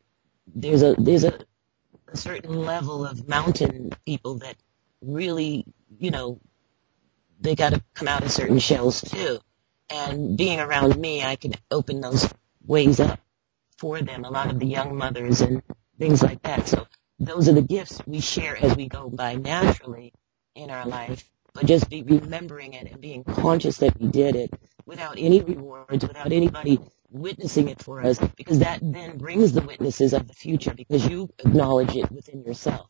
a certain level of mountain people that really, they got to come out of certain shells too. And being around me, I can open those ways up for them, a lot of the young mothers and things like that. So those are the gifts we share as we go by naturally in our life. But just be remembering it and being conscious that we did it without any rewards, without anybody witnessing it for us, because that then brings the witnesses of the future, because you acknowledge it within yourself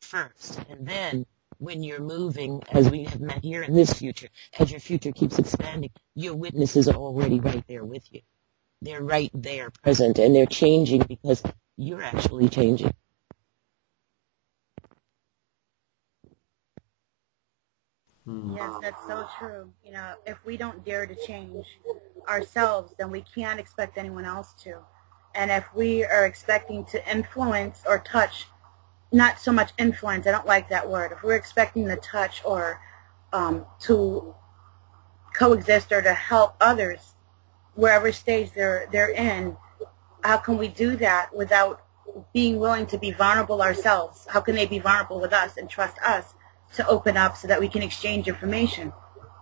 first. And then when you're moving, as we have met here in this future, as your future keeps expanding, your witnesses are already right there with you. They're right there present, and they're changing because you're actually changing. Yes, that's so true. You know, if we don't dare to change ourselves, then we can't expect anyone else to. And if we are expecting to influence or touch, not so much influence, I don't like that word. If we're expecting to touch or to coexist or to help others, wherever stage they're in, how can we do that without being willing to be vulnerable ourselves? How can they be vulnerable with us and trust us to open up so that we can exchange information?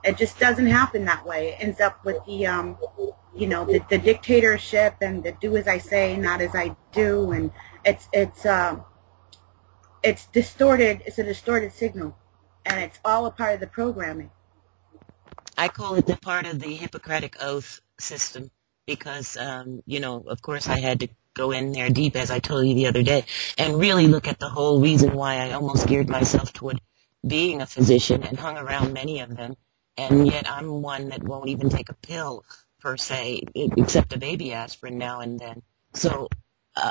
It just doesn't happen that way. It ends up with the, you know, the dictatorship and the do as I say, not as I do, and it's distorted. It's a distorted signal, and it's all a part of the programming. I call it the part of the Hippocratic Oath system because, you know, of course I had to go in there deep, as I told you the other day, and really look at the whole reason why I almost geared myself toward being a physician and hung around many of them, and yet I'm one that won't even take a pill, per se, except a baby aspirin now and then. So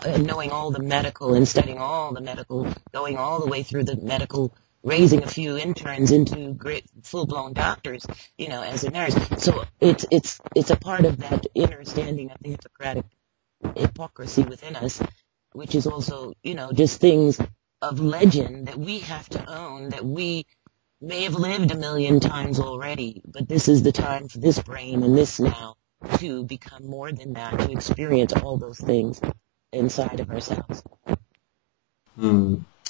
and knowing all the medical and studying all the medical, going all the way through the medical, raising a few interns into great full-blown doctors, you know, as a nurse. So it's a part of that inner standing of the Hippocratic hypocrisy within us, which is also, you know, just things of legend that we have to own, that we may have lived a million times already, but this is the time for this brain and this now to become more than that, to experience all those things inside of ourselves.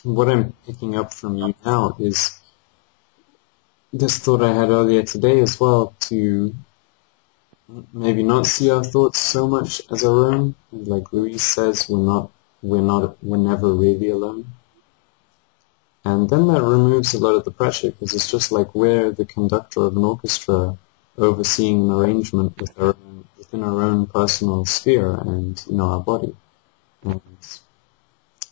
What I'm picking up from you now is this thought I had earlier today as well, to maybe not see our thoughts so much as our own. Like Louise says, we're never really alone. And then that removes a lot of the pressure, because it's just like we're the conductor of an orchestra overseeing an arrangement within our own personal sphere and, you know, our body. And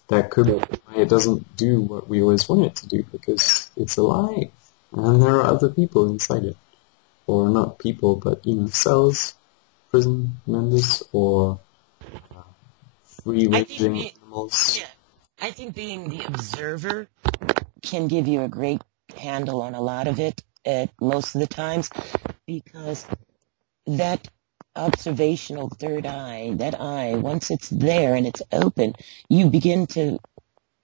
that could be why it doesn't do what we always want it to do, because it's alive and there are other people inside it. Or not people, but, you know, cells, prison members, or free-ranging animals. Yeah, I think being the observer can give you a great handle on a lot of it at most of the times, because that observational third eye, that eye, once it's there and it's open, you begin to,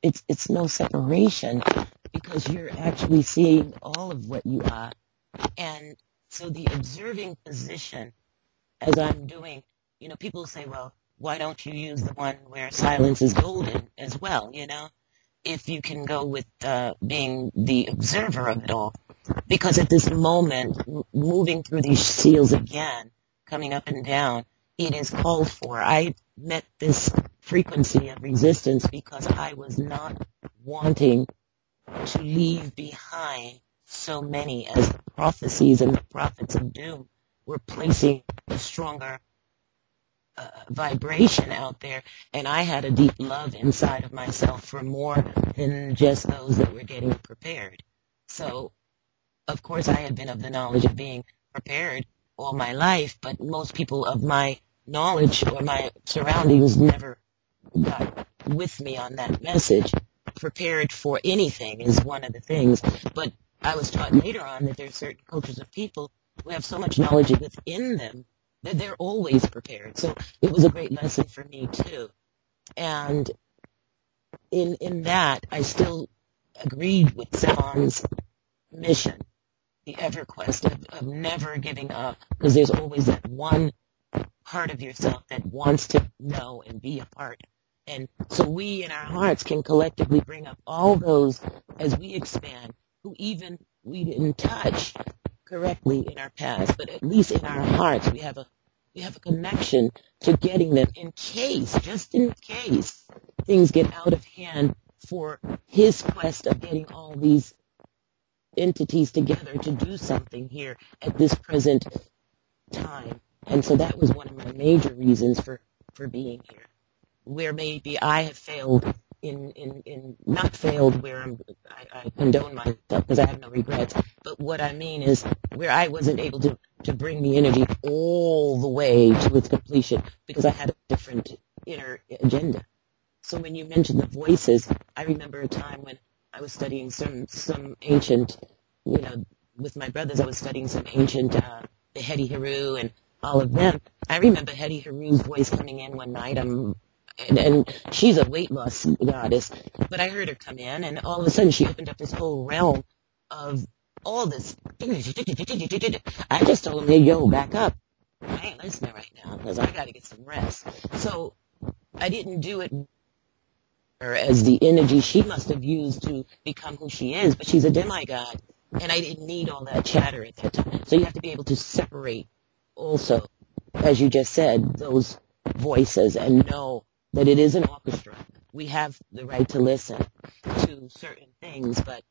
it's no separation, because you're actually seeing all of what you are. And so the observing position, as I'm doing, you know, people say, well, why don't you use the one where silence is golden as well, you know, if you can go with being the observer of it all. Because at this moment, moving through these seals again, coming up and down, it is called for. I met this frequency of resistance because I was not wanting to leave behind so many, as the prophecies and the prophets of doom were placing a stronger vibration out there, and I had a deep love inside of myself for more than just those that were getting prepared. So, of course, I had been of the knowledge of being prepared all my life, but most people of my knowledge or my surroundings never got with me on that message. Prepared for anything is one of the things, but I was taught later on that there are certain cultures of people who have so much knowledge within them that they're always prepared. So it was a great lesson for me too. And in that, I still agreed with Sevan's mission, the EverQuest of never giving up, because there's always that one part of yourself that wants to know and be a part. And so we in our hearts can collectively bring up all those as we expand, who even we didn't touch correctly in our past, but at least in our hearts we have a connection to getting them in case, just in case, things get out of hand for his quest of getting all these entities together to do something here at this present time And so that was one of my major reasons for being here, where maybe I have failed in not failed where I condone myself because I have no regrets, but what I mean is where I wasn't able to bring the energy all the way to its completion because I had a different inner agenda. So when you mentioned the voices, I remember a time when I was studying some ancient, with my brothers, I was studying some ancient, the Hetty Haru and all of them. I remember Hetty Haru's voice coming in one night, and she's a weight loss goddess, but I heard her come in, and all of a sudden she opened up this whole realm of all this. I just told him, hey, yo, back up. I ain't listening right now because I got to get some rest. So I didn't do it as the energy she must have used to become who she is, but she's a demigod, and I didn't need all that chatter at that time. So you have to be able to separate also, as you just said, those voices and know that it is an orchestra. We have the right to listen to certain things, but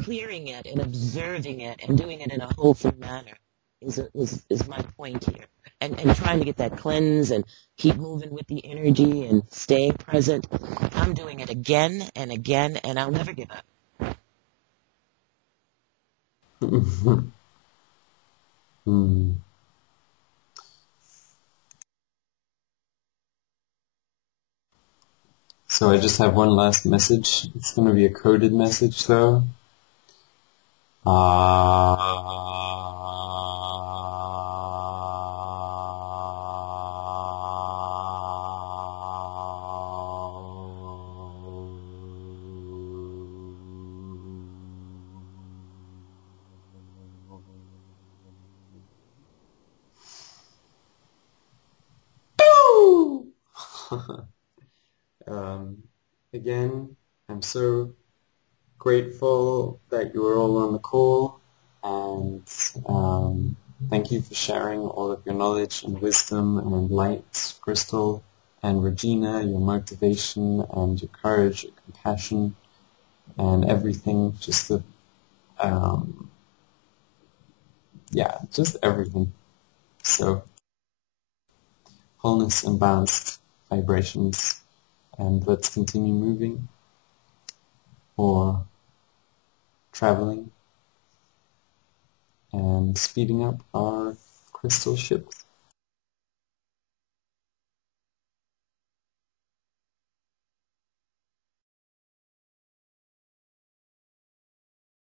clearing it and observing it and doing it in a wholesome manner is my point here. And trying to get that cleanse and keep moving with the energy and staying present. I'm doing it again and again, and I'll never give up. So I just have one last message. It's going to be a coded message, though. Again, I'm so grateful that you were all on the call, and thank you for sharing all of your knowledge and wisdom and light, Crystal, and Regina, your motivation and your courage, your compassion, and everything, just the, just everything. So, wholeness and balanced vibrations. And let's continue moving or traveling and speeding up our crystal ships.